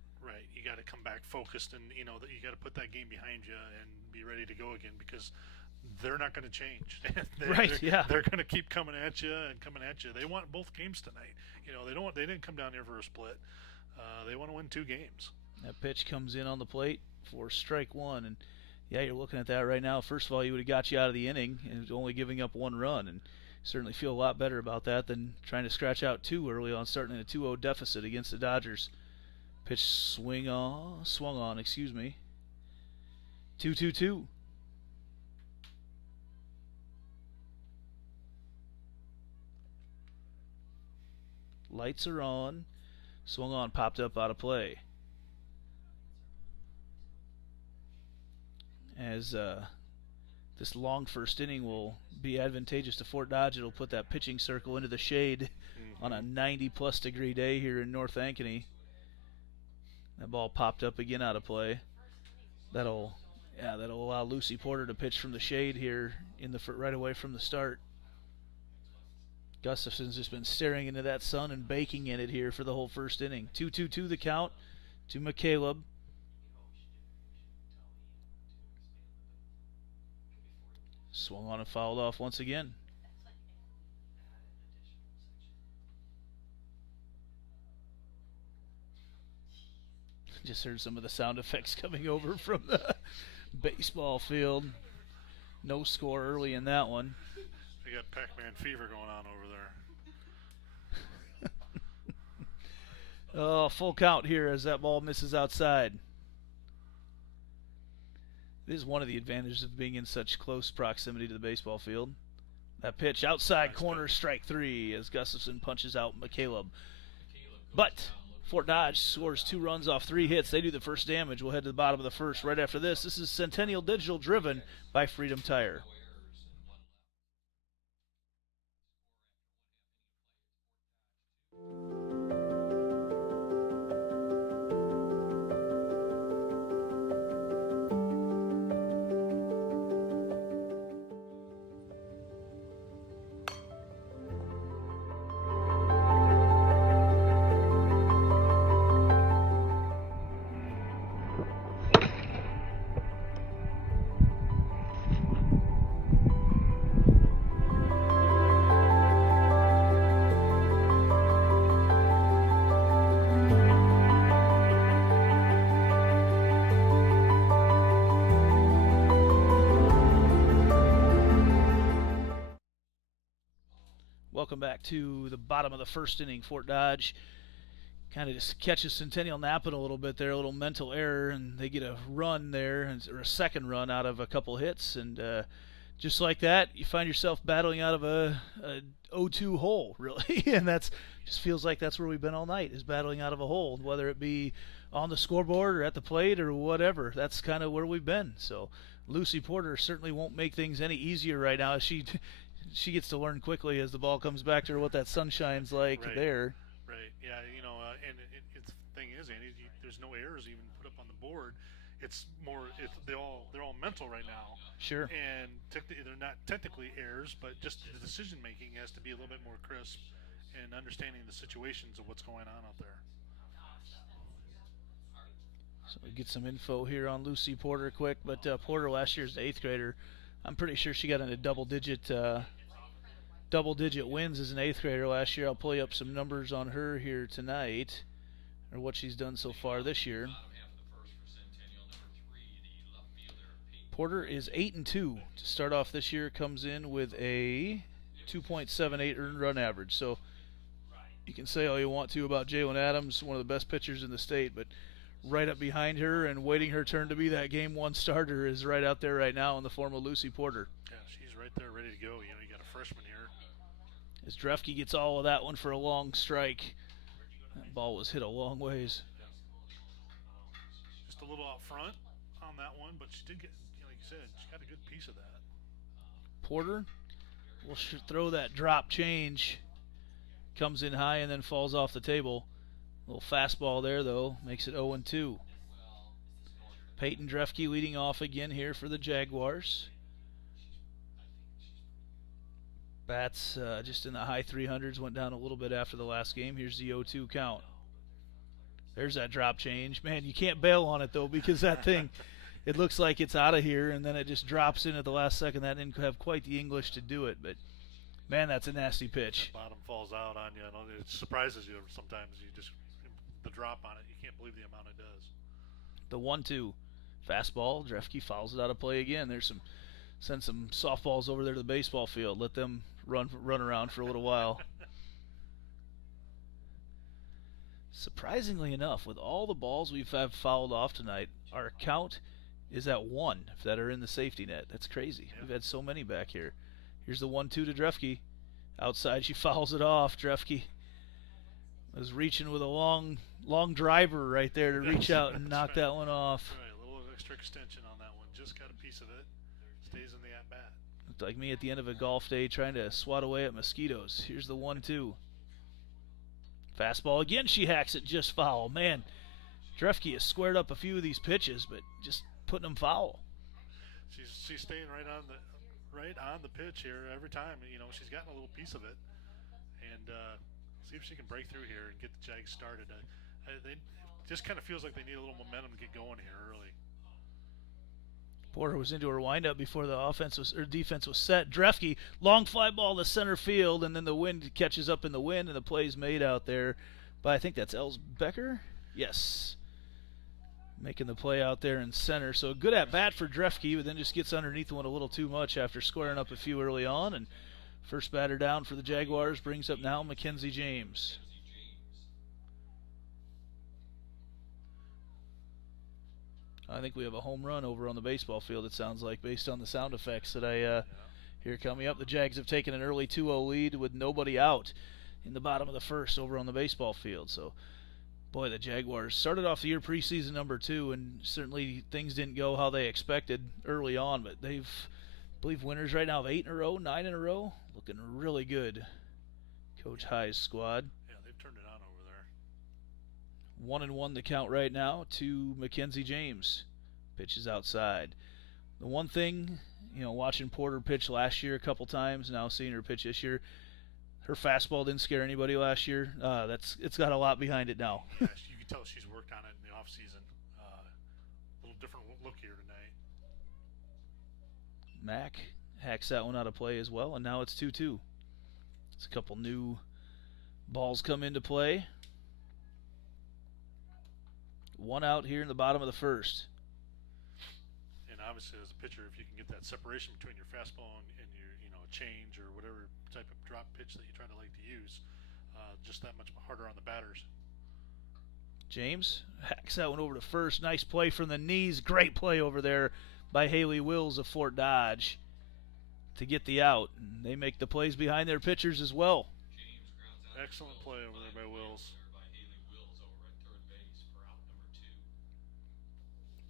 You got to come back focused, and you got to put that game behind you and be ready to go again because they're not going to change. They're going to keep coming at you. They want both games tonight. They didn't come down here for a split. They want to win 2 games. That pitch comes in on the plate for strike 1, and yeah, you're looking at that right now. First of all, you would have got you out of the inning and only giving up 1 run, and certainly feel a lot better about that than trying to scratch out 2 early on, starting in a 2-0 deficit against the Dodgers. Pitch swung on, 2-2-2. Lights are on. Swung on, popped up out of play. As this long first inning will be advantageous to Fort Dodge, it'll put that pitching circle into the shade on a 90-plus degree day here in North Ankeny. That ball popped up again out of play. That'll allow Lucy Porter to pitch from the shade here right away from the start. Gustafson's just been staring into that sun and baking in it here for the whole first inning. 2-2-2 the count to McCaleb. Swung on and fouled off once again. Just heard some of the sound effects coming over from the baseball field. No score early in that one. They got Pac-Man fever going on over there. Oh, full count here as that ball misses outside. It is one of the advantages of being in such close proximity to the baseball field. That pitch outside corner, strike 3 as Gustafson punches out McCaleb. But Fort Dodge scores 2 runs off 3 hits. They do the first damage. We'll head to the bottom of the first right after this. This is Centennial Digital, driven by Freedom Tire. Welcome back to the bottom of the first inning. Fort Dodge kind of just catches Centennial napping a little bit there, a little mental error, and they get a run there, or a second run out of a couple hits, and just like that, you find yourself battling out of a 0-2 hole, really, and that's just feels like that's where we've been all night, is battling out of a hole, whether it be on the scoreboard or at the plate or whatever. That's kind of where we've been. So Lucy Porter certainly won't make things any easier right now. She gets to learn quickly as the ball comes back to her what that sunshine's like there. Right. Yeah. And it's the thing is, Andy, there's no errors even put up on the board. It's more. They're all mental right now. Sure. And they're not technically errors, but just the decision making has to be a little bit more crisp and understanding the situations of what's going on out there. So we get some info here on Lucy Porter quick, but Porter last year's an 8th grader. I'm pretty sure she got into double-digit wins as an 8th grader last year. I'll pull you up some numbers on her here tonight, or what she's done so far this year. Porter is 8-2 to start off this year. Comes in with a 2.78 earned run average. So you can say all you want to about Jalen Adams, one of the best pitchers in the state, but right up behind her and waiting her turn to be that game one starter is right out there right now in the form of Lucy Porter. Yeah, she's right there ready to go. You got a freshman here. As Drefke gets all of that one for a long strike. That ball was hit a long ways. Just a little out front on that one, but she did get, like you said, she got a good piece of that. Porter will throw that drop change. Comes in high and then falls off the table. Little fastball there, though, makes it 0-2. Peyton Drefke leading off again here for the Jaguars. Bats just in the high 300s, went down a little bit after the last game. Here's the 0-2 count. There's that drop change. Man, you can't bail on it, though, because that thing, it looks like it's out of here, and then it just drops in at the last second. That didn't have quite the English to do it, but man, that's a nasty pitch. The bottom falls out on you. It surprises you sometimes. The drop on it, you can't believe the amount it does. The 1-2 fastball. Drefke fouls it out of play again. Send some softballs over there to the baseball field. Let them run around for a little while. Surprisingly enough, with all the balls we've had fouled off tonight, our count is at 1 that are in the safety net. That's crazy. Yeah. We've had so many back here. Here's the 1-2 to Drefke. Outside, she fouls it off. Drefke was reaching with a long driver right there to reach out and knock that one off. Right, a little extra extension on that one. Just got a piece of it. Stays in the at-bat. Looked like me at the end of a golf day trying to swat away at mosquitoes. Here's the 1-2. Fastball again. She hacks it just foul. Man, Drefke has squared up a few of these pitches, but just putting them foul. She's staying right on the pitch here every time. She's gotten a little piece of it, and see if she can break through here and get the Jags started. It just kind of feels like they need a little momentum to get going here early. Porter was into her windup before the defense was set. Drefke, long fly ball to center field, and then the wind catches up in the wind, and the play's made out there by, I think that's Els Becker? Yes. Making the play out there in center. So good at bat for Drefke, but then just gets underneath one a little too much after squaring up a few early on. And first batter down for the Jaguars brings up now Mackenzie James. I think we have a home run over on the baseball field, it sounds like, based on the sound effects that I hear coming up. The Jags have taken an early 2-0 lead with nobody out in the bottom of the first over on the baseball field. So, boy, the Jaguars started off the year preseason number 2, and certainly things didn't go how they expected early on, but they've, I believe, winners right now of 8 in a row, 9 in a row. Looking really good, Coach High's squad. Yeah, they've turned it on over there. 1-1 the count right now to Mackenzie James. Pitches outside. The one thing, watching Porter pitch last year a couple times, now seeing her pitch this year, her fastball didn't scare anybody last year. It's got a lot behind it now. Yeah, you can tell she's worked on it in the off season. A little different look here tonight. Mack hacks that one out of play as well, and now it's 2-2. It's a couple new balls come into play. One out here in the bottom of the first. And obviously, as a pitcher, if you can get that separation between your fastball and your change or whatever type of drop pitch that you try to like to use. Just that much harder on the batters. James hacks that one over to first. Nice play from the knees. Great play over there by Haley Wills of Fort Dodge to get the out. And they make the plays behind their pitchers as well. Excellent play over there by Wills.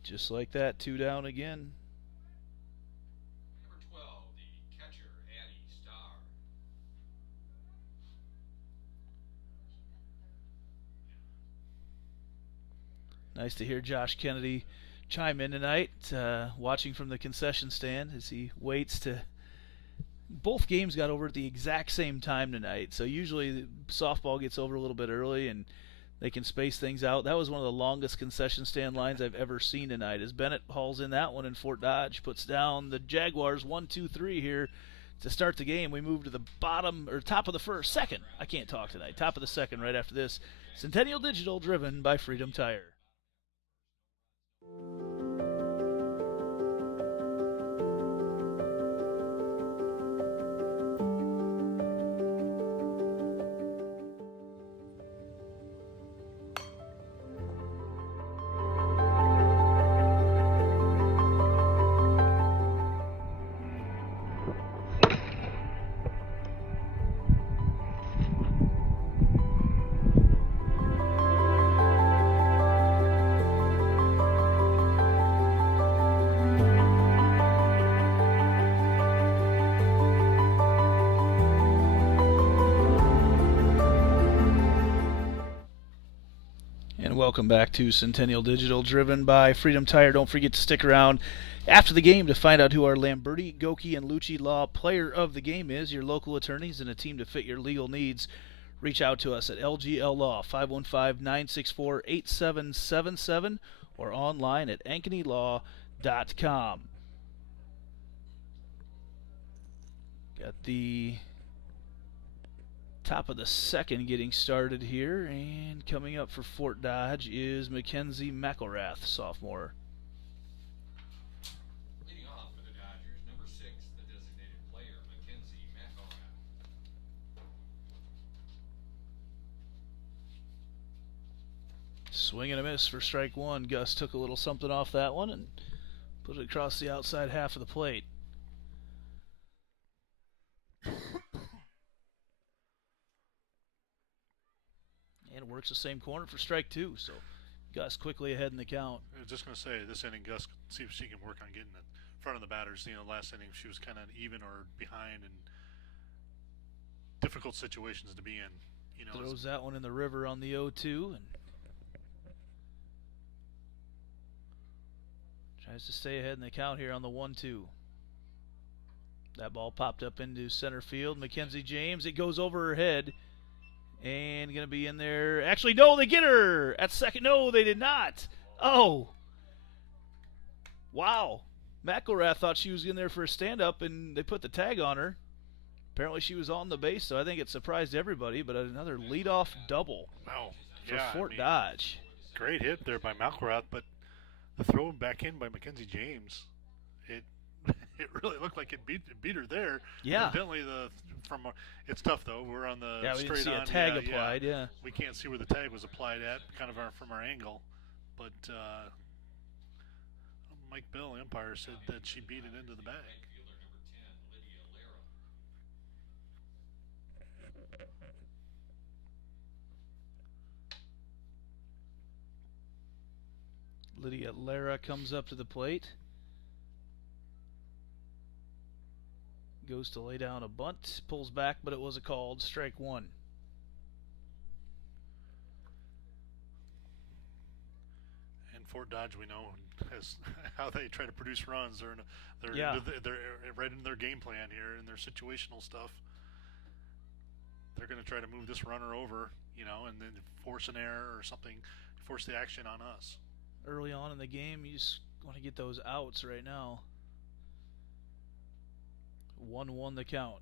Just like that, 2 down again. Number 12, the catcher, Addie Starr. Nice to hear Josh Kennedy chime in tonight, watching from the concession stand as he waits to. Both games got over at the exact same time tonight, so usually softball gets over a little bit early and they can space things out. That was one of the longest concession stand lines I've ever seen tonight. As Bennett hauls in that one, and Fort Dodge puts down the Jaguars 1-2-3 here to start the game. We move to the top of the second. I can't talk tonight. Top of the second right after this. Centennial Digital, driven by Freedom Tire. Welcome back to Centennial Digital, driven by Freedom Tire. Don't forget to stick around after the game to find out who our Lamberti, Goki, and Lucci Law player of the game is. Your local attorneys and a team to fit your legal needs. Reach out to us at LGL Law, 515-964-8777, or online at ankenylaw.com. Got the top of the second getting started here, and coming up for Fort Dodge is Mackenzie McElrath, sophomore. Leading off for the Dodgers, number 6, the designated player, Mackenzie McElrath. Swing and a miss for strike one. Gus took a little something off that one and put it across the outside half of the plate. And works the same corner for strike two, so Gus quickly ahead in the count. I was just going to say, this inning, Gus, see if she can work on getting in front of the batters. You know, last inning she was kind of even or behind and difficult situations to be in. You know, throws that one in the river on the 0-2 and tries to stay ahead in the count here on the 1-2. That ball popped up into center field. Mackenzie James, it goes over her head. And going to be in there. Actually, no, they get her at second. No, they did not. Oh. Wow. McElrath thought she was in there for a stand-up, and they put the tag on her. Apparently she was on the base, so I think it surprised everybody. But another leadoff double for Fort Dodge. Great hit there by McElrath, but the throw back in by Mackenzie James, it really looked like it beat her there. Yeah. Evidently, it's tough though. We're on the we straight didn't see on. a tag applied. Yeah. We can't see where the tag was applied at, kind of from our angle. But Mike Bell, umpire, said that she beat it into the bag. Lydia Lara comes up to the plate. Goes to lay down a bunt, pulls back, but it was a called strike one. And Fort Dodge, we know, has how they try to produce runs. They're right in their game plan here, and their situational stuff. They're going to try to move this runner over, you know, and then force an error or something, force the action on us. Early on in the game, you just want to get those outs right now. 1-1 the count.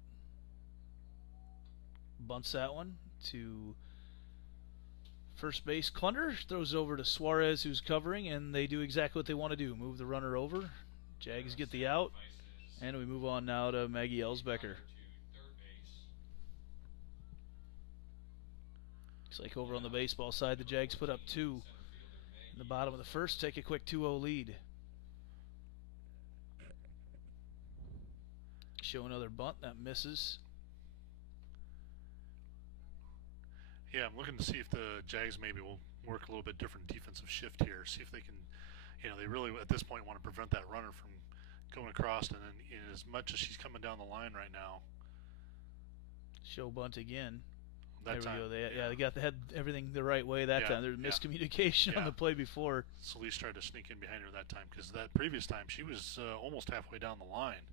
Bunts that one to first base. Klunder throws it over to Suarez, who's covering, and they do exactly what they want to do. Move the runner over. Jags get the out. And we move on now to Maggie Elsbecker. Looks like over on the baseball side, the Jags put up 2 in the bottom of the first, take a quick 2-0 lead. Show another bunt, that misses. Yeah, I'm looking to see if the Jags maybe will work a little bit different defensive shift here. See if they can, they really at this point want to prevent that runner from going across. And then as much as she's coming down the line right now. Show bunt again. That there time, we go. They had everything the right way that time. There was miscommunication on the play before. Solis tried to sneak in behind her that time because that previous time she was almost halfway down the line,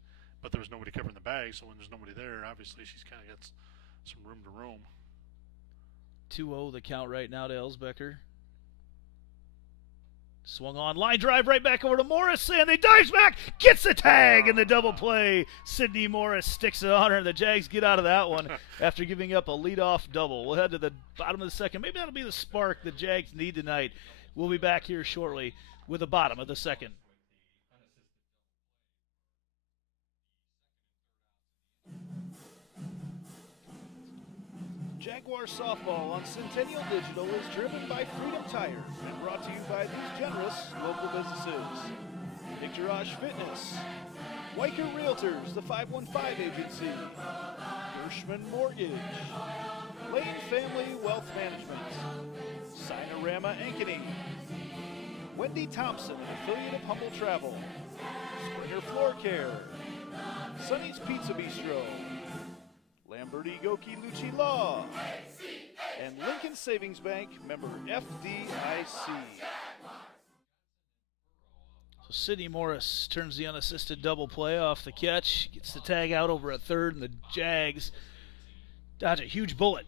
but there was nobody covering the bag. So when there's nobody there, obviously she's kind of got some room to roam. 2-0 the count right now to Elsbecker. Swung on, line drive right back over to Morris, and they dives back, gets the tag in the double play. Sydney Morris sticks it on her, and the Jags get out of that one after giving up a leadoff double. We'll head to the bottom of the second. Maybe that'll be the spark the Jags need tonight. We'll be back here shortly with the bottom of the second. Jaguar softball on Centennial Digital is driven by Freedom Tire and brought to you by these generous local businesses. Picturage Fitness, Weicker Realtors, the 515 Agency, Gershman Mortgage, Lane Family Wealth Management, Sinorama Ankeny, Wendy Thompson, an affiliate of Humble Travel, Springer Floor Care, Sonny's Pizza Bistro, Lamberti Goki Lucci Law, and Lincoln Savings Bank, member FDIC. So Sydney Morris turns the unassisted double play off the catch, gets the tag out over a third, and the Jags dodge a huge bullet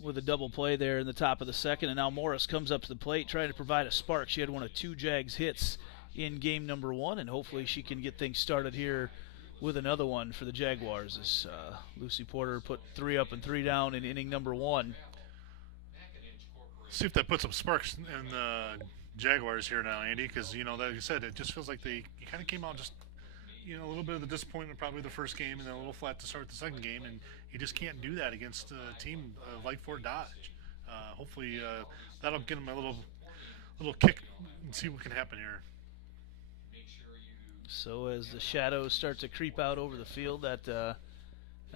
with a double play there in the top of the second. And now Morris comes up to the plate trying to provide a spark. She had one of 2 Jags hits in game number 1, and hopefully she can get things started here with another one for the Jaguars as Lucy Porter put 3 up and 3 down in inning number 1. See if that puts some sparks in the Jaguars here now, Andy, because, like you said, it just feels like they kind of came out just, a little bit of the disappointment probably the first game and then a little flat to start the second game, and you just can't do that against a team like Fort Dodge. Hopefully that'll get them a little kick and see what can happen here. So as the shadows start to creep out over the field, that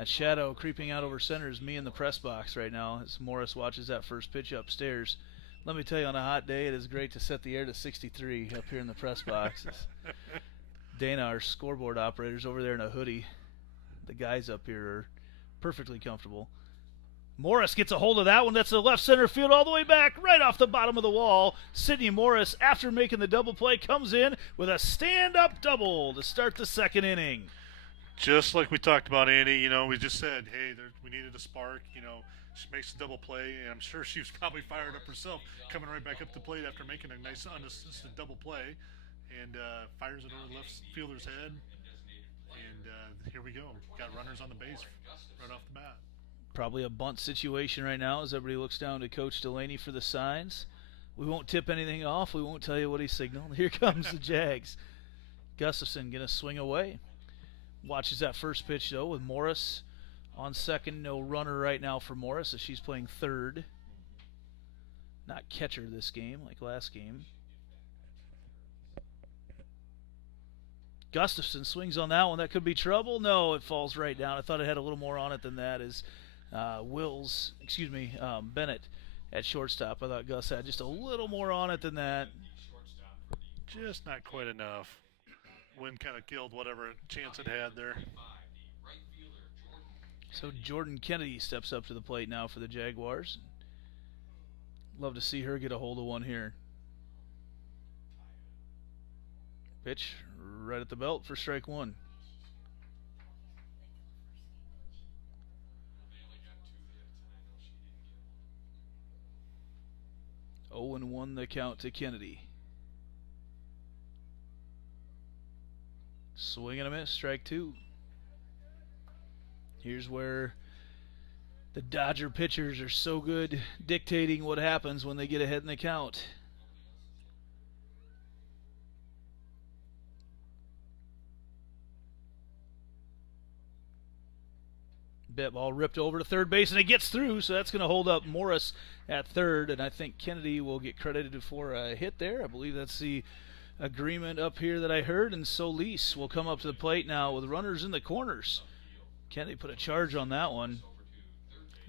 shadow creeping out over center is me in the press box right now as Morris watches that first pitch upstairs. Let me tell you, on a hot day, it is great to set the air to 63 up here in the press box. Dana, our scoreboard operator's over there in a hoodie. The guys up here are perfectly comfortable. Morris gets a hold of that one. That's the left center field all the way back, right off the bottom of the wall. Sydney Morris, after making the double play, comes in with a stand-up double to start the second inning. Just like we talked about, Andy, we just said, hey, we needed a spark. She makes a double play, and I'm sure she was probably fired up herself, coming right back up the plate after making a nice unassisted double play, and fires it over the left fielder's head. And here we go. Got runners on the base right off the bat. Probably a bunt situation right now as everybody looks down to Coach Delaney for the signs. We won't tip anything off. We won't tell you what he signaled. Here comes the Jags. Gustafson going to swing away. Watches that first pitch, though, with Morris on second. No runner right now for Morris as she's playing third. Not catcher this game like last game. Gustafson swings on that one. That could be trouble. No, it falls right down. I thought it had a little more on it than that as Bennett at shortstop. I thought Gus had just a little more on it than that. Just not quite enough. Wind kind of killed whatever chance it had there. So Jordan Kennedy steps up to the plate now for the Jaguars. Love to see her get a hold of one here. Pitch right at the belt for strike 1. 0-1 the count to Kennedy. Swing and a miss, strike 2. Here's where the Dodger pitchers are so good dictating what happens when they get ahead in the count. Bit ball ripped over to third base, and it gets through, so that's going to hold up Morris at third, and I think Kennedy will get credited for a hit there. I believe that's the agreement up here that I heard, and Solis will come up to the plate now with runners in the corners. Kennedy put a charge on that one.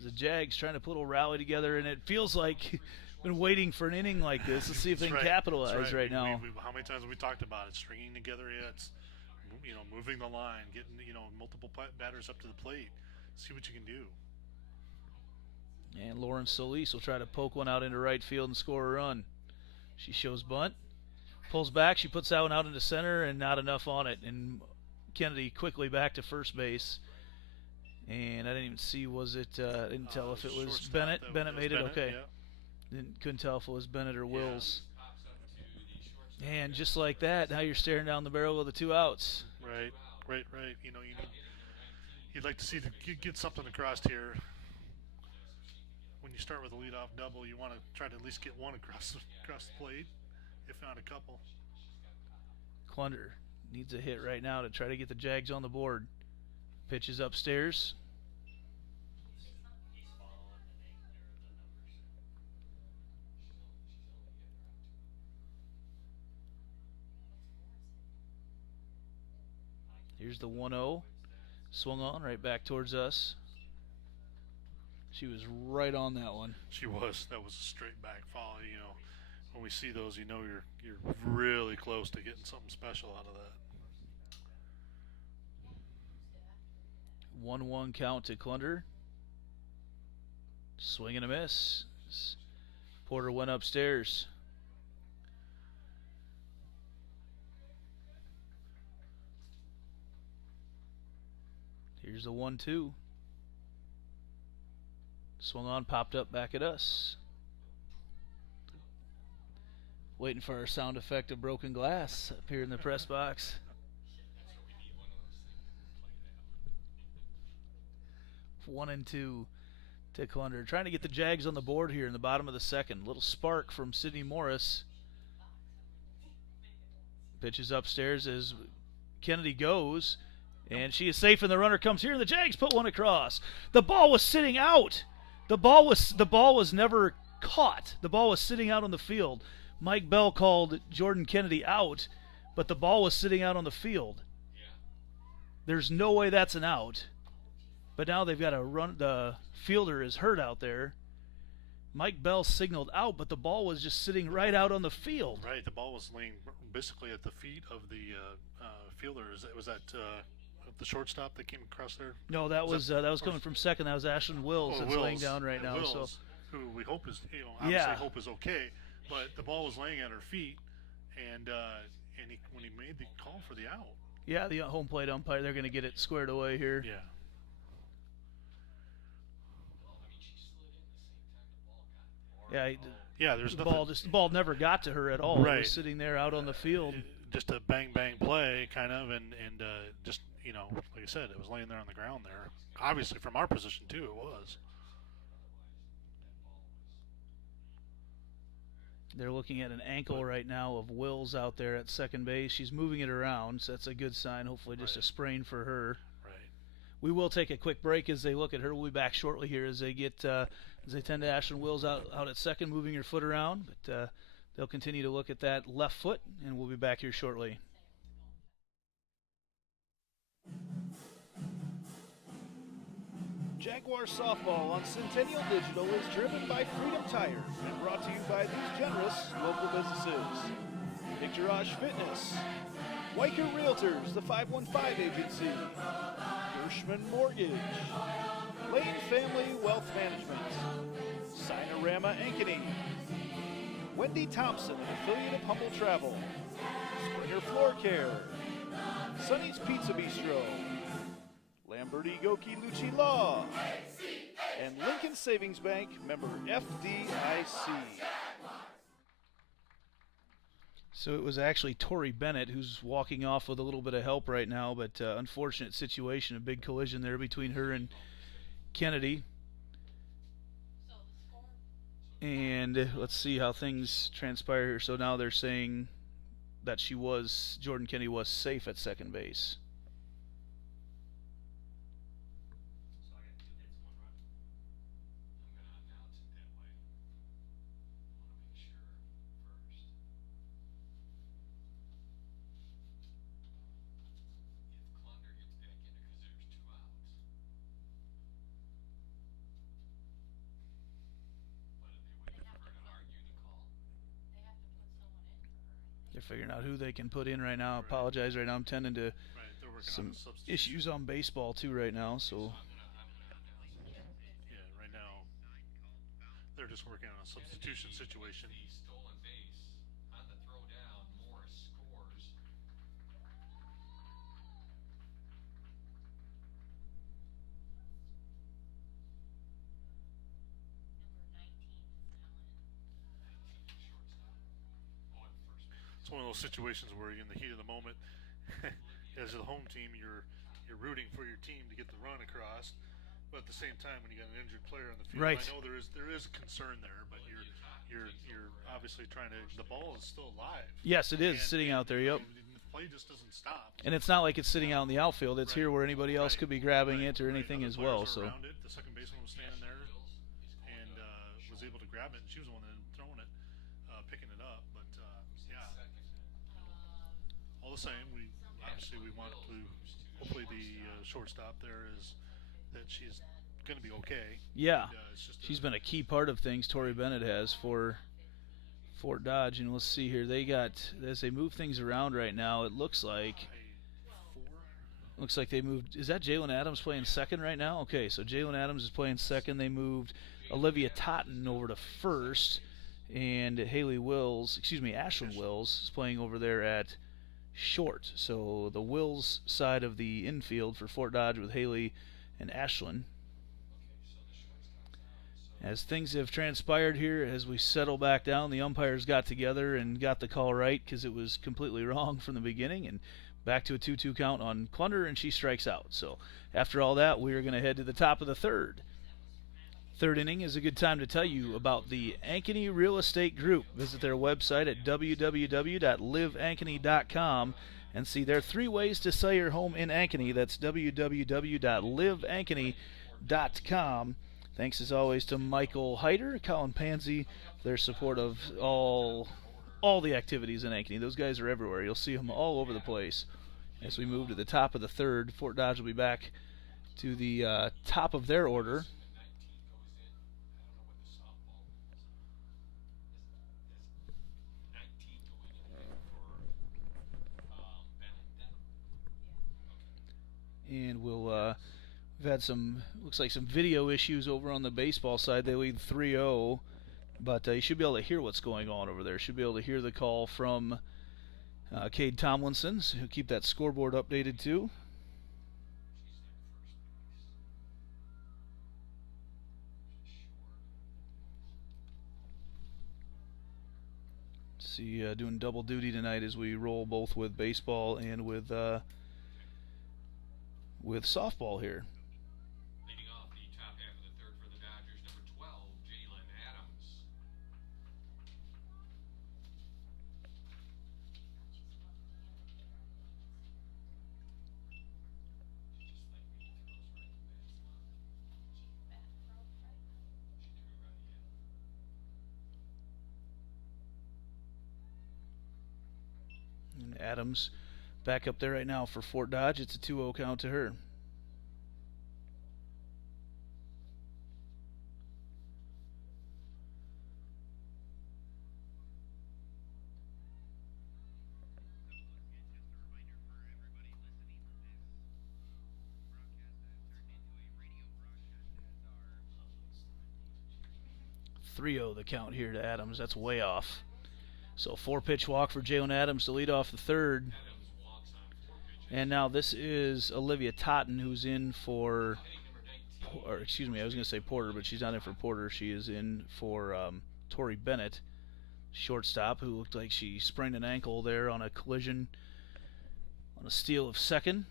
The Jags trying to put a rally together, and it feels like been waiting for an inning like this to see if they can capitalize right now. How many times have we talked about it? Stringing together hits, moving the line, getting multiple batters up to the plate. See what you can do. And Lauren Solis will try to poke one out into right field and score a run. She shows bunt, pulls back, she puts that one out into center, and not enough on it. And Kennedy quickly back to first base. And I didn't even see, was it, I didn't tell if it was Bennett. Bennett made it, okay. Yeah. Couldn't tell if it was Bennett or Wills. And just like that, now you're staring down the barrel of the 2 outs. Right. You'd like to see get something across here. When you start with a leadoff double, you want to try to at least get one across the plate, if not a couple. Klunder needs a hit right now to try to get the Jags on the board. Pitches upstairs. Here's the 1-0. Swung on right back towards us. She was right on that one. She was. That was a straight back volley. When we see those, you're really close to getting something special out of that. 1-1 count to Klunder. Swing and a miss. Porter went upstairs. Here's the 1-2. Swung on, popped up back at us. Waiting for our sound effect of broken glass up here in the press box. 1-2 to Klunder. Trying to get the Jags on the board here in the bottom of the second. Little spark from Sydney Morris. Pitches upstairs as Kennedy goes. And she is safe, and the runner comes here, and the Jags put one across. The ball was sitting out. The ball was never caught. The ball was sitting out on the field. Mike Bell called Jordan Kennedy out, but the ball was sitting out on the field. There's no way that's an out. But now they've got to run. The fielder is hurt out there. Mike Bell signaled out, but the ball was just sitting right out on the field. Right, the ball was laying basically at the feet of the fielder. Was that the shortstop that came across there? No, that was coming from second. That was Ashlyn Wills that's laying down right now. Wills, who we hope is obviously hope is okay, but the ball was laying at her feet, and when he made the call for the out. Yeah, the home plate umpire, they're going to get it squared away here. Yeah. Yeah, there's the ball never got to her at all. Right. It was sitting there out on the field. Just a bang play kind of, and just like I said, it was laying there on the ground there. Obviously, from our position too, it was. They're looking at an ankle right now of Wills out there at second base. She's moving it around, so that's a good sign. Hopefully, just a sprain for her. Right. We will take a quick break as they look at her. We'll be back shortly here as they get as they tend to Ashlyn Wills out at second, moving her foot around. But they'll continue to look at that left foot, and we'll be back here shortly. Jaguar softball on Centennial Digital is driven by Freedom Tire and brought to you by these generous local businesses. Picturage Fitness, Weicker Realtors, the 515 Agency, Gershman Mortgage, Lane Family Wealth Management, Sinorama Ankeny, Wendy Thompson, an affiliate of Humble Travel, Springer Floor Care, Sonny's Pizza Bistro, Lamberti Goki Lucci Law, and Lincoln Savings Bank, member FDIC. So it was actually Tori Bennett who's walking off with a little bit of help right now, but unfortunate situation, a big collision there between her and Kennedy. And let's see how things transpire here. So now they're saying that Jordan Kennedy was safe at second base. figuring out who they can put in right now. Right. Apologize right now. I'm tending to Right, they're working on some the substitution. issues on baseball too right now. So Yeah, right now they're just working on a substitution situation. The stolen base on the throw down. Morris scores. It's one of those situations where you're in the heat of the moment. As a home team, you're rooting for your team to get the run across, but at the same time, when you got an injured player on the field, Right. I know there is concern there, but you're obviously trying to. The ball is still alive. yes, it is And- sitting and, out there. you Yep. know, the play just doesn't stop. And it's not like it's sitting out in the outfield. It's here where anybody else Right. could be grabbing Right. it or Right. anything Other as well. players are So around it. The second baseman was standing there and was able to grab it, and she was the one that ended up throwing it, picking it up. But yeah, all the same, we want to. Hopefully, the shortstop there is that she's going to be okay. yeah, And, it's just she's been a key part of things. Tori Bennett has for Fort Dodge, and let's see here. They got as they move things around right now. It looks like they moved. Is that Jalen Adams playing second right now? Okay, so Jalen Adams is playing second. They moved Olivia Totten over to first, and Ashlyn Wills is playing over there at short. So the Wills side of the infield for Fort Dodge with Haley and Ashlyn. As things have transpired here, as we settle back down, the umpires got together and got the call right because it was completely wrong from the beginning, and back to a 2-2 count on Klunder, and she strikes out. So after all that, we are going to head to the top of the third. Third inning is a good time to tell you about the Ankeny Real Estate Group. Visit their website at www.liveankeny.com and see their 3 ways to sell your home in Ankeny. That's www.liveankeny.com. Thanks as always to Michael Heider, Colin Pansy, for their support of all the activities in Ankeny. Those guys are everywhere. You'll see them all over the place. As we move to the top of the third, Fort Dodge will be back to the top of their order. And we've had looks like some video issues over on the baseball side. They lead 3-0, but you should be able to hear what's going on over there. Should be able to hear the call from Cade Tomlinson, so he'll keep that scoreboard updated too. See, doing double duty tonight as we roll both with baseball and with softball here. Leading off the top half of the third for the Dodgers, number 12, Jalen Adams. And Adams back up there right now for Fort Dodge. It's a 2-0 count to her. The count here to Adams. That's way off. So 4-pitch walk for Jalen Adams to lead off the third. And now this is Olivia Totten, who's in for, or excuse me, I was going to say Porter, but she's not in for Porter. She is in for Tori Bennett, shortstop, who looked like she sprained an ankle there on a collision on a steal of second.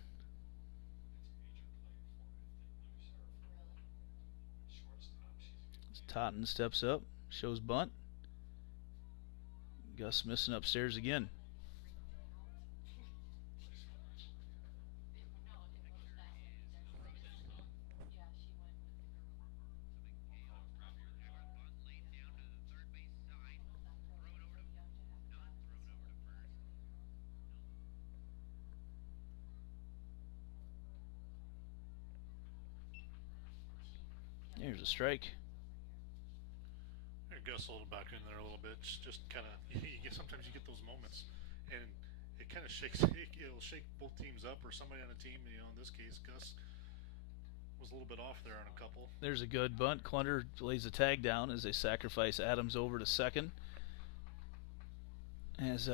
Totten steps up, shows bunt. Gus missing upstairs again. Here's a strike. Gus a little back in there a little bit. Just kind of, sometimes you get those moments, and it kind of shakes. It'll shake both teams up, or somebody on a team. You know, in this case, Gus was a little bit off there on a couple. There's a good bunt. Clunder lays the tag down as they sacrifice Adams over to second. As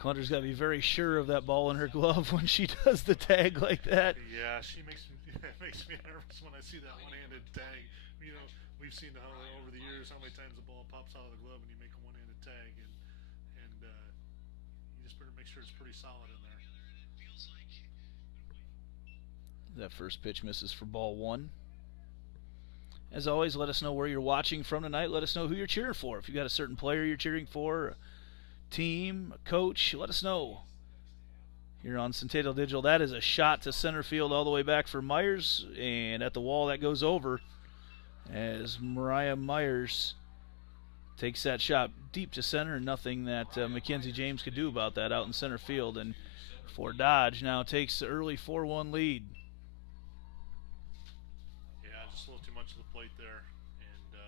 Clunder's got to be very sure of that ball in her glove when she does the tag like that. Yeah, she makes me makes me nervous when I see that one-handed tag. You know, we've seen how over the years how many times the ball pops out of the glove and you make a one-handed tag, and you just better make sure it's pretty solid in there. That first pitch misses for ball one. As always, let us know where you're watching from tonight. Let us know who you're cheering for. If you've got a certain player you're cheering for, a team, a coach, let us know. Here on Centennial Digital, that is a shot to center field all the way back for Myers, and at the wall that goes over as Mariah Myers takes that shot deep to center, and nothing that Mackenzie James could do about that out in center field. And Fort Dodge now takes the early 4-1 lead. Yeah, just a little too much of the plate there, and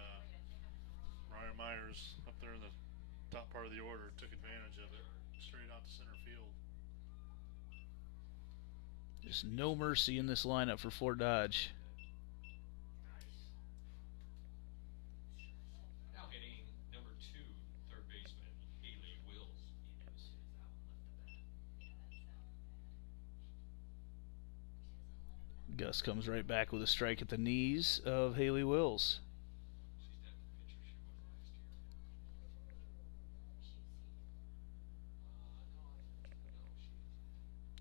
Mariah Myers up there in the top part of the order took advantage of it, straight out to center field. Just no mercy in this lineup for Fort Dodge. Now hitting number 2, third baseman Haley Wills. Gus comes right back with a strike at the knees of Haley Wills.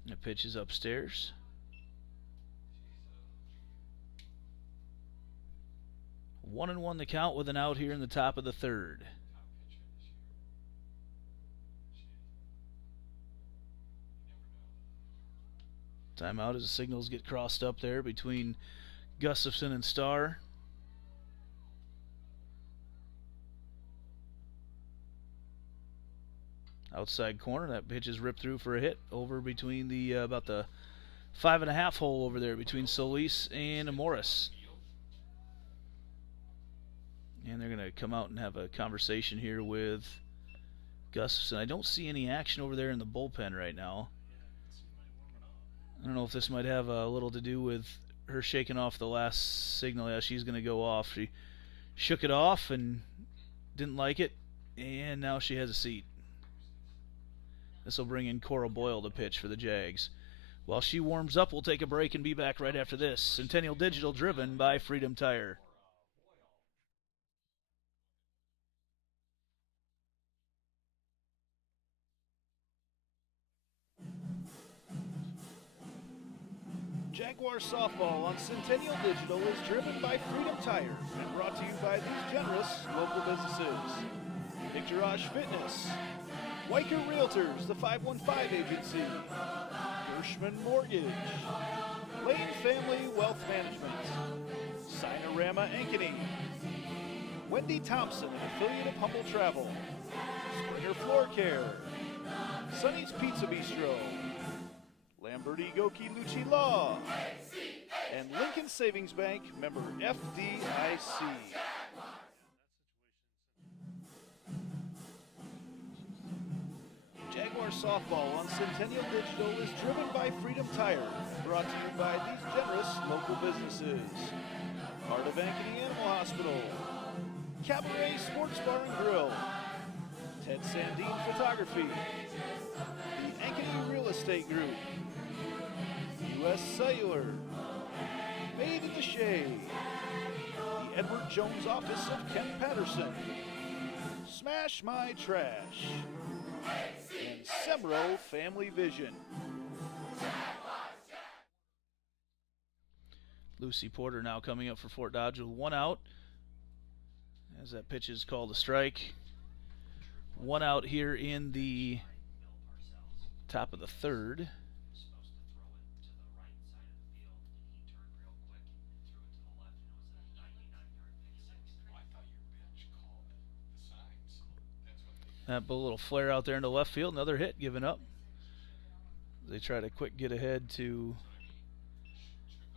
The pitch is upstairs. 1-1 the count with an out here in the top of the third. Timeout as the signals get crossed up there between Gustafson and Starr. Outside corner, that pitch is ripped through for a hit over between the about the 5.5 hole over there between Solis and Morris. And they're going to come out and have a conversation here with Gustafson. I don't see any action over there in the bullpen right now. I don't know if this might have a little to do with her shaking off the last signal. Yeah, she's going to go off. She shook it off and didn't like it, and now she has a seat. This will bring in Cora Boyle to pitch for the Jags. While she warms up, we'll take a break and be back right after this. Centennial Digital, driven by Freedom Tire. Jaguar softball on Centennial Digital is driven by Freedom Tire and brought to you by these generous local businesses. Picturage Fitness, Weicker Realtors, the 515 Agency, Gershman Mortgage, Lane Family Wealth Management, Sinorama Ankeny, Wendy Thompson, an affiliate of Humble Travel, Springer Floor Care, Sonny's Pizza Bistro, Lamberti Goki Lucci Law, and Lincoln Savings Bank, member FDIC. Jaguar softball on Centennial Digital is driven by Freedom Tire, brought to you by these generous local businesses. Heart of Ankeny Animal Hospital, Cabaret Sports Bar and Grill, Ted Sandine Photography, the Ankeny Real Estate Group, U.S. Cellular, Made in the Shade, the Edward Jones Office of Kent Patterson, Smash My Trash, and Semro Family Vision. Lucy Porter now coming up for Fort Dodge with one out, as that pitch is called a strike. One out here in the top of the third. That little flare out there into left field. Another hit given up. They try to quick get ahead to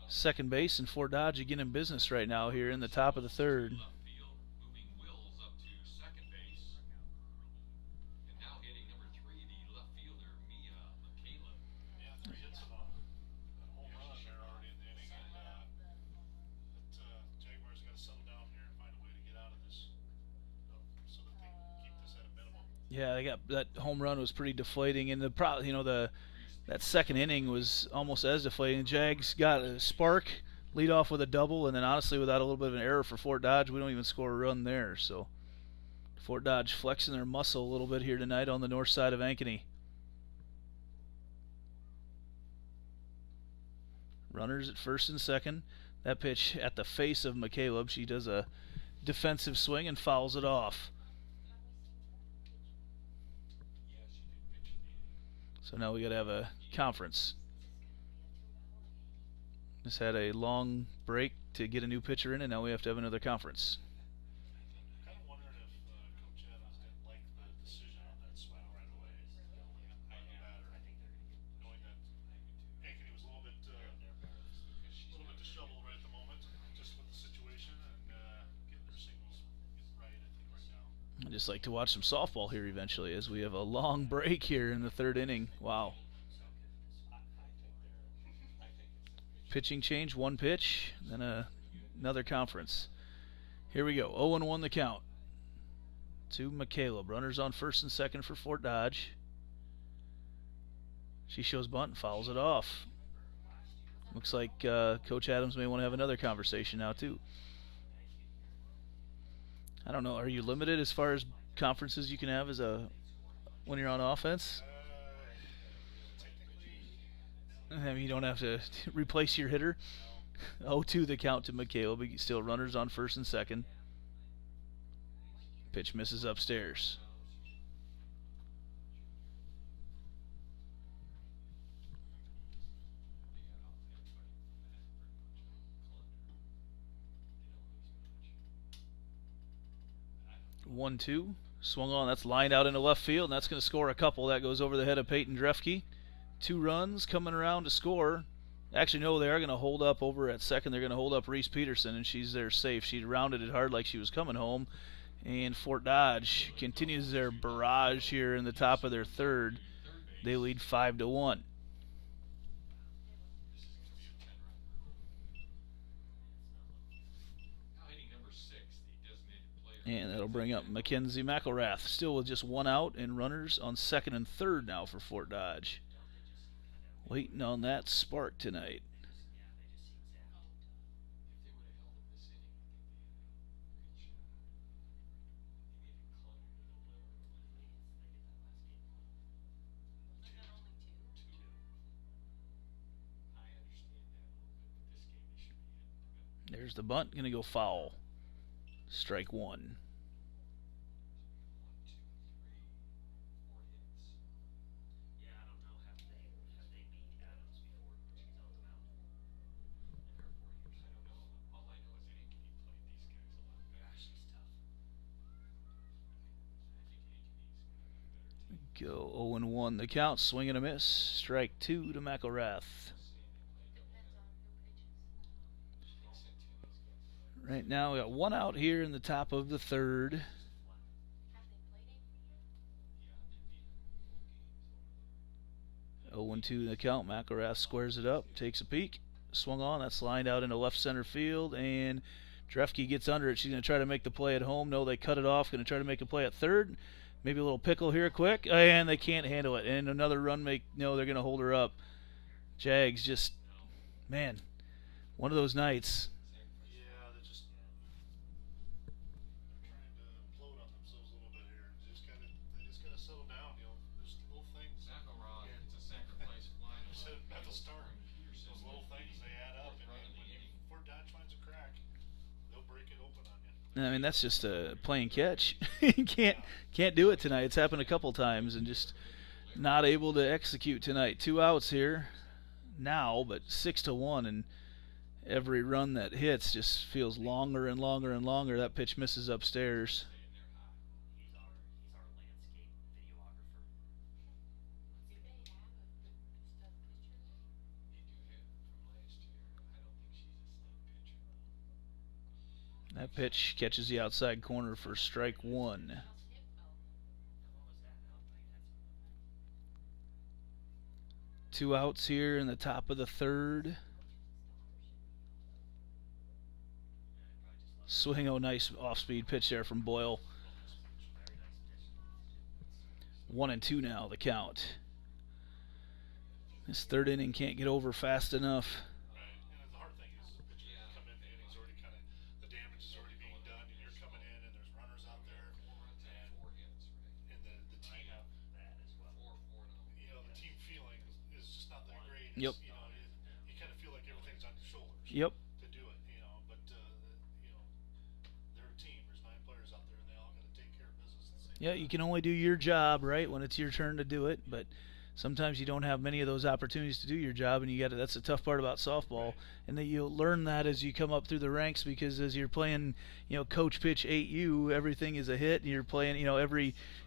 second base, and Fort Dodge again in business right now here in the top of the third. Yeah, they got that home run was pretty deflating, and that second inning was almost as deflating. Jags got a spark, lead off with a double, and then honestly, without a little bit of an error for Fort Dodge, we don't even score a run there. So Fort Dodge flexing their muscle a little bit here tonight on the north side of Ankeny. Runners at first and second. That pitch at the face of McCaleb. She does a defensive swing and fouls it off. So now we got to have a conference. Just had a long break to get a new pitcher in, and now we have to have another conference. I'm kind of wondering if Coach Adams didn't like the decision on that swing right away. On the batter, knowing that Ankeny was a little bit disheveled right at the moment, just with the situation and getting their signals right. I think right now. I'd just like to watch some softball here eventually, as we have a long break here in the third inning. Wow. Pitching change, one pitch, then another conference. Here we go. 0-1 the count to McCaleb. Runners on first and second for Fort Dodge. She shows bunt and fouls it off. Looks like Coach Adams may want to have another conversation now too. I don't know. Are you limited as far as conferences you can have when you're on offense? I mean, you don't have to replace your hitter. 0-2 the count to McCaleb. Still runners on first and second. Pitch misses upstairs. One, two. Swung on. That's lined out into left field, and that's going to score a couple. That goes over the head of Peyton Drefke. 2 runs coming around to score. Actually, no, they are going to hold up over at second. They're going to hold up Reese Peterson, and she's there safe. She rounded it hard like she was coming home. And Fort Dodge continues their barrage here in the top of their third. They lead 5-1. And that'll bring up Mackenzie McElrath, still with just 1 out and runners on second and third now for Fort Dodge. Waiting on that spark tonight. There's the bunt, going to go foul. Strike 1. Go 0-1 the count, swing and a miss. Strike 2 to McElrath. Right now we got 1 out here in the top of the third. Oh, 1-2 the count. McElrath squares it up, takes a peek, swung on. That's lined out into left center field, and Drefke gets under it. She's going to try to make the play at home. No, they cut it off. Going to try to make a play at third. Maybe a little pickle here quick, and they can't handle it. And another run no, they're going to hold her up. Jags just, man, one of those nights. Yeah, they're trying to implode on themselves a little bit here. They just gotta settle down. There's little things. It's a sacrifice fly. I said at the start, those little things, they add up, and when Fort Dodge finds a crack, they'll break it open on you. I mean, that's just a playing catch. can't do it tonight. It's happened a couple times, and just not able to execute tonight. 2 outs here now, but 6-1, and every run that hits just feels longer and longer and longer. That pitch misses upstairs. That pitch catches the outside corner for strike 1. Two outs here in the top of the third. Swing, oh, nice off-speed pitch there from Boyle. 1-2 now, the count. This third inning can't get over fast enough. Right. And the hard thing is that you come in, the inning's already kind of, the damage is already being done, and you're coming in, and there's runners out there, and the team, the team feeling is just not that great. Yep. You kind of feel like everything's on your shoulders. Yep. To do it, but they're a team. There's 9 players out there, and they all got to take care of business at the same time. Yeah, you can only do your job, right, when it's your turn to do it, but sometimes you don't have many of those opportunities to do your job, and that's the tough part about softball. And that you'll learn that as you come up through the ranks, because as you're playing, coach pitch 8U, everything is a hit, and you're playing,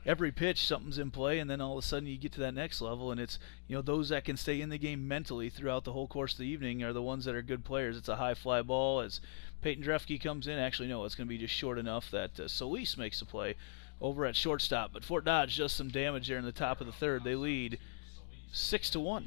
every pitch something's in play, and then all of a sudden you get to that next level, and it's, those that can stay in the game mentally throughout the whole course of the evening are the ones that are good players. It's a high fly ball as Peyton Drefke comes in. Actually, no, it's going to be just short enough that Solis makes the play over at shortstop. But Fort Dodge does some damage there in the top of the third. They lead 6-1.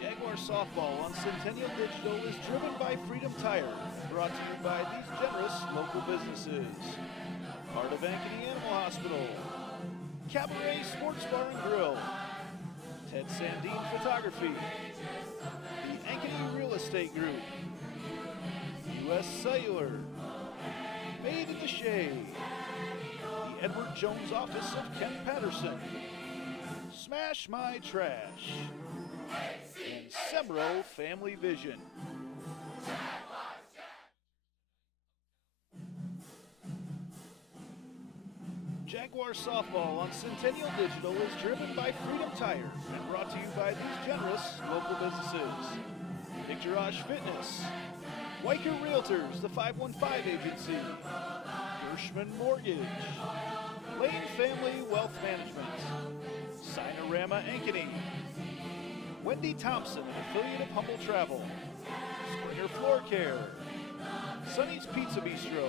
Jaguar softball on Centennial Digital is driven by Freedom Tire. Brought to you by these generous local businesses. Part of Ankeny Animal Hospital. Cabaret Sports Bar and Grill. Ted Sandine Photography. The Ankeny Real Estate Group. U.S. Cellular. Made in the Shade. The Edward Jones Office of Ken Patterson. Smash My Trash. And Semro Family Vision. Jaguar softball on Centennial Digital is driven by Freedom Tire and brought to you by these generous local businesses. Big Garage Fitness, Weicker Realtors, the 515 Agency, Gershman Mortgage, Lane Family Wealth Management, Sinorama Ankeny, Wendy Thompson, an affiliate of Humble Travel, Springer Floor Care, Sonny's Pizza Bistro,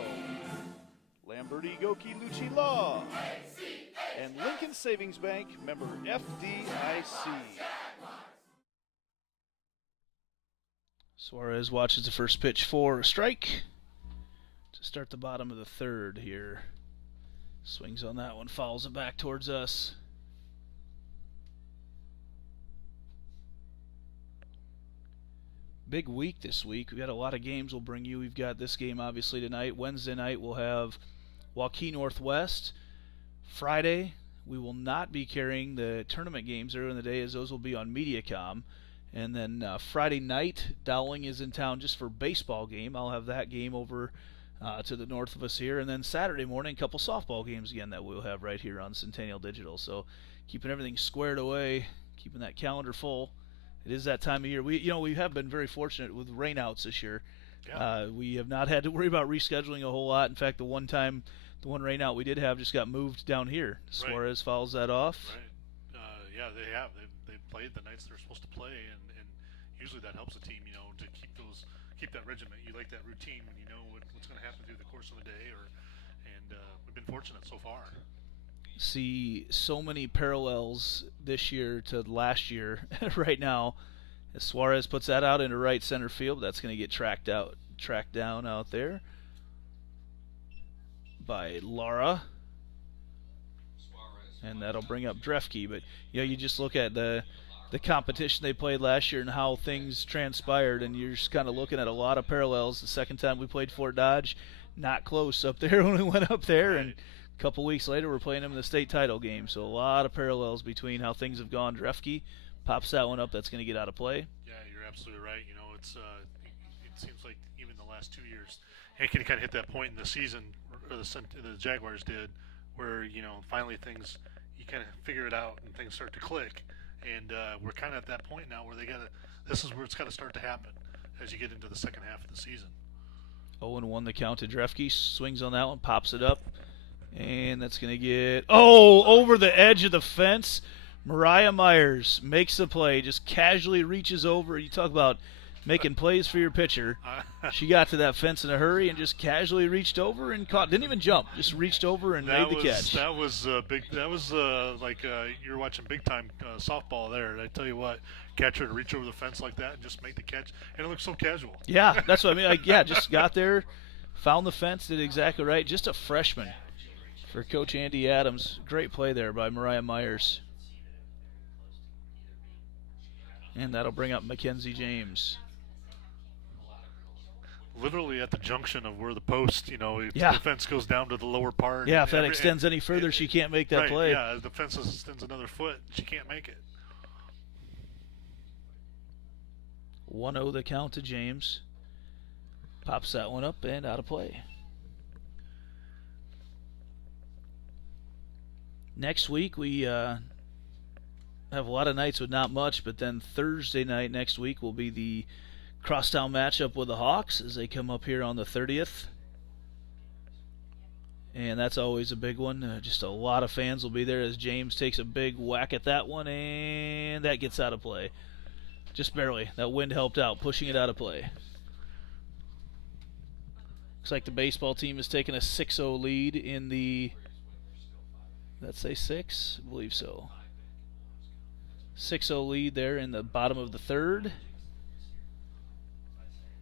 Lamberti Goki Lucci Law, and Lincoln Savings Bank, member FDIC. Suarez watches the first pitch for a strike to start the bottom of the third here. Swings on that one, fouls it back towards us. Big week this week. We've got a lot of games we'll bring you. We've got this game obviously tonight. Wednesday night we'll have Waukee Northwest. Friday we will not be carrying the tournament games earlier in the day, as those will be on Mediacom. And then Friday night, Dowling is in town just for baseball game. I'll have that game over to the north of us here. And then Saturday morning, a couple softball games again that we'll have right here on Centennial Digital. So keeping everything squared away, keeping that calendar full. It is that time of year. We have been very fortunate with rainouts this year. Yeah. We have not had to worry about rescheduling a whole lot. In fact, the one rainout we did have just got moved down here. Suarez fouls that off. Right. Yeah, they have. They've played the nights they're supposed to play, and usually that helps a team, to keep that regiment. You like that routine when you know what's going to happen through the course of a day, and we've been fortunate so far. See so many parallels this year to last year right now. As Suarez puts that out into right center field, that's going to get tracked down out there by Lara, and that'll bring up Drefke. But you just look at the competition they played last year and how things transpired, and you're just kind of looking at a lot of parallels. The second time we played Fort Dodge, not close up there when we went up there, and a couple weeks later we're playing them in the state title game. So a lot of parallels between how things have gone. Drefke pops that one up. That's going to get out of play. Yeah, you're absolutely right. It seems like even the last 2 years, Ankeny kind of hit that point in the season, or the Jaguars did, where finally things, you kind of figure it out and things start to click, and we're kind of at that point now where this is where it's got to start to happen as you get into the second half of the season. 0-1 the count to Drefke. Swings on that one, pops it up, and that's going to get over the edge of the fence. Mariah Myers makes the play, just casually reaches over. You talk about making plays for your pitcher. She got to that fence in a hurry and just casually reached over and caught. Didn't even jump, just reached over and made the catch. That was big. That was like you're watching big time softball there. I tell you what, catcher to reach over the fence like that and just make the catch, and it looks so casual. Yeah, that's what I mean. Like, yeah, just got there, found the fence, did exactly right. Just a freshman for Coach Andy Adams. Great play there by Mariah Myers. And that'll bring up Mackenzie James. Literally at the junction of where the post, if Yeah. the fence goes down to the lower part. Yeah, if that extends any further, she can't make that right, play. Yeah, if the fence extends another foot, she can't make it. 1-0 the count to James. Pops that one up and out of play. Next week we have a lot of nights with not much, but then Thursday night next week will be the crosstown matchup with the Hawks as they come up here on the 30th. And that's always a big one. Just a lot of fans will be there as James takes a big whack at that one, and that gets out of play. Just barely. That wind helped out, pushing it out of play. Looks like the baseball team has taken a 6-0 lead in the... Let's say 6? I believe so. 6-0 lead there in the bottom of the third.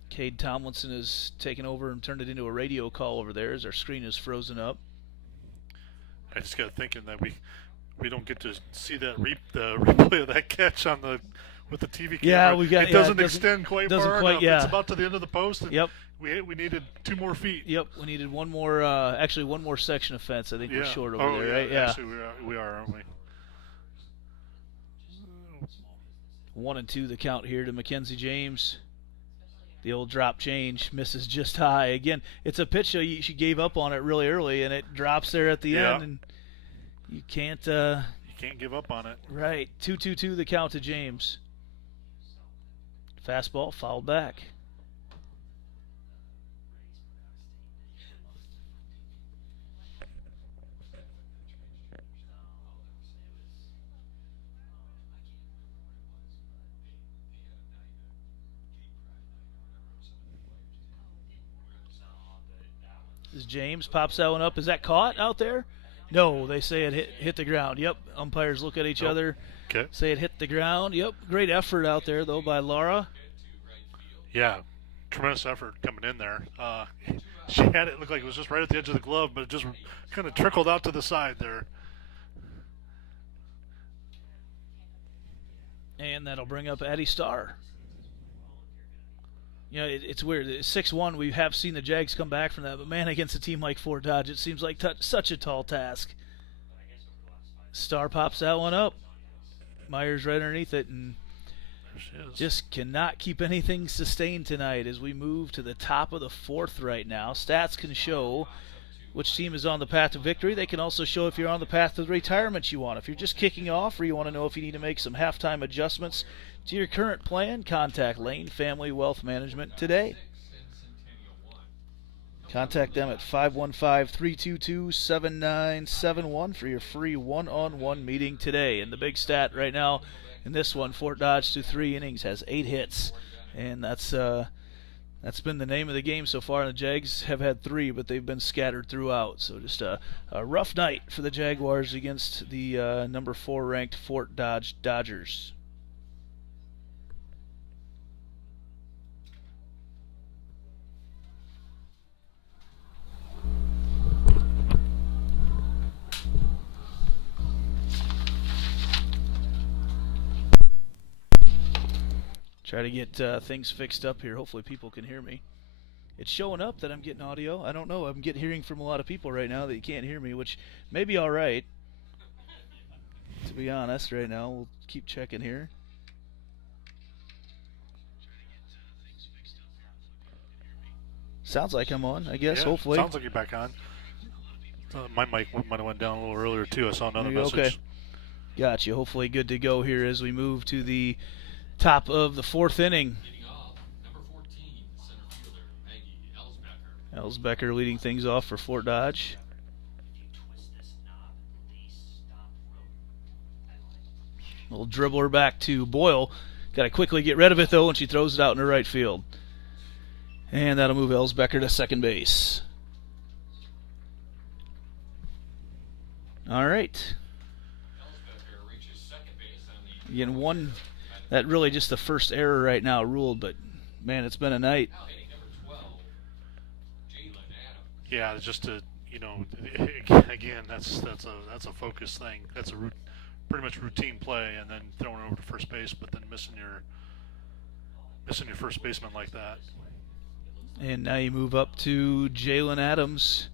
Cade Tomlinson has taken over and turned it into a radio call over there as our screen is frozen up. I just got thinking that we don't get to see that the replay of that catch on the with the TV camera. Yeah, we got. It doesn't extend quite doesn't far quite, enough. yeah. It's about to the end of the post. And Yep. We needed 2 more feet. Yep, we needed one more. Actually, one more section of fence. I think we're short over there, right? Yeah. Actually, we are, aren't we? 1-2 the count here to Mackenzie James. The old drop change misses just high. Again, it's a pitch she gave up on it really early, and it drops there at the end, and you can't. You can't give up on it. Right, 2-2 the count to James. Fastball fouled back. As James pops that one up. Is that caught out there? No, they say it hit the ground. Yep, umpires look at each other. Okay. Say it hit the ground. Yep, great effort out there, though, by Laura. Yeah, tremendous effort coming in there. She had it look like it was just right at the edge of the glove, but it just kind of trickled out to the side there. And that'll bring up Addie Starr. You know, it's weird. 6-1, we have seen the Jags come back from that, but man, against a team like Fort Dodge, it seems like such a tall task. Starr pops that one up. Myers right underneath it, and just cannot keep anything sustained tonight as we move to the top of the 4th right now. Stats can show which team is on the path to victory. They can also show if you're on the path to the retirement you want. If you're just kicking off or you want to know if you need to make some halftime adjustments to your current plan, contact Lane Family Wealth Management today. Contact them at 515-322-7971 for your free one-on-one meeting today. And the big stat right now in this one, Fort Dodge through 3 innings has 8 hits. And that's been the name of the game so far. And the Jags have had 3, but they've been scattered throughout. So just a rough night for the Jaguars against the number 4 ranked Fort Dodge Dodgers. Try to get things fixed up here. Hopefully people can hear me. It's showing up that I'm getting audio. I don't know. I'm hearing from a lot of people right now that you can't hear me, which may be all right. To be honest, right now, we'll keep checking here. Sounds like I'm on, I guess, hopefully. Sounds like you're back on. My mic might have went down a little earlier, too. I saw another message. Okay. Gotcha. Hopefully good to go here as we move to the top of the 4th inning. Number 14, center fielder Maggie Elsbecker leading things off for Fort Dodge. Little dribbler back to Boyle. Got to quickly get rid of it, though, and she throws it out into right field. And that'll move Ellsbecker to second base. All right. Again, one, that really just the first error right now ruled, but, man, it's been a night. Yeah, it's just a, you know, again, that's a focus thing. That's a pretty much routine play, and then throwing it over to first base, but then missing your first baseman like that. And now you move up to Jalen Adams.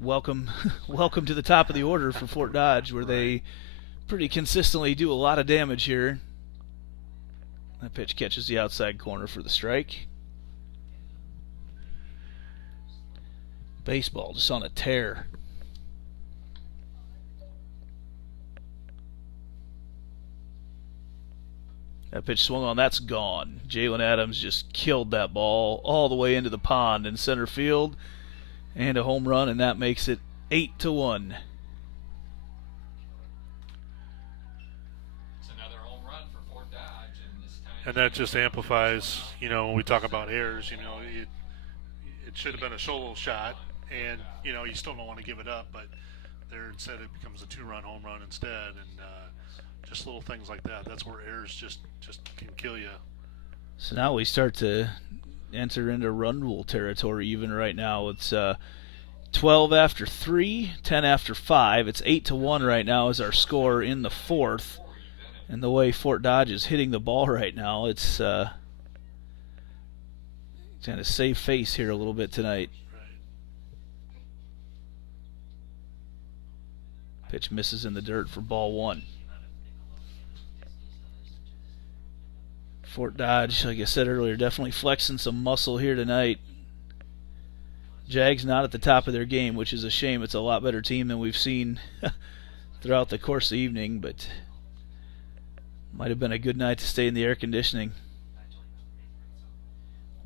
Welcome to the top of the order for Fort Dodge, where they pretty consistently do a lot of damage here. That pitch catches the outside corner for the strike. Baseball just on a tear. That pitch swung on, that's gone. Jalen Adams just killed that ball all the way into the pond in center field. And a home run, and that makes it 8-1. It's another home run for Fort Dodge, and this time. And that just amplifies, you know, when we talk about errors, you know, it should have been a solo shot, and, you know, you still don't want to give it up, but there instead it becomes a 2-run home run instead, and just little things like that. That's where errors just can kill you. So now we start to enter into run rule territory even right now. It's 12 after 3, 10 after 5. It's 8-1 right now is our score in the fourth. And the way Fort Dodge is hitting the ball right now, it's kind of save face here a little bit tonight. Pitch misses in the dirt for ball one. Fort Dodge, like I said earlier, definitely flexing some muscle here tonight. Jags not at the top of their game, which is a shame. It's a lot better team than we've seen throughout the course of the evening, but might have been a good night to stay in the air conditioning.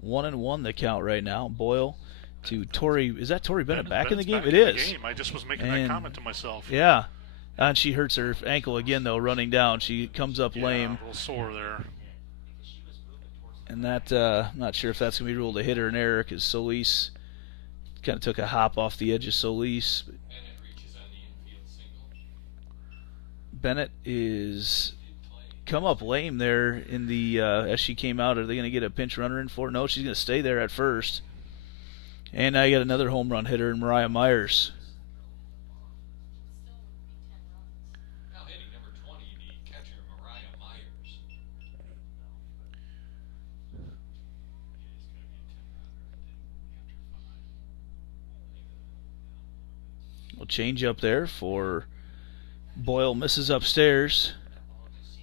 1-1 the count right now. Boyle to Tori. Is that Tori Bennett back in the game? It is. I just was making that comment to myself. Yeah. And she hurts her ankle again, though, running down. She comes up lame. A little sore there. And that, I'm not sure if that's going to be ruled a hit or an error, because Solis kind of took a hop off the edge of Solis. Bennett is come up lame there in the as she came out. Are they going to get a pinch runner in for it? No, she's going to stay there at first. And now you got another home run hitter in Mariah Myers. Now hitting number 20, the catcher Mariah Myers. We'll change up there for Boyle. Misses upstairs.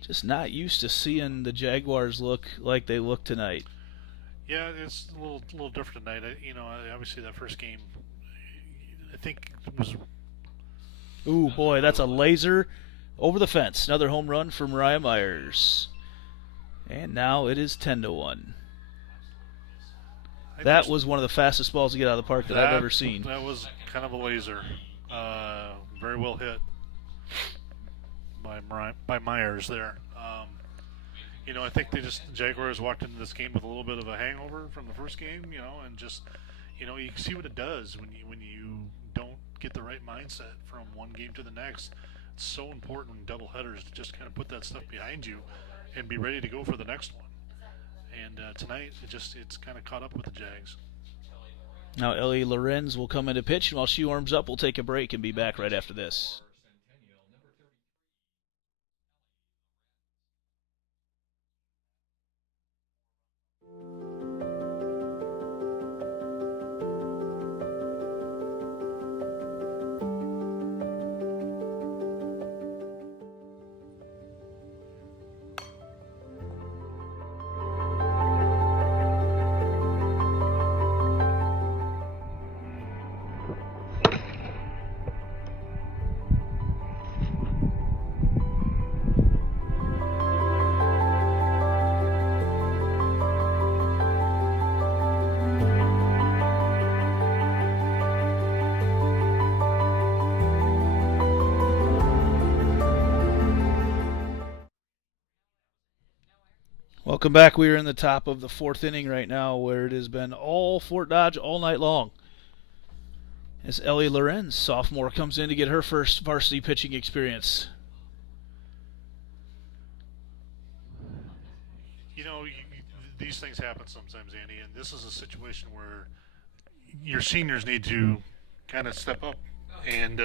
Just not used to seeing the Jaguars look like they look tonight. Yeah, it's a little different tonight. Obviously that first game, I think it was. Ooh, boy, that's a laser over the fence. Another home run for Mariah Myers. And now it is 10-1. That was one of the fastest balls to get out of the park that I've ever seen. That was kind of a laser. Very well hit by Myers there. I think the Jaguars walked into this game with a little bit of a hangover from the first game, and just, you can see what it does when you don't get the right mindset from one game to the next. It's so important in doubleheaders to just kind of put that stuff behind you and be ready to go for the next one. And tonight, it's kind of caught up with the Jags. Now Ellie Lorenz will come into pitch, and while she warms up, we'll take a break and be back right after this. Welcome back. We are in the top of the 4th inning right now, where it has been all Fort Dodge all night long. As Ellie Lorenz, sophomore, comes in to get her first varsity pitching experience. You know, these things happen sometimes, Andy, and this is a situation where your seniors need to kind of step up, and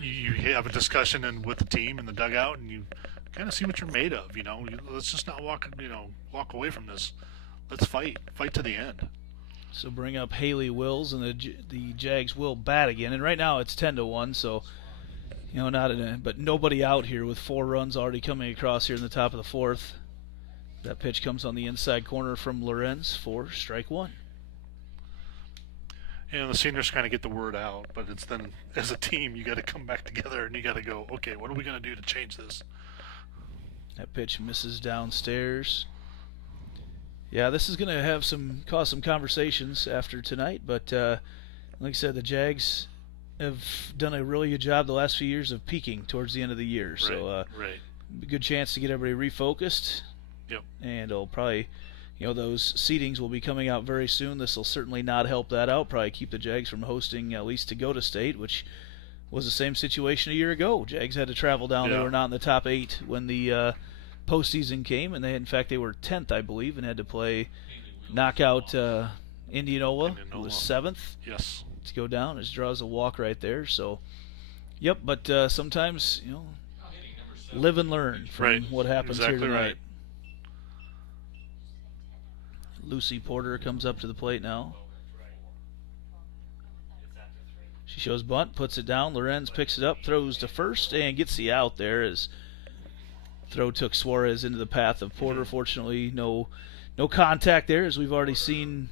you have a discussion with the team in the dugout, and you kind of see what you're made of. Let's just not walk away from this. Let's fight to the end. So bring up Haley Wills, and the Jags will bat again. And right now it's 10-1, so but nobody out here with 4 runs already coming across here in the top of the 4th. That pitch comes on the inside corner from Lorenz for strike 1. The seniors kind of get the word out, but it's then as a team you got to come back together and you got to go, okay, what are we going to do to change this? That pitch misses downstairs. Yeah, this is going to cause some conversations after tonight, but like I said, the Jags have done a really good job the last few years of peaking towards the end of the year. Right, so right. A good chance to get everybody refocused. Yep. And it'll probably, those seedings will be coming out very soon. This will certainly not help that out. Probably keep the Jags from hosting at least to go to state, which was the same situation a year ago. Jags had to travel down. Yeah. They were not in the top 8 when the postseason came, and in fact they were 10th, I believe, and had to play knockout Indianola, who was 7th. Yes. To go down. It draws a walk right there. So, yep. But sometimes live and learn from what happens exactly here tonight. Right. Lucy Porter comes up to the plate now. She shows bunt, puts it down. Lorenz picks it up, throws to first, and gets the out there as throw took Suarez into the path of Porter. Fortunately, no contact there, as we've already seen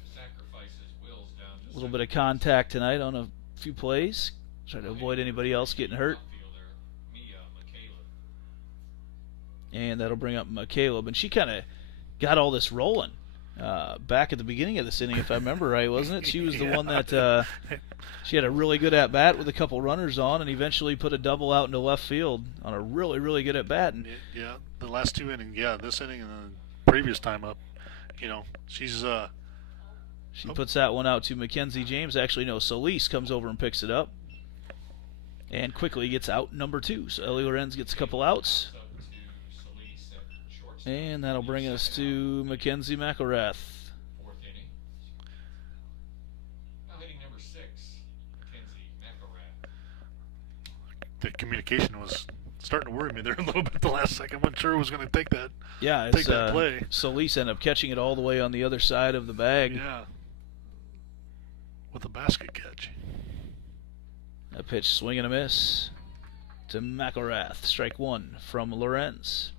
a little bit of contact tonight on a few plays. Trying to avoid anybody else getting hurt. And that'll bring up McCaleb. And she kind of got all this rolling back at the beginning of this inning, if I remember right, wasn't it? She was the one that she had a really good at-bat with a couple runners on and eventually put a double out into left field on a really, really good at-bat. And yeah, the last 2 innings, this inning and the previous time up, she's... She puts that one out to Mackenzie James. Actually, no, Solis comes over and picks it up. And quickly gets out number 2. So Ellie Lorenz gets a couple outs. And that'll bring us to Mackenzie McElrath. The communication was starting to worry me there a little bit the last second. I wasn't sure who was going to take that. Yeah, take that play. Solis ended up catching it all the way on the other side of the bag. Yeah. With a basket catch. That pitch, swing and a miss to McElrath. Strike 1 from Lorenz.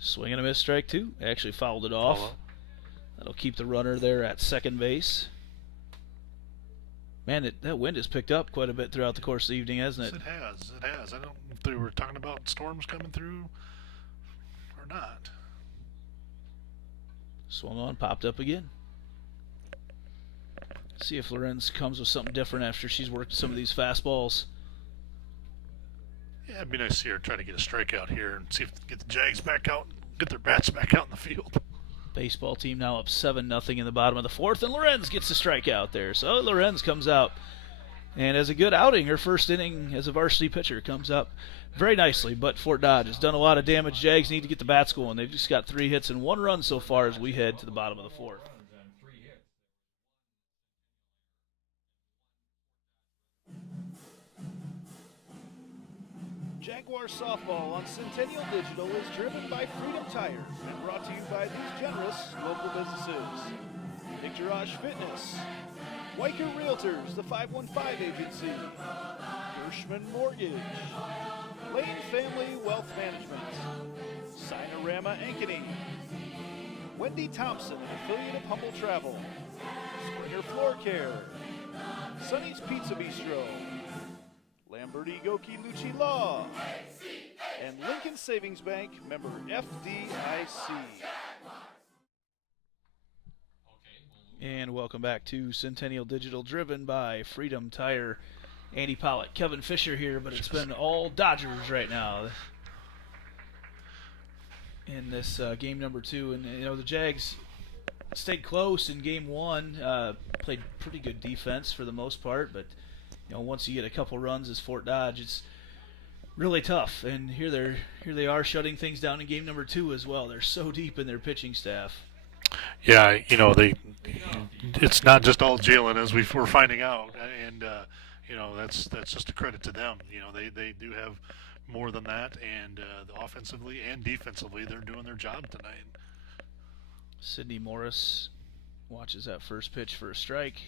Swing and a miss, strike 2. Actually fouled it off. That'll keep the runner there at second base. Man, that wind has picked up quite a bit throughout the course of the evening, hasn't it? Yes, it has. I don't know if they were talking about storms coming through or not. Swung on, popped up again. See if Lorenz comes with something different after she's worked some of these fastballs. Yeah, it'd be nice to see her try to get a strikeout here and see if get the Jags back out, get their bats back out in the field. Baseball team now up 7-0 in the bottom of the 4th, and Lorenz gets the strikeout there. So Lorenz comes out and has a good outing. Her first inning as a varsity pitcher comes up very nicely, but Fort Dodge has done a lot of damage. Jags need to get the bats going. They've just got 3 hits and 1 run so far as we head to the bottom of the 4th. Jaguar softball on Centennial Digital is driven by Freedom Tire and brought to you by these generous local businesses. Picturage Fitness, Weicker Realtors, the 515 Agency, Gershman Mortgage, Lane Family Wealth Management, Sinorama Ankeny, Wendy Thompson, an affiliate of Humble Travel, Springer Floor Care, Sonny's Pizza Bistro, Lamberti Goki Lucci Law, and Lincoln Savings Bank, member FDIC. And welcome back to Centennial Digital, driven by Freedom Tire. Andy Pollock, Kevin Fisher here, but it's been all Dodgers right now in this game number 2. And, the Jags stayed close in game 1, played pretty good defense for the most part, but, once you get a couple runs as Fort Dodge, it's really tough. And here they are shutting things down in game number 2 as well. They're so deep in their pitching staff. Yeah, it's not just all Jalen, as we're finding out, and that's just a credit to them. They do have more than that, and offensively and defensively, they're doing their job tonight. Sidney Morris watches that first pitch for a strike.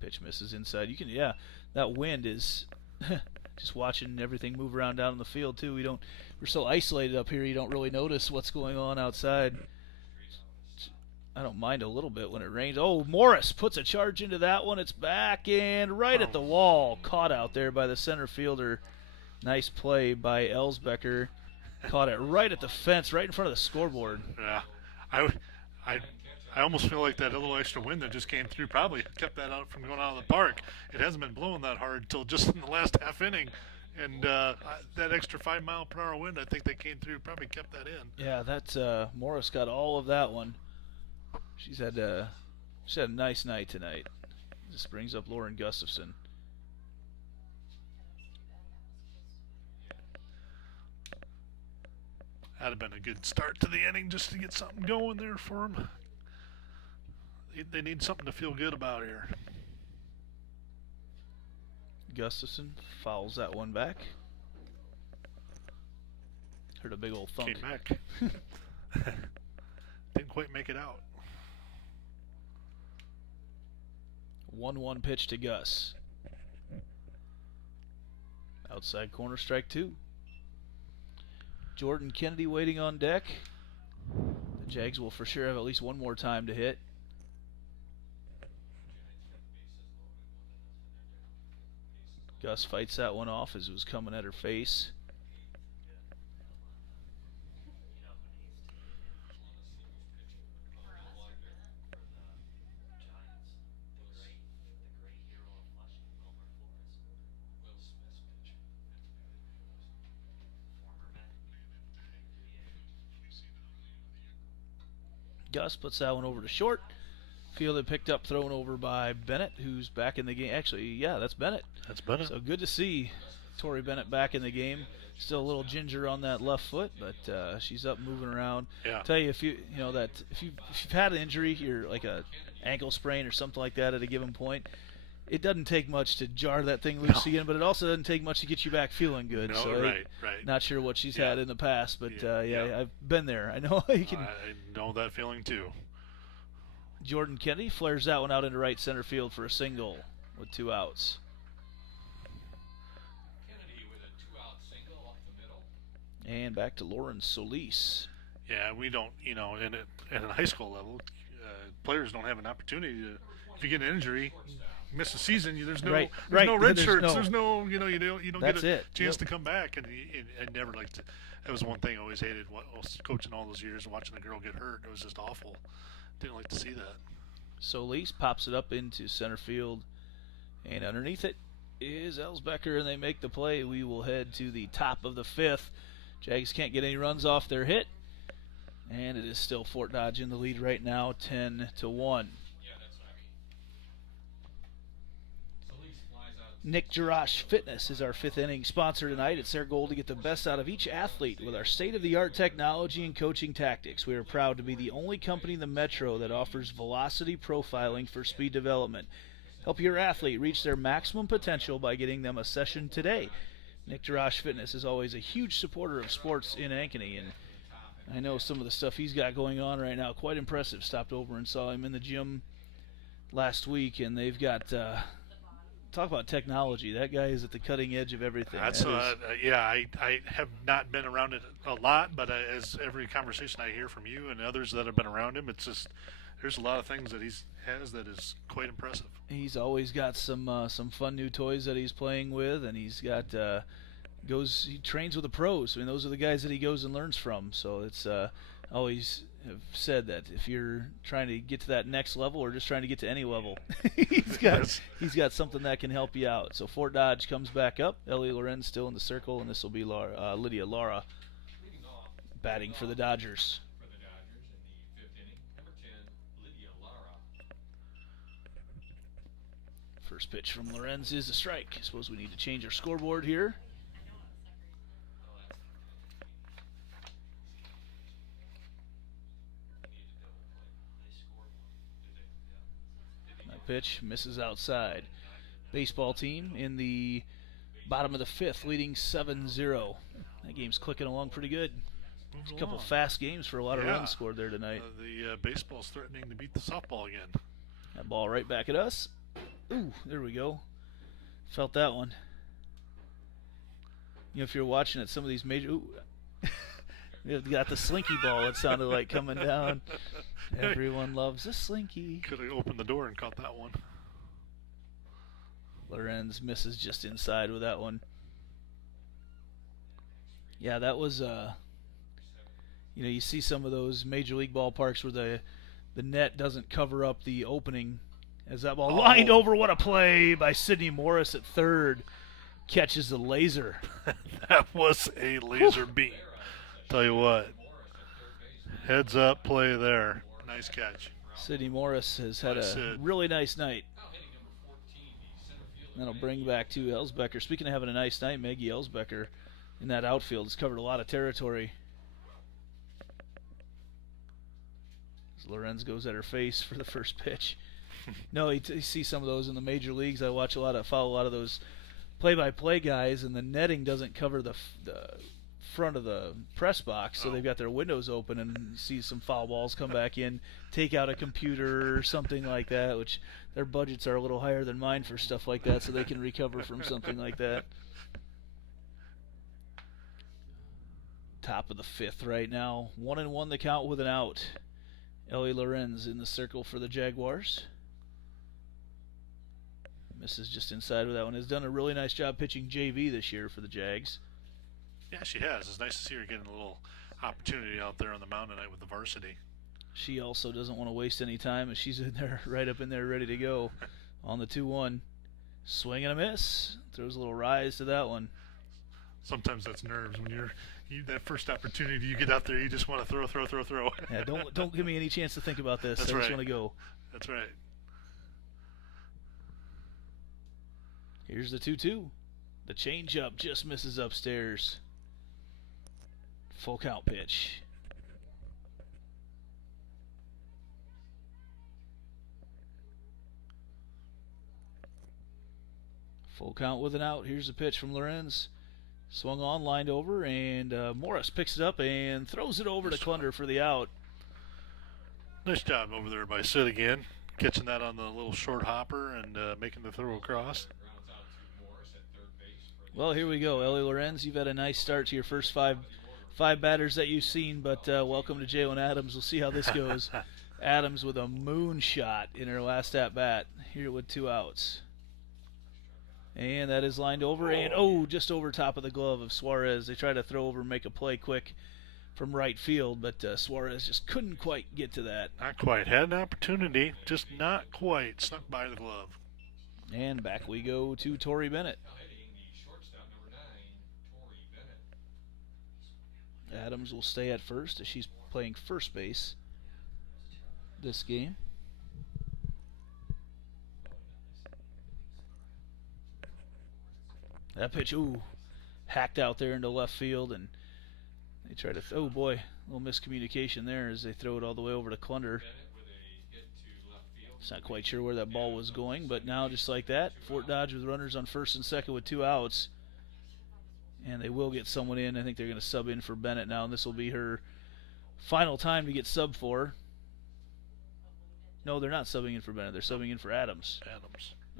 Pitch misses inside. That wind is just watching everything move around down in the field too. We're so isolated up here, you don't really notice what's going on outside. I don't mind a little bit when it rains. Oh, Morris puts a charge into that one. It's back and right at the wall. Caught out there by the center fielder. Nice play by Elsbecker. Caught it right at the fence, right in front of the scoreboard. Yeah, I almost feel like that little extra wind that just came through probably kept that out from going out of the park. It hasn't been blowing that hard until just in the last half inning. And that extra 5-mile-per-hour wind, I think that came through, probably kept that in. Yeah, that's Morris got all of that one. She's had a nice night tonight. This brings up Lauren Gustafson. That'd have been a good start to the inning just to get something going there for them. They need something to feel good about here. Gustafson fouls that one back. Heard a big old thunk. Came back. Didn't quite make it out. 1-1 pitch to Gus. Outside corner, strike 2. Jordan Kennedy waiting on deck. The Jags will for sure have at least one more time to hit. Gus fights that one off as it was coming at her face. Gus puts that one over to short. Fielded, picked up, thrown over by Bennett, who's back in the game. Actually, yeah, that's Bennett. That's Bennett. So good to see Tori Bennett back in the game. Still a little ginger on that left foot, but she's up, moving around. Yeah. Tell you, if you've had an injury, you're like a ankle sprain or something like that at a given point, it doesn't take much to jar that thing loose again, but it also doesn't take much to get you back feeling good. No, so right. Not sure what she's had in the past, but Yeah. I've been there. I know you can. I know that feeling too. Jordan Kennedy flares that one out into right center field for a single with 2 outs. Kennedy with a 2-out single up the middle. And back to Lauren Solis. Yeah, we don't, at a high school level, players don't have an opportunity to. If you get an injury, miss a season, there's no no red shirts. There's no, you don't get a chance to come back. And I never liked to. That was one thing I always hated. Coaching all those years, watching a girl get hurt, it was just awful. Didn't like to see that. Solis pops it up into center field, and underneath it is Elsbecker, and they make the play. We will head to the top of the 5th. Jags can't get any runs off their hit, and it is still Fort Dodge in the lead right now, 10-1. Nick Jarash Fitness is our 5th inning sponsor tonight. It's their goal to get the best out of each athlete with our state-of-the-art technology and coaching tactics. We are proud to be the only company in the Metro that offers velocity profiling for speed development. Help your athlete reach their maximum potential by getting them a session today. Nick Jarash Fitness is always a huge supporter of sports in Ankeny, and I know some of the stuff he's got going on right now. Quite impressive. Stopped over and saw him in the gym last week, and they've got... talk about technology. That guy is at the cutting edge of everything. That's I have not been around it a lot, but as every conversation I hear from you and others that have been around him, it's just there's a lot of things that he has that is quite impressive. He's always got some fun new toys that he's playing with, and he's got he trains with the pros. I mean, those are the guys that he goes and learns from. So it's always have said that if you're trying to get to that next level or just trying to get to any level, he's got something that can help you out. So Fort Dodge comes back up. Ellie Lorenz still in the circle, and this will be Lydia Lara batting for the Dodgers. For the Dodgers in the 5th inning, number 10, Lydia Lara. First pitch from Lorenz is a strike. I suppose we need to change our scoreboard here. That pitch misses outside. Baseball team in the bottom of the 5th, leading 7-0. That game's clicking along pretty good. A couple fast games for a lot of runs scored there tonight. The baseball's threatening to beat the softball again. That ball right back at us. Ooh, there we go. Felt that one. You know, if you're watching it, some of these major... Ooh. We've got the slinky ball, it sounded like, coming down. Everyone loves a slinky. Could have opened the door and caught that one. Lorenz misses just inside with that one. Yeah, that was... you know, you see some of those major league ballparks where the net doesn't cover up the opening. As that ball lined over, what a play by Sidney Morris at third. Catches the laser. That was a laser beam. Tell you what. Heads up play there. Nice catch. Sidney Morris has had a really nice night. That'll bring back to Elsbecker. Speaking of having a nice night, Maggie Elsbecker in that outfield has covered a lot of territory. As Lorenz goes at her face for the first pitch. No, you see some of those in the major leagues. I follow a lot of those play-by-play guys, and the netting doesn't cover the front of the press box, so they've got their windows open, and you see some foul balls come back in, take out a computer or something like that, which their budgets are a little higher than mine for stuff like that, so they can recover from something like that. Top of the 5th right now. 1-1 the count with an out. Ellie Lorenz in the circle for the Jaguars. Misses just inside with that one. Has done a really nice job pitching JV this year for the Jags. Yeah, she has. It's nice to see her getting a little opportunity out there on the mound tonight with the varsity. She also doesn't want to waste any time, as she's in there, right up in there, ready to go on the 2-1. Swing and a miss. Throws a little rise to that one. Sometimes that's nerves when that first opportunity you get out there, you just want to throw. Yeah, don't give me any chance to think about this. That's I right. just want to go. That's right. Here's the 2-2. The changeup just misses upstairs. Full count pitch. Full count with an out. Here's the pitch from Lorenz. Swung on, lined over, and Morris picks it up and throws it over to Klunder for the out. Nice job over there by Sid again, catching that on the little short hopper and making the throw across. Well, here we go. Ellie Lorenz, you've had a nice start to your first five batters that you've seen, but welcome to Jalen Adams. We'll see how this goes. Adams with a moonshot in her last at-bat here with 2 outs. And that is lined over, and just over top of the glove of Suarez. They try to throw over and make a play quick from right field, but Suarez just couldn't quite get to that. Not quite. Had an opportunity, just not quite. Snuck by the glove. And back we go to Tori Bennett. Adams will stay at first as she's playing first base this game. That pitch, hacked out there into left field, and they try to, a little miscommunication there as they throw it all the way over to Klunder. It's not quite sure where that ball was going, but now just like that, Fort Dodge with runners on first and second with 2 outs. And they will get someone in. I think they're going to sub in for Bennett now, and this will be her final time to get subbed for. No, they're not subbing in for Bennett. They're subbing in for Adams.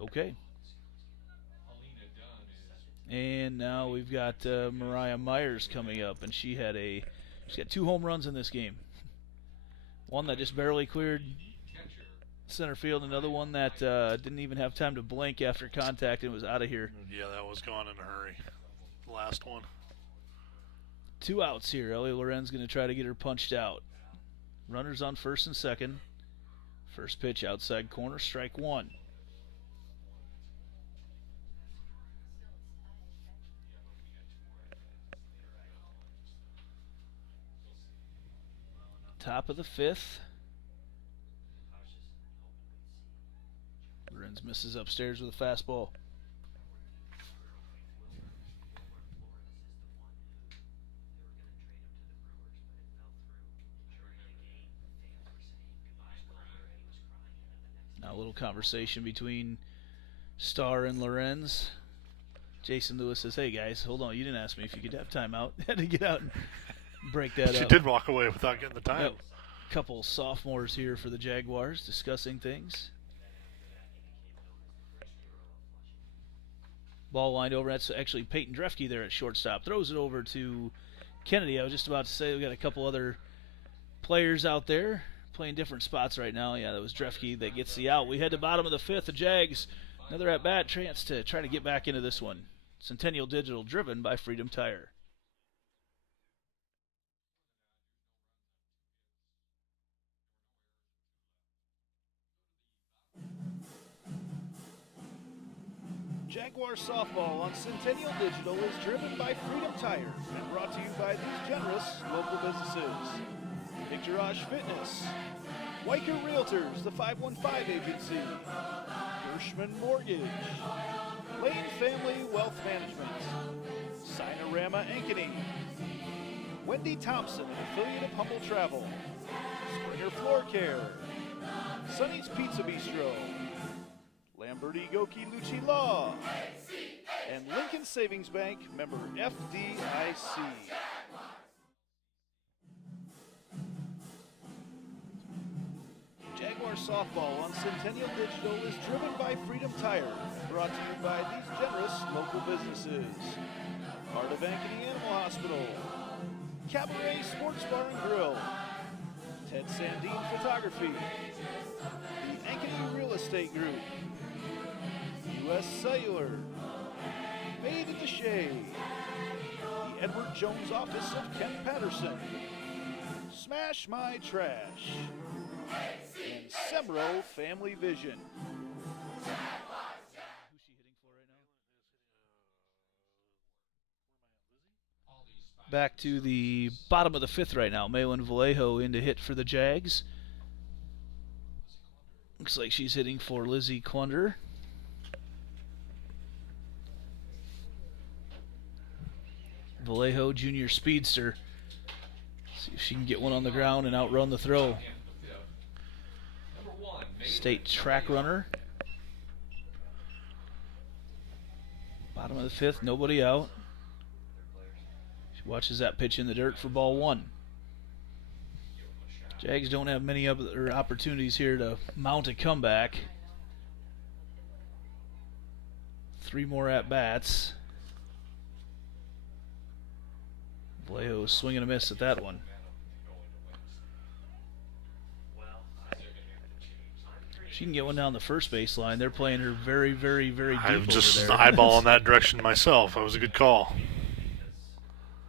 Okay. And now we've got Mariah Myers coming up, and she's got 2 home runs in this game. One that just barely cleared center field, another one that didn't even have time to blink after contact and was out of here. Yeah, that was gone in a hurry. the last one. 2 outs here. Ellie Loren's going to try to get her punched out. Runners on first and second. First pitch outside corner, strike 1. Top of the 5th. Lorenz misses upstairs with a fastball. Now a little conversation between Starr and Lorenz. Jason Lewis says, "Hey guys, hold on, you didn't ask me if you could have timeout." Had to get out and break that up. She did walk away without getting the time. Yep. Couple sophomores here for the Jaguars discussing things. Ball lined over. That's actually Peyton Drefke there at shortstop. Throws it over to Kennedy. I was just about to say we got a couple other players out there playing different spots right now. Yeah, that was Drefke that gets the out. We head to bottom of the 5th. The Jags, another at-bat chance to try to get back into this one. Centennial Digital, driven by Freedom Tire. Jaguar softball on Centennial Digital is driven by Freedom Tire and brought to you by these generous local businesses. Picturage Fitness, Weicker Realtors, the 515 Agency, Gershman Mortgage, Lane Family Wealth Management, Sinorama Ankeny, Wendy Thompson, an affiliate of Humble Travel, Springer Floor Care, Sonny's Pizza Bistro, Lamberti Goki Lucci Law, and Lincoln Savings Bank, member FDIC. Jaguar softball on Centennial Digital is driven by Freedom Tire and brought to you by these generous local businesses. Heart of Ankeny Animal Hospital, Cabaret Sports Bar and Grill, Ted Sandine Photography, the Ankeny Real Estate Group, U.S. Cellular, Made at the Shade, the Edward Jones Office of Ken Patterson, Smash My Trash, and Sembro Family Vision. Who's she hitting for right now? Back to the bottom of the 5th right now. Malin Vallejo in to hit for the Jags. Looks like she's hitting for Lizzie Klunder. Vallejo, junior speedster. See if she can get one on the ground and outrun the throw. State track runner. Bottom of the 5th, nobody out. She watches that pitch in the dirt for ball 1. Jags don't have many other opportunities here to mount a comeback. 3 more at-bats. Vallejo swinging a miss at that one. She can get one down the first baseline. They're playing her very, very, very deep I'm just over there. eyeballing that direction myself. That was a good call.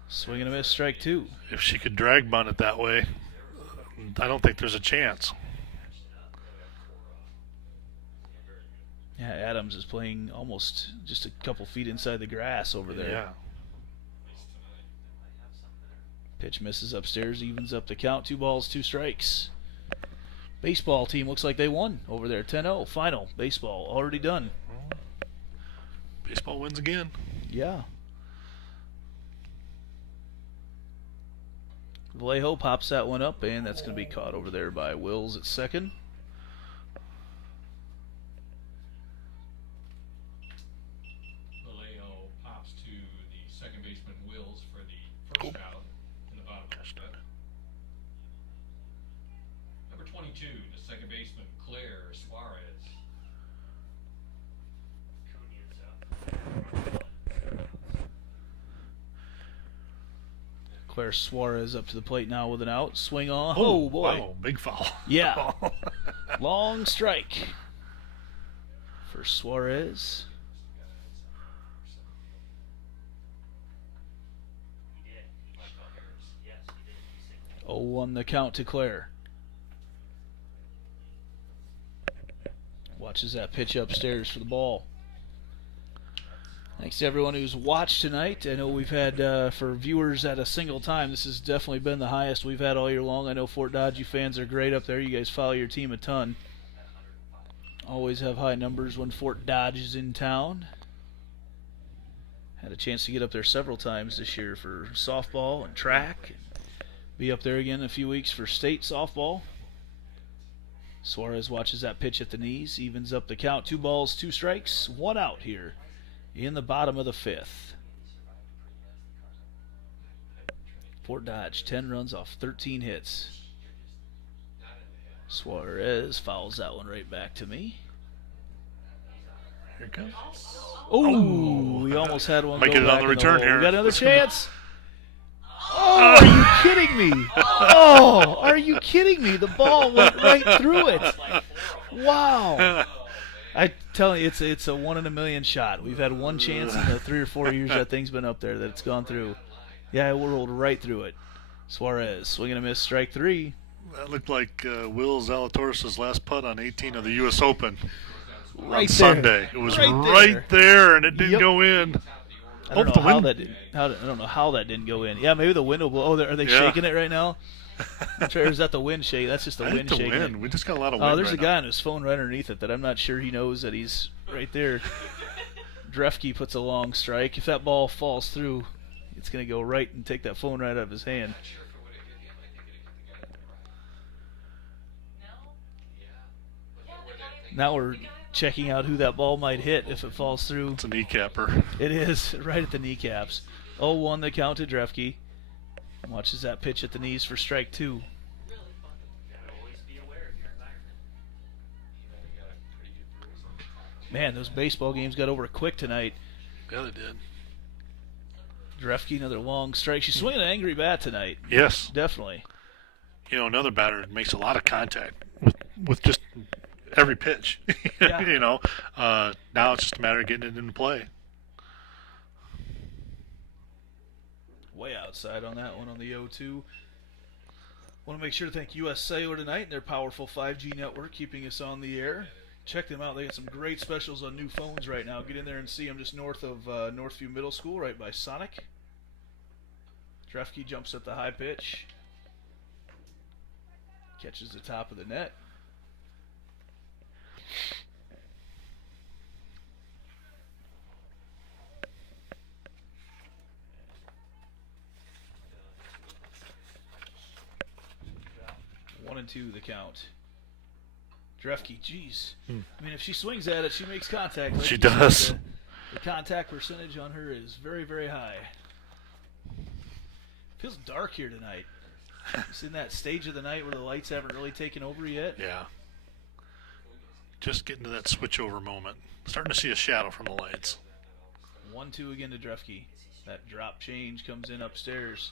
Swing and a miss, strike 2. If she could drag bunt it that way, I don't think there's a chance. Yeah, Adams is playing almost just a couple feet inside the grass over there. Yeah. Pitch misses upstairs, evens up the count. 2 balls, 2 strikes. Baseball team looks like they won over there. 10-0, final. Baseball already done. Baseball wins again. Yeah. Vallejo pops that one up, and that's going to be caught over there by Wills at second. Vallejo pops to the second baseman Wills for the first out in the bottom of the 5th. Number 22, the second baseman Claire Suarez. Claire Suarez up to the plate now with an out. Swing on. Oh, Oh boy. Wow, big foul. Yeah. Long strike for Suarez. 0-1 the count to Claire. Watches that pitch upstairs for the ball. Thanks to everyone who's watched tonight. I know we've had, for viewers at a single time, this has definitely been the highest we've had all year long. I know Fort Dodge, you fans are great up there. You guys follow your team a ton. Always have high numbers when Fort Dodge is in town. Had a chance to get up there several times this year for softball and track. Be up there again in a few weeks for state softball. Suarez watches that pitch at the knees, evens up the count. 2 balls, 2 strikes, 1 out here in the bottom of the 5th. Fort Dodge, 10 runs off 13 hits. Suarez fouls that one right back to me. Here it comes. Oh, we almost had one Might go get it back on the in return hole. here. We got another chance. Oh, are you kidding me? Oh, are you kidding me? The ball went right through it. Wow. I tell you, it's a 1 in a million shot. We've had one chance in the 3 or 4 years that thing's been up there that it's gone through. Yeah, it rolled right through it. Suarez swinging a miss, strike 3. That looked like Will Zalatoris' last putt on 18 of the U.S. Open Right on Sunday. It was right there, and it didn't go in. I don't know how that didn't. I don't know how that didn't go in. Yeah, maybe the wind will blow. Oh, are they shaking it right now? Or is that the wind shake? That's just the wind shaking it. We just got a lot of wind. Oh, there's right a guy now on his phone right underneath it that I'm not sure he knows that he's right there. Drefke puts a long strike. If that ball falls through, it's going to go right and take that phone right out of his hand. Now we're checking out who that ball might hit if it falls through. It's a kneecapper. It is, right at the kneecaps. 0-1 the count to Drefke. Watches that pitch at the knees for strike 2. Man, those baseball games got over quick tonight. Yeah, they did. Drefke, another long strike. She's swinging an angry bat tonight. Yes. Definitely. You know, another batter makes a lot of contact with just every pitch. Yeah. You know, now it's just a matter of getting it into play. Way outside on that one on the 0-2. Want to make sure to thank US Cellular tonight and their powerful 5G network keeping us on the air. Check them out. They got some great specials on new phones right now. Get in there and see them just north of Northview Middle School, right by Sonic. Drefke jumps at the high pitch. Catches the top of the net. One and 2 the count. Drefke, geez. I mean, if she swings at it, she makes contact. Like She does. The contact percentage on her is very, very high. Feels dark here tonight. It's in that stage of the night where the lights haven't really taken over yet. Yeah. Just getting to that switchover moment. Starting to see a shadow from the lights. 1-2 again to Drefke. That drop change comes in upstairs.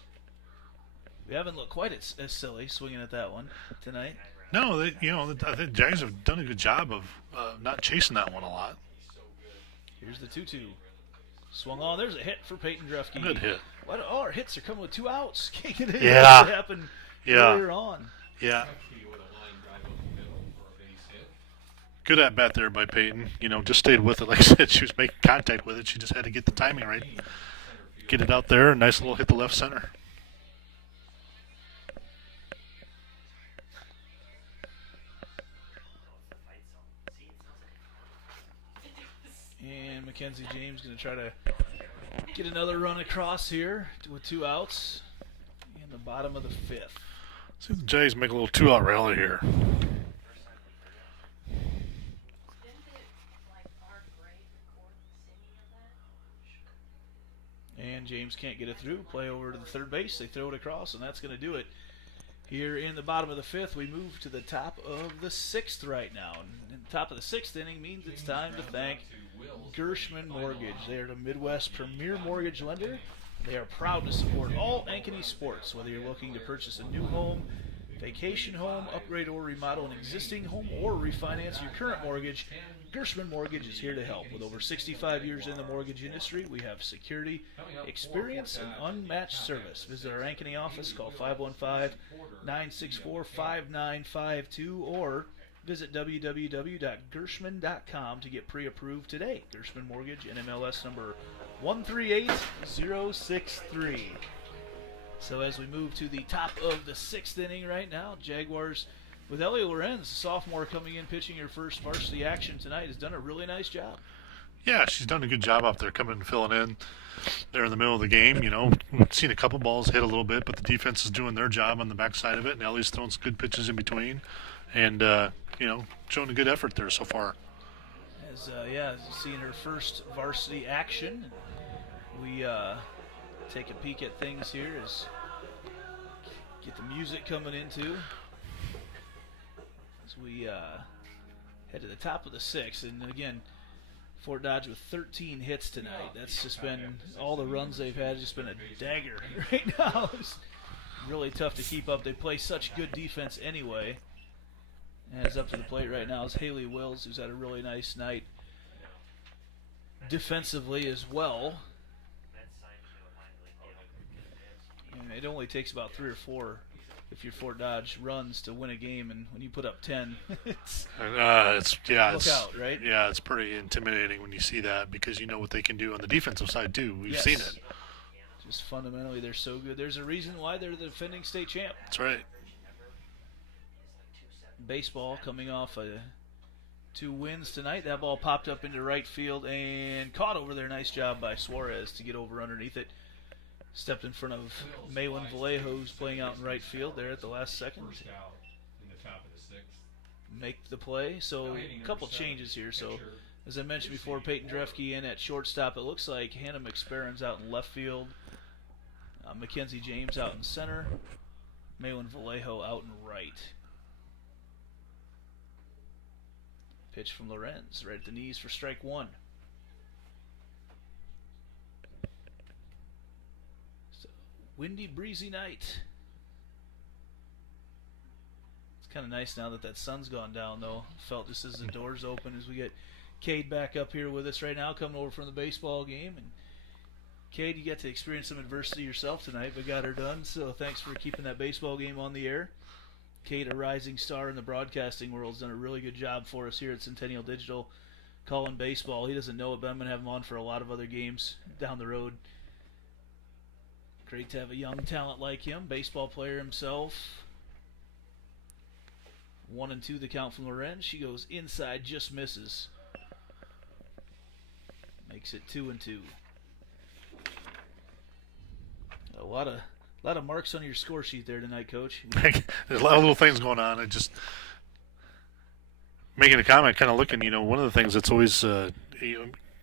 We haven't looked quite as silly swinging at that one tonight. No, I think Jags have done a good job of not chasing that one a lot. Here's the 2-2. Swung on. There's a hit for Peyton Drefke. Good hit. Our hits are coming with 2 outs. Can't get it. Yeah. What happened Yeah. earlier on. Yeah. Good at bat there by Peyton. Just stayed with it. Like I said, she was making contact with it. She just had to get the timing right. Get it out there. Nice little hit to left center. And Mackenzie James going to try to get another run across here with 2 outs in the bottom of the 5th. See if the Jays make a little 2-out rally here. And James can't get it through. Play over to the third base. They throw it across, and that's going to do it. Here in the bottom of the 5th, we move to the top of the 6th right now. And the top of the 6th inning means it's time to thank Gershman Mortgage. They are the Midwest premier mortgage lender. They are proud to support all Ankeny sports, whether you're looking to purchase a new home, vacation home, upgrade or remodel an existing home, or refinance your current mortgage. Gershman Mortgage is here to help. With over 65 years in the mortgage industry, we have security, experience, and unmatched service. Visit our Ankeny office, call 515-964-5952, or visit www.gershman.com to get pre-approved today. Gershman Mortgage, NMLS number 138063. So as we move to the top of the 6th inning right now, Jaguars with Ellie Lorenz, sophomore, coming in pitching her first varsity action tonight, has done a really nice job. Yeah, she's done a good job out there coming and filling in there in the middle of the game. You know, we've seen a couple balls hit a little bit, but the defense is doing their job on the backside of it, and Ellie's throwing some good pitches in between, and, you know, showing a good effort there so far. As seeing her first varsity action, we take a peek at things here as get the music coming into as we head to the top of the 6th. And again, Fort Dodge with 13 hits tonight. That's just been, all the runs they've had, just been a dagger right now. It's really tough to keep up. They play such good defense anyway. And it's up to the plate right now is Haley Wills, who's had a really nice night defensively as well. And it only takes about 3 or 4 if you're Fort Dodge runs to win a game, and when you put up 10, it's look out, right? Yeah, it's pretty intimidating when you see that, because you know what they can do on the defensive side too. We've seen it. Just fundamentally, they're so good. There's a reason why they're the defending state champ. That's right. Baseball coming off 2 wins tonight. That ball popped up into right field and caught over there. Nice job by Suarez to get over underneath it. Stepped in front of Malin Vallejo, who's playing out in right field there at the last second. Make the play. So a couple changes here. So as I mentioned before, Peyton Drefke in at shortstop. It looks like Hannah McSparron's out in left field. Mackenzie James out in center. Malin Vallejo out in right. Pitch from Lorenz right at the knees for strike 1. Windy, breezy night. It's kind of nice now that that sun's gone down, though. Felt just as the doors open as we get Cade back up here with us right now, coming over from the baseball game. And Cade, you got to experience some adversity yourself tonight, but got her done. So thanks for keeping that baseball game on the air. Cade, a rising star in the broadcasting world, has done a really good job for us here at Centennial Digital calling baseball. He doesn't know it, but I'm going to have him on for a lot of other games down the road. Great to have a young talent like him, baseball player himself. 1-2 the count from Lorenz. She goes inside, just misses. Makes it 2-2. A lot of marks on your score sheet there tonight, Coach. There's a lot of little things going on. I just making a comment, kind of looking. You know, one of the things that's always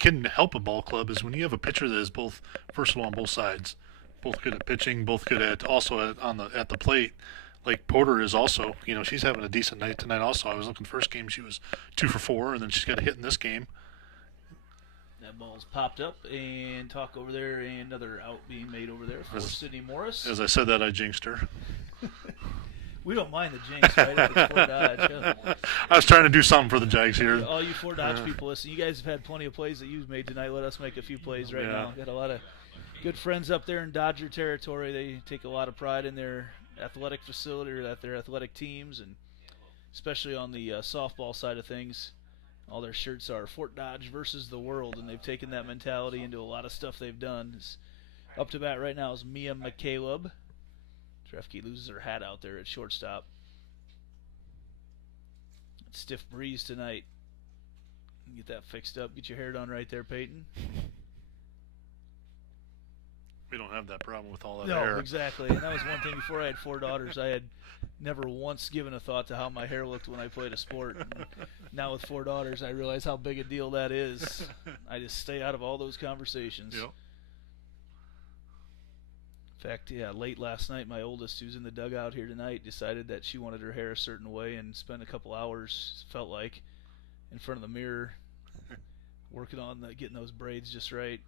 can help a ball club is when you have a pitcher that is both versatile on both sides. Both good at pitching, both good at at the plate. Like Porter is also, you know, she's having a decent night tonight also. I was looking first game, she was 2 for 4, and then she's got a hit in this game. That ball's popped up and talk over there, and another out being made over there for Sydney Morris. As I said that, I jinxed her. We don't mind the jinx, right? If it's Fort Dodge. I was trying to do something for the Jags here. All you Fort Dodge people listen, you guys have had plenty of plays that you've made tonight. Let us make a few plays right now. Got a lot of good friends up there in Dodger territory. They take a lot of pride in their athletic facility or at their athletic teams, and especially on the softball side of things. All their shirts are Fort Dodge versus the world, and they've taken that mentality into a lot of stuff they've done. Up to bat right now is Mia McCaleb. Drefke loses her hat out there at shortstop. Stiff breeze tonight. Get that fixed up. Get your hair done right there, Peyton. We don't have that problem with all that no, hair. No, exactly. And that was one thing before I had 4 daughters. I had never once given a thought to how my hair looked when I played a sport. And now with 4 daughters, I realize how big a deal that is. I just stay out of all those conversations. Yep. In fact, late last night, my oldest, who's in the dugout here tonight, decided that she wanted her hair a certain way and spent a couple hours, felt like, in front of the mirror working on getting those braids just right.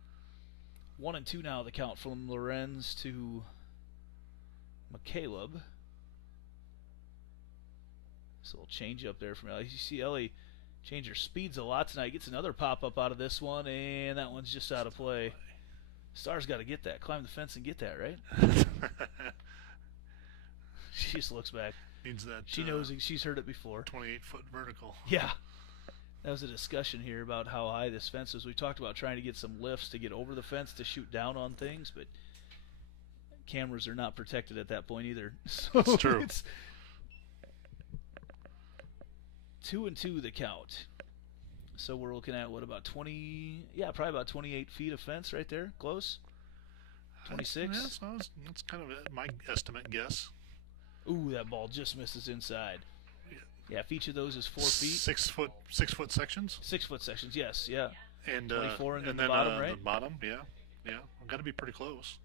1-2 now, the count from Lorenz to McCaleb. This little change up there from Ellie. You see Ellie Change speeds a lot tonight. Gets another pop-up out of this one, and that one's just out of play. Star's got to get that. Climb the fence and get that, right? She just looks back. Needs that. She knows she's heard it before. 28-foot vertical. Yeah. That was a discussion here about how high this fence is. We talked about trying to get some lifts to get over the fence to shoot down on things, but cameras are not protected at that point either. So That's true. It's 2-2 the count. So we're looking at, what, about 20? Yeah, probably about 28 feet of fence right there. Close? 26? That's kind of my estimate guess. Ooh, that ball just misses inside. Yeah, if each of those is 4 feet. 6 foot sections. 6 foot sections, yes, yeah. And 24 and then the then bottom, right? The bottom, yeah. I've got to be pretty close.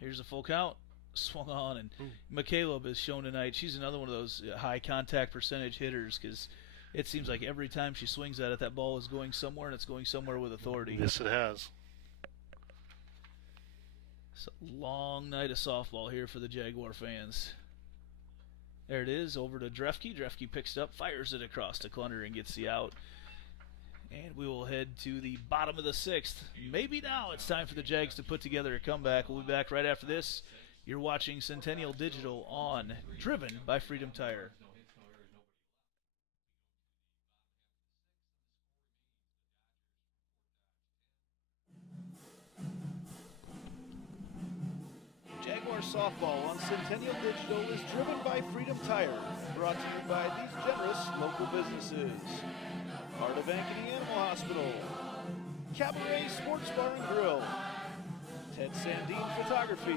Here's the full count. Swung on, and McCaleb is shown tonight. She's another one of those high contact percentage hitters because it seems like every time she swings at it, that ball is going somewhere, and it's going somewhere with authority. Yes, it has. It's a long night of softball here for the Jaguar fans. There it is, over to Drefke. Drefke picks it up, fires it across to Clunder, and gets the out. And we will head to the bottom of the 6th. Maybe now it's time for the Jags to put together a comeback. We'll be back right after this. You're watching Centennial Digital on Driven by Freedom Tire. Jaguar softball on Centennial Digital is driven by Freedom Tire. Brought to you by these generous local businesses. Art of Ankeny Animal Hospital. Cabaret Sports Bar and Grill. Ted Sandine Photography.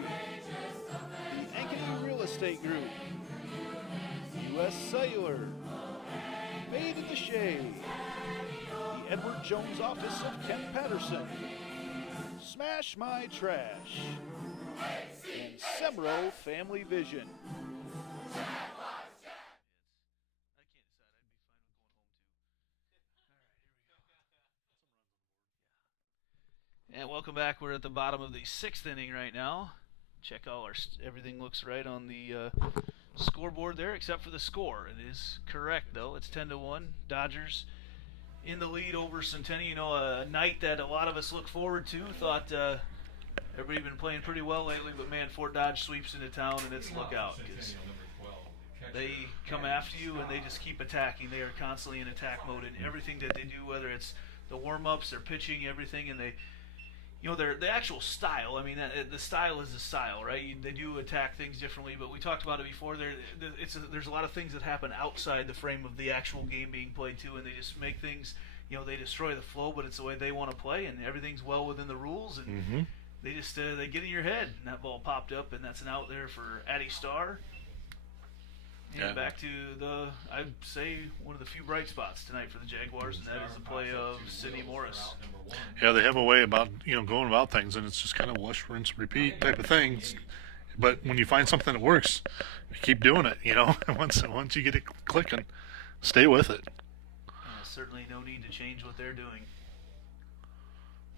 The Ankeny Real Estate Group. U.S. Cellular. Bathe in the Shade. The Edward Jones Office of Kent Patterson. Smash My Trash. And Semro Family Vision. And welcome back. We're at the bottom of the 6th inning right now. Check all our everything looks right on the scoreboard there, except for the score. It is correct though. It's 10-1. Dodgers in the lead over Centennial. You know, a night that a lot of us look forward to. Thought everybody's been playing pretty well lately, but man, Fort Dodge sweeps into town and it's look out because they come after you and they just keep attacking. They are constantly in attack mode in everything that they do, whether it's the warm-ups, their pitching, everything, and they. You know, the actual style, I mean, the style is the style, right? They do attack things differently, but we talked about it before. There's a lot of things that happen outside the frame of the actual game being played, too, and they just make things, you know, they destroy the flow, but it's the way they want to play, and everything's well within the rules, and they just they get in your head, and that ball popped up, and that's an out there for Addie Starr. And back to I'd say, one of the few bright spots tonight for the Jaguars, and that is the play of Sydney Morris. Yeah, they have a way about, going about things, and it's just kind of wash, rinse, repeat type of thing. But when you find something that works, you keep doing it, once you get it clicking, stay with it. Certainly no need to change what they're doing.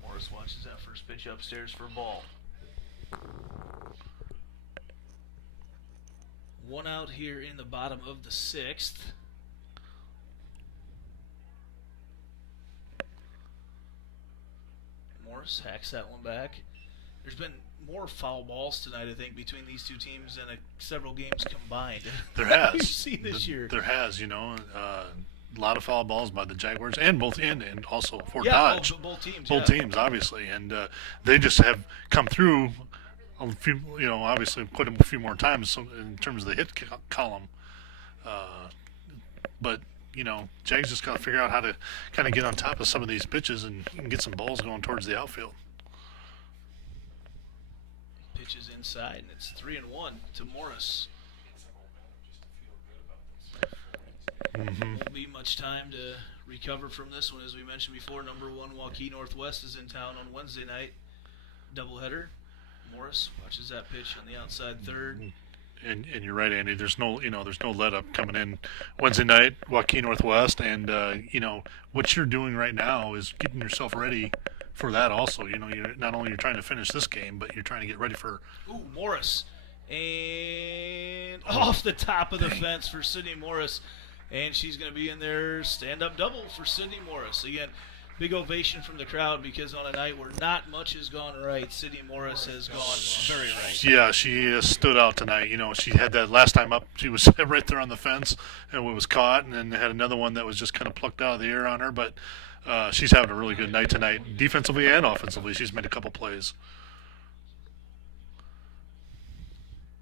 Morris watches that first pitch upstairs for a ball. One out here in the bottom of the 6th. Morris hacks that one back. There's been more foul balls tonight, I think, between these two teams than several games combined. There has. We've seen this year. There has, a lot of foul balls by the Jaguars and also Fort Dodge. Both teams, obviously, and they just have come through. A few, obviously put them a few more times in terms of the hit column. But, Jags just got to figure out how to kind of get on top of some of these pitches and get some balls going towards the outfield. Pitches inside, and it's 3-1 to Morris. Won't be much time to recover from this one. As we mentioned before, number 1 Waukee Northwest is in town on Wednesday night. Doubleheader. Morris watches that pitch on the outside third. And you're right, Andy. There's no let up coming in Wednesday night, Waukee Northwest, and what you're doing right now is getting yourself ready for that. Also, you're not only trying to finish this game, but you're trying to get ready for. Morris, and off the top of the fence for Sydney Morris. And she's going to be in there stand-up double for Sydney Morris. Again, big ovation from the crowd because on a night where not much has gone right, Sydney Morris has gone very right. Yeah, she stood out tonight. You know, she had that last time up. She was right there on the fence and was caught, and then had another one that was just kind of plucked out of the air on her. But she's having a really good night tonight, defensively and offensively. She's made a couple plays.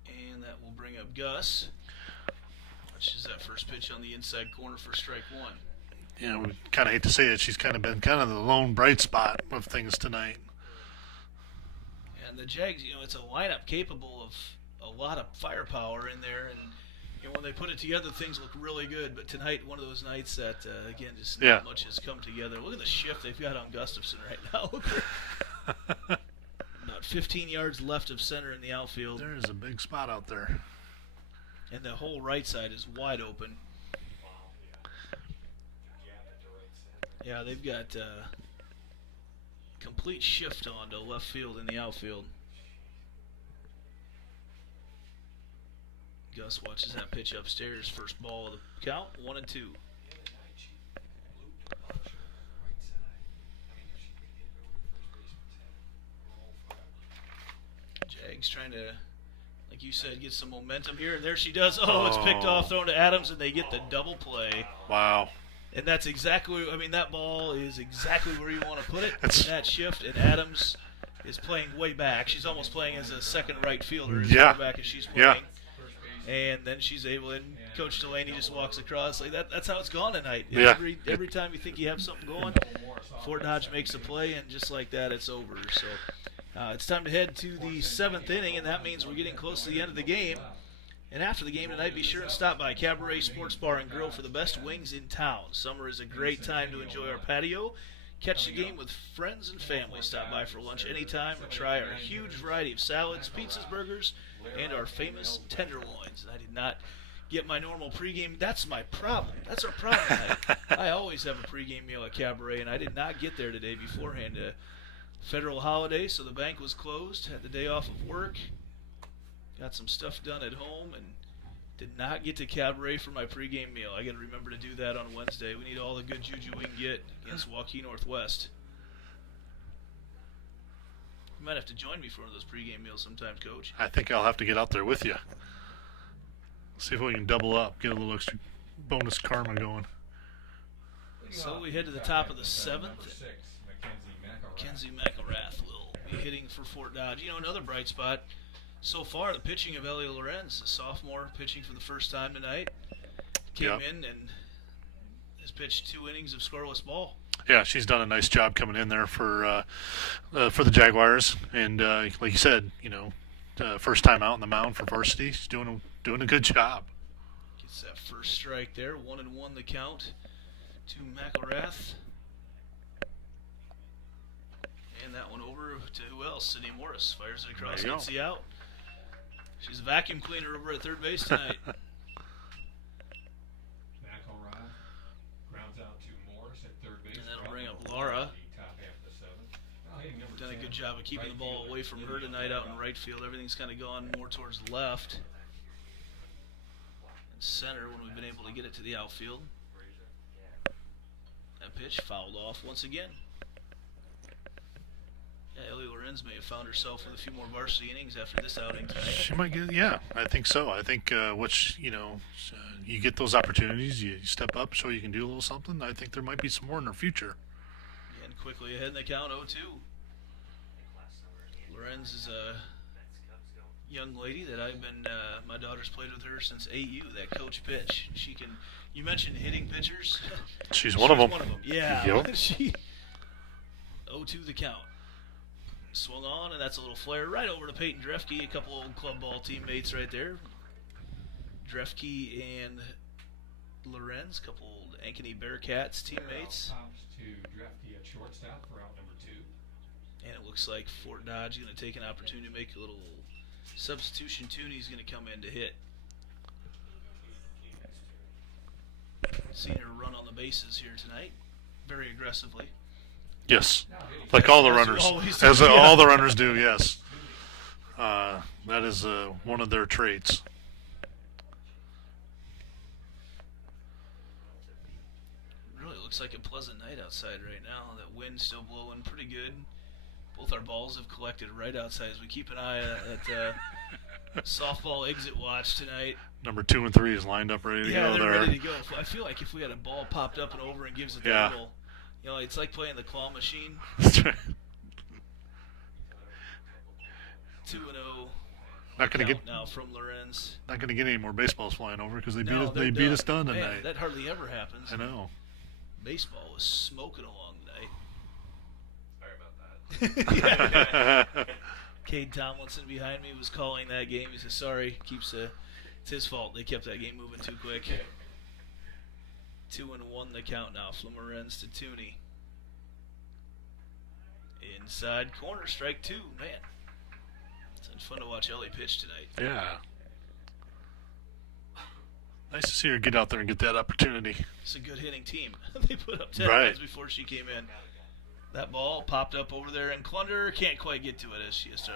And that will bring up Gus. Which is that first pitch on the inside corner for strike one. You know, we kind of hate to say it. She's kind of been kind of the lone bright spot of things tonight. And the Jags, you know, it's a lineup capable of a lot of firepower in there. And you know, when they put it together, things look really good. But tonight, one of those nights that, again, just not much has come together. Look at the shift they've got on Gustafson right now. About 15 yards left of center in the outfield. There is a big spot out there. And the whole right side is wide open. Yeah, they've got complete shift on to left field in the outfield. Gus watches that pitch upstairs. First ball of the count, 1-2. Jags trying to, like you said, get some momentum here, and there she does. Oh, it's picked off, thrown to Adams, and they get the double play. Wow. And that's exactly, I mean, that ball is exactly where you want to put it in that shift, and Adams is playing way back. She's almost playing as a second right fielder as far back as she's playing. And then she's able, and Coach Delaney just walks across. Like that's how it's gone tonight. Yeah. Every time you think you have something going, Fort Dodge makes a play, and just like that, it's over. So it's time to head to the 7th inning, and that means we're getting close to the end of the game. And after the game tonight, be sure and stop by Cabaret Sports Bar and Grill for the best wings in town. Summer is a great time to enjoy our patio. Catch the game with friends and family. Stop by for lunch anytime or try our huge variety of salads, pizzas, burgers, and our famous tenderloins. I did not get my normal pregame. That's my problem. That's our problem tonight. I always have a pregame meal at Cabaret, and I did not get there today beforehand. Federal holiday, so the bank was closed. Had the day off of work. Got some stuff done at home and did not get to Cabaret for my pregame meal. I got to remember to do that on Wednesday. We need all the good juju we can get against Waukee Northwest. You might have to join me for one of those pregame meals sometimes, Coach. I think I'll have to get out there with you. See if we can double up, get a little extra bonus karma going. So we head to the top of the 7th. Mackenzie McElrath will be hitting for Fort Dodge. You know, another bright spot. So far, the pitching of Ellie Lorenz, a sophomore, pitching for the first time tonight, came in and has pitched 2 innings of scoreless ball. Yeah, she's done a nice job coming in there for the Jaguars, and like you said, you know, first time out on the mound for varsity, she's doing a good job. Gets that first strike there, 1-1 the count to McElrath. And that one over to who else? Sydney Morris fires it across, gets the out. She's a vacuum cleaner over at third base tonight. McElrath grounds out to Morris at third base. And that'll bring up Laura. Done a good job of keeping the ball away from her tonight out in right field. Everything's kind of gone more towards the left and center when we've been able to get it to the outfield. That pitch fouled off once again. Ellie Lorenz may have found herself with a few more varsity innings after this outing tonight. She might get, I think so. I think you get those opportunities, you step up, show you can do a little something. I think there might be some more in her future. And quickly ahead in the count, 0-2. Lorenz is a young lady that I've been, my daughter's played with her since AU, that coach pitch. She can, you mentioned hitting pitchers. She's one of them. Yeah. Yep. She 0-2 the count. Swung on, and that's a little flare right over to Peyton Drefke, a couple old club ball teammates right there. Drefke and Lorenz, a couple old Ankeny Bearcats teammates. Pops to Drefke at shortstop for out number 2. And it looks like Fort Dodge is going to take an opportunity to make a little substitution tune. He's going to come in to hit. Seen her run on the bases here tonight, very aggressively. Yes, like all the runners, as all the runners do. Yes, that is one of their traits. looks like a pleasant night outside right now. That wind's still blowing pretty good. Both our balls have collected right outside as we keep an eye at softball exit watch tonight. Number 2 and 3 is lined up ready to Yeah, go they're there. ready to go. I feel like if we had a ball popped up and over and gives it that little, you know, it's like playing the claw machine. 2-0. Not going to get now from Lorenz. Not going to get any more baseballs flying over because they They're beat us done. done Man, tonight. that hardly ever happens. I know. Baseball was smoking along tonight. Sorry about that. Cade Tomlinson behind me was calling that game. He said, sorry, it's his fault. They kept that game moving too quick. 2-1 the count now from Lorenz to Tooney. Inside corner, strike 2. Man, it's been fun to watch Ellie pitch tonight. Yeah. Nice to see her get out there and get that opportunity. It's a good hitting team. They put up 10 runs before she came in. That ball popped up over there, and Clunder can't quite get to it as she has to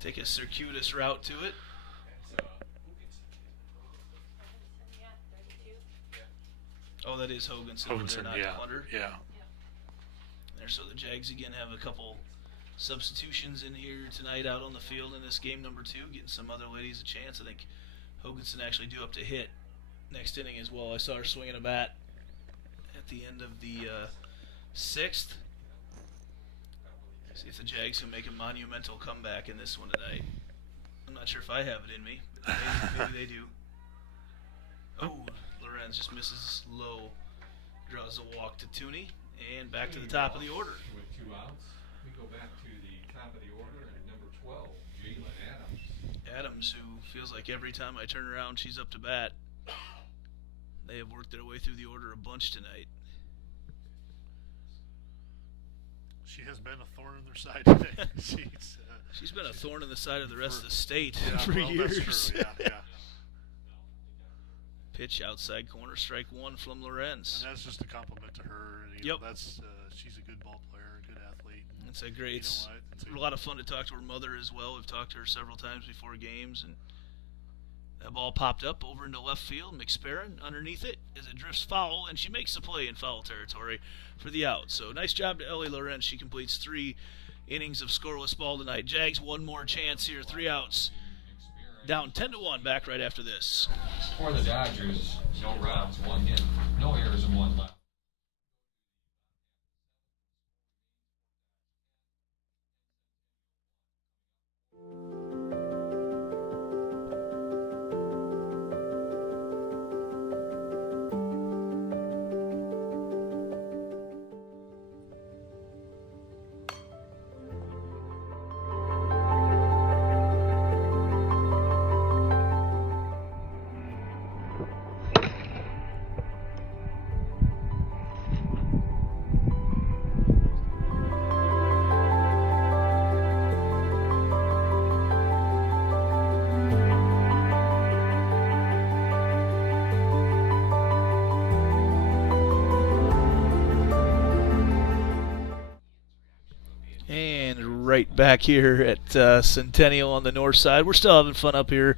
take a circuitous route to it. Oh, that is Hoganson over there, not Clunder. Yeah. There, so the Jags again have a couple substitutions in here tonight out on the field in this game number 2, getting some other ladies a chance. I think Hoganson actually due up to hit next inning as well. I saw her swinging a bat at the end of the 6th. See if the Jags can make a monumental comeback in this one tonight. I'm not sure if I have it in me, but maybe they do. Oh, Lorenz just misses low, draws a walk to Tooney, and back to the top of the order. With 2 outs, we go back to the top of the order and number 12, Jalen Adams. Adams, who feels like every time I turn around she's up to bat. They have worked their way through the order a bunch tonight. She has been a thorn in their side today. She's been a thorn in the side of the rest of the state yeah, for well, years. That's true. Yeah. Pitch outside corner, strike 1 from Lorenz. And that's just a compliment to her. And, you know, that's she's a good ball player, a good athlete. It's a great. It's a lot of fun to talk to her mother as well. We've talked to her several times before games, and that ball popped up over into left field. McSparron underneath it as it drifts foul, and she makes the play in foul territory for the out. So nice job to Ellie Lorenz. She completes 3 innings of scoreless ball tonight. Jags one more chance here, 3 outs. Down 10-1, back right after this. For the Dodgers, no runs, 1 hit, no errors, and 1 left. Right back here at Centennial on the north side. We're still having fun up here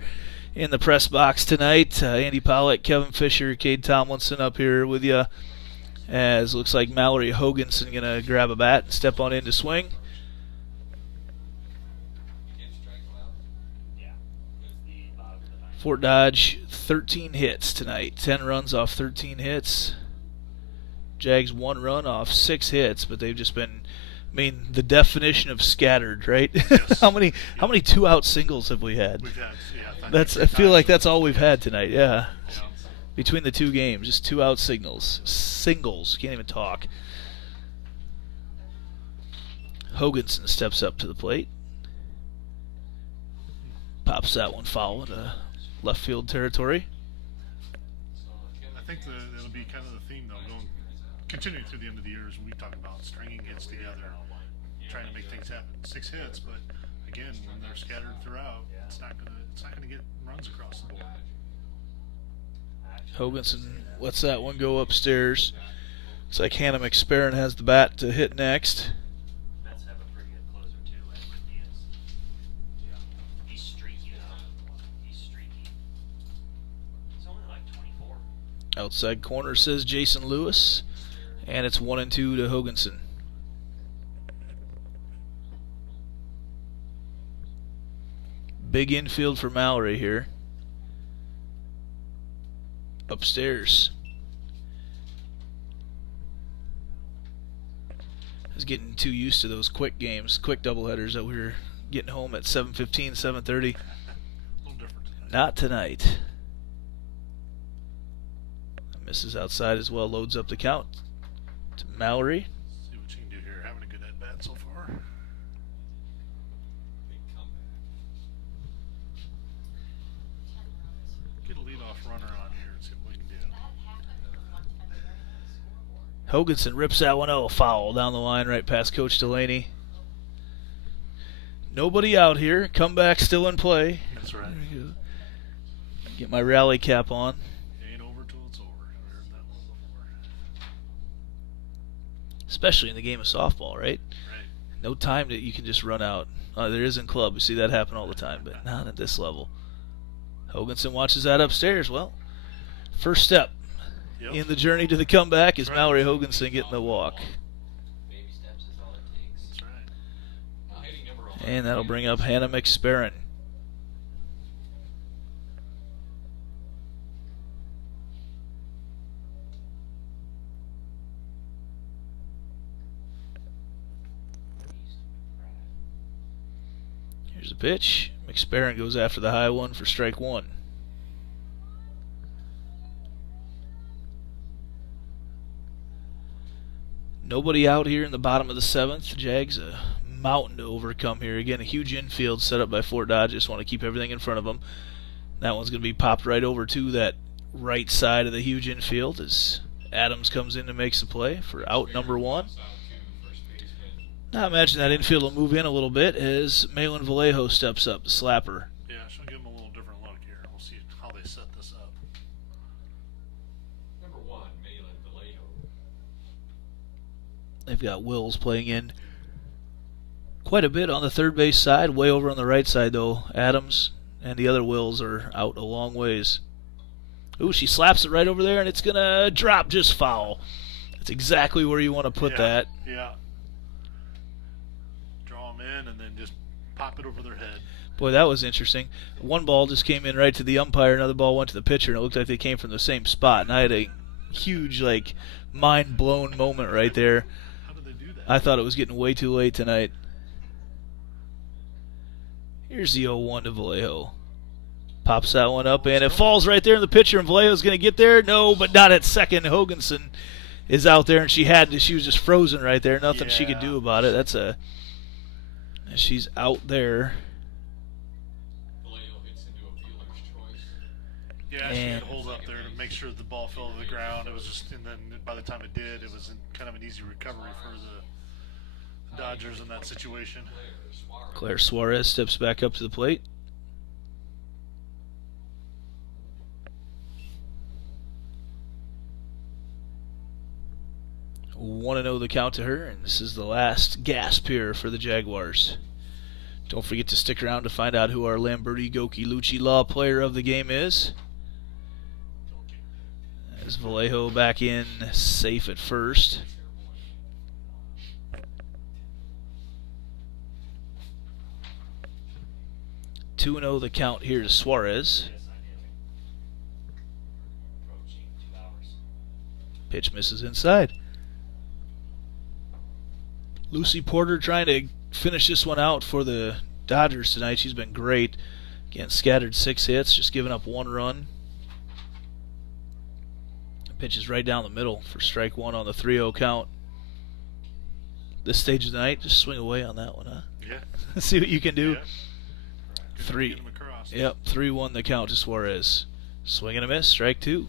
in the press box tonight. Andy Pollock, Kevin Fisher, Cade Tomlinson up here with you. As looks like Mallory Hoganson going to grab a bat and step on in to swing. Fort Dodge, 13 hits tonight. 10 runs off 13 hits. Jags 1 run off 6 hits, but they've just been, I mean, the definition of scattered, right? Yes. how many 2-out singles have we had? We've had, I feel like that's all we've had tonight. Yeah. Between the 2 games, just 2-out singles. Can't even talk. Hoganson steps up to the plate. Pops that one foul into left field territory. I think that'll be kind of the theme, though, continuing through the end of the year as we talk about stringing hits together, trying to make things happen. 6 hits, but again, when they're scattered throughout, it's not gonna get runs across the board. Hoganson lets that one go upstairs. Looks like Hannah McSparron has the bat to hit next. Mets have a pretty good closer too, Edward Diaz. He's streaky. He's streaky. He's only like 24. Outside corner says Jason Lewis. And it's 1-2 to Hoganson. Big infield for Mallory here. Upstairs. I was getting too used to those quick games, quick doubleheaders that we were getting home at 7:15, 7:30. Not tonight. Misses outside as well, loads up the count to Mallory. See what you can do here. Having a good at bat so far. Get a leadoff runner on here and see what we can do. Hoganson rips that one out, foul down the line right past Coach Delaney. Nobody out here. Comeback still in play. That's right. Get my rally cap on. Ain't over till it's over. I heard that one before. Especially in the game of softball, right? Right. No time that you can just run out. There is in club. We see that happen all the time, but not at this level. Hoganson watches that upstairs. Well, first step in the journey to the comeback is Mallory Hoganson getting the walk. Baby steps is all it takes. That's right. And that'll bring up Hannah McSperrin. Here's the pitch. McSperrin goes after the high one for strike one. Nobody out here in the bottom of the seventh. Jags a mountain to overcome here. Again, a huge infield set up by Fort Dodge. Just want to keep everything in front of them. That one's going to be popped right over to that right side of the huge infield as Adams comes in and makes the play for out number one. Now imagine that infield will move in a little bit as Malin Vallejo steps up, the slapper. Yeah, she'll give them a little different look here. We'll see how they set this up. Number 1, Malin Vallejo. They've got Wills playing in quite a bit on the third base side. Way over on the right side, though. Adams and the other Wills are out a long ways. Ooh, she slaps it right over there, and it's going to drop just foul. That's exactly where you want to put that. Yeah. Draw them in and then just pop it over their head. Boy, that was interesting. One ball just came in right to the umpire. Another ball went to the pitcher, and it looked like they came from the same spot. And I had a huge, mind-blown moment right there. How did they do that? I thought it was getting way too late tonight. Here's the 0-1 to Vallejo. Pops that one up, and it falls right there in the pitcher, and Vallejo's going to get there. No, but not at second. Hoganson is out there, and she was just frozen right there. Nothing she could do about it. She's out there. Vallejo hits into a fielder's choice. Yeah, she had to hold up there to make sure the ball fell to the ground. It was just, and then by the time it did, it was kind of an easy recovery for the Dodgers in that situation. Claire Suarez steps back up to the plate. 1-0 the count to her, and this is the last gasp here for the Jaguars. Don't forget to stick around to find out who our Lamberti Goki Lucci Law player of the game is. As Vallejo back in, safe at first. Two 2-0 the count here to Suarez. Pitch misses inside. Lucy Porter trying to finish this one out for the Dodgers tonight. She's been great. Again, scattered 6 hits, just giving up 1 run. The pitch is right down the middle for strike 1 on the 3-0 count. This stage of the night, just swing away on that one, huh? Yeah. See what you can do. Yeah. 3. Yep, 3-1 the count to Suarez. Swing and a miss, strike 2.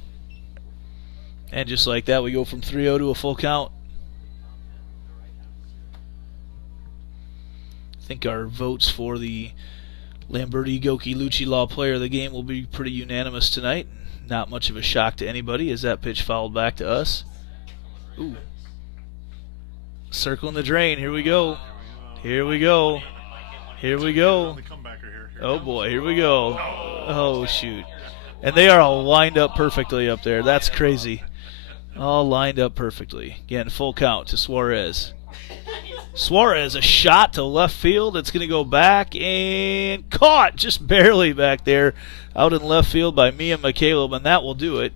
And just like that, we go from 3-0 to a full count. I think our votes for the Lamberti Goki Lucci Law player of the game will be pretty unanimous tonight. Not much of a shock to anybody as that pitch fouled back to us. Ooh. Circling the drain. Here we go. Here we go. Here we go. Oh boy, here we go. Oh shoot. And they are all lined up perfectly up there. That's crazy. All lined up perfectly. Again, full count to Suarez. Suarez, a shot to left field. It's going to go back and caught just barely back there out in left field by Mia McCaleb, and that will do it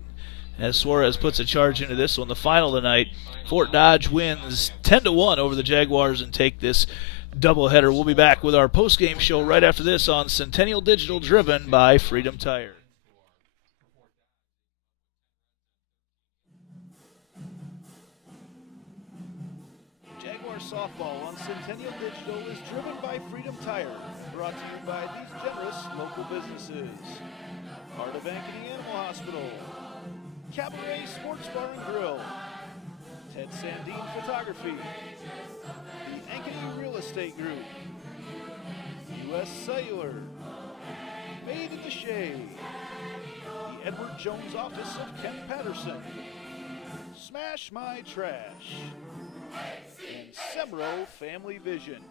as Suarez puts a charge into this one. The final tonight, Fort Dodge wins 10-1 over the Jaguars and take this doubleheader. We'll be back with our post-game show right after this on Centennial Digital, driven by Freedom Tire. Jaguar softball on Centennial Digital is driven by Freedom Tire. Brought to you by these generous local businesses: Art of Ankeny Animal Hospital, Cabaret Sports Bar and Grill, Ted Sandine Photography, the Ankeny Real Estate Group, U.S. Cellular, Made at the Shade, the Edward Jones Office of Ken Patterson, Smash My Trash, and Semro Family Vision.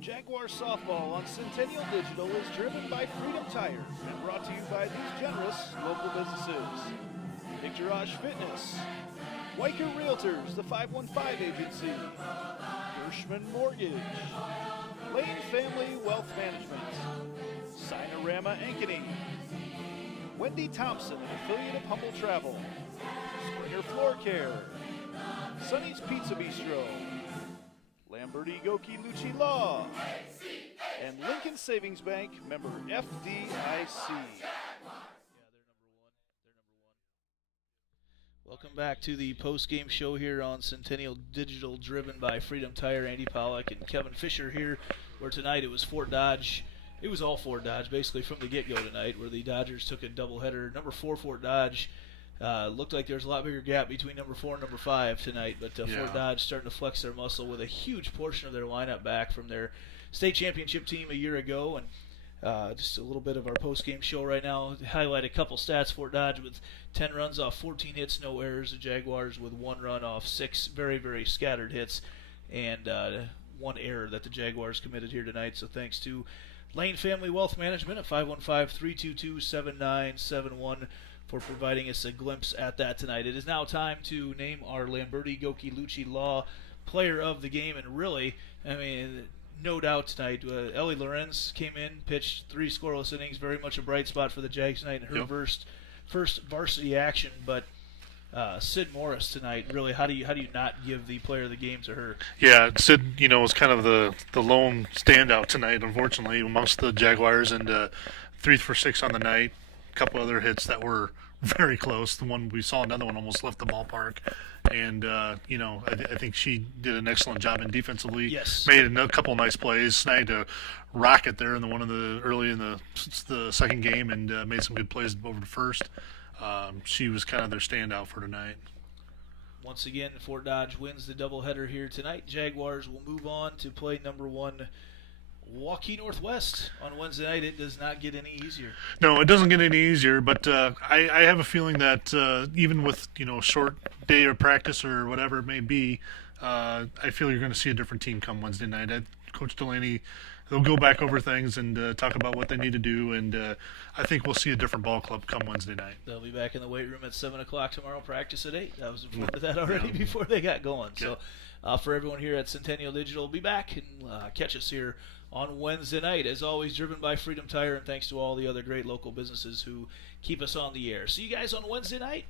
Jaguar softball on Centennial Digital is driven by Freedom Tire and brought to you by these generous local businesses: Victorage Fitness, Weicker Realtors, the 515 Agency, Gershman Mortgage, Lane Family Wealth Management, Sinorama Ankeny, Wendy Thompson, an affiliate of Humble Travel, Springer Floor Care, Sonny's Pizza Bistro, Lamberti Goki Lucci Law, and Lincoln Savings Bank, member FDIC. Welcome back to the post-game show here on Centennial Digital, driven by Freedom Tire. Andy Pollack and Kevin Fisher here, where tonight it was Fort Dodge. It was all Fort Dodge, basically, from the get-go tonight, where the Dodgers took a doubleheader. Number 4, Fort Dodge. Looked like there's a lot bigger gap between number 4 and number 5 tonight, but Fort Dodge starting to flex their muscle with a huge portion of their lineup back from their state championship team a year ago. And just a little bit of our post-game show right now. Highlight a couple stats. Fort Dodge with 10 runs off 14 hits, no errors. The Jaguars with 1 run off 6 very, very scattered hits, and 1 error that the Jaguars committed here tonight. So thanks to Lane Family Wealth Management at 515-322-7971 for providing us a glimpse at that tonight. It is now time to name our Lamberti Goki Lucci Law player of the game, and really, I mean, no doubt tonight, Ellie Lorenz came in, pitched 3 scoreless innings, very much a bright spot for the Jags tonight in her first varsity action. But Sid Morris tonight, really, how do you not give the player of the game to her? Yeah, Sid, was kind of the lone standout tonight, unfortunately, amongst the Jaguars, and 3 for 6 on the night. A couple other hits that were very close. The one we saw, another one almost left the ballpark. And, I think she did an excellent job in defensively. Yes. Made a couple of nice plays, snagged a rocket there in early in the second game, and made some good plays over to first. She was kind of their standout for tonight. Once again, Fort Dodge wins the doubleheader here tonight. Jaguars will move on to play number 1 Waukee Northwest on Wednesday night. It does not get any easier. No, it doesn't get any easier, but I have a feeling that even with short day of practice or whatever it may be, I feel you're going to see a different team come Wednesday night. Coach Delaney, they'll go back over things and talk about what they need to do, and I think we'll see a different ball club come Wednesday night. They'll be back in the weight room at 7 o'clock tomorrow, practice at 8. I was informed of that already before they got going. Yeah. So for everyone here at Centennial Digital, be back and catch us here on Wednesday night. As always, driven by Freedom Tire, and thanks to all the other great local businesses who keep us on the air. See you guys on Wednesday night.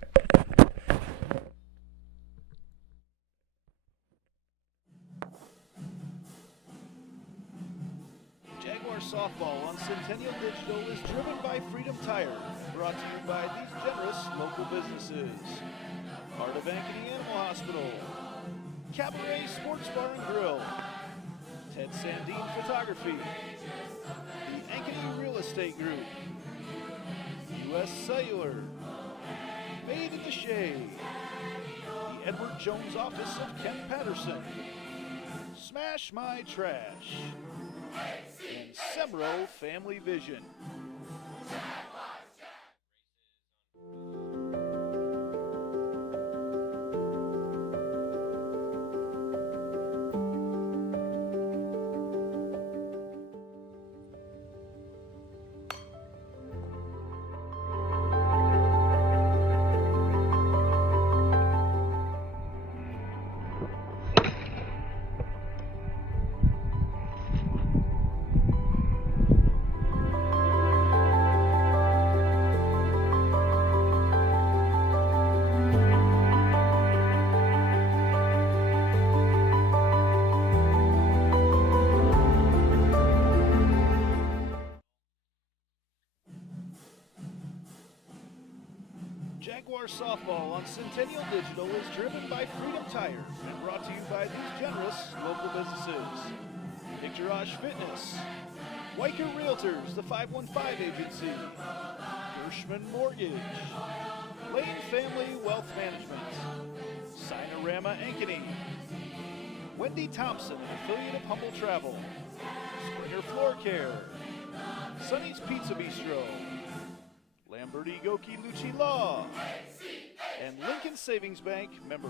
Jaguar Softball on Centennial Digital is driven by Freedom Tire, brought to you by these generous local businesses. Heart of Ankeny Animal Hospital, Cabaret Sports Bar and Grill, Ted Sandine Photography, the Ankeny Real Estate Group, U.S. Cellular, Made in the Shade, the Edward Jones Office of Ken Patterson, Smash My Trash, and Semro Family Vision. Jaguar Softball on Centennial Digital is driven by Freedom Tire and brought to you by these generous local businesses. Picturage Fitness, Weicker Realtors, the 515 Agency, Gershman Mortgage, Lane Family Wealth Management, Sinorama Ankeny, Wendy Thompson, an affiliate of Humble Travel, Springer Floor Care, Sonny's Pizza Bistro, Lamberti Goki Lucci Law, and Lincoln Savings Bank, member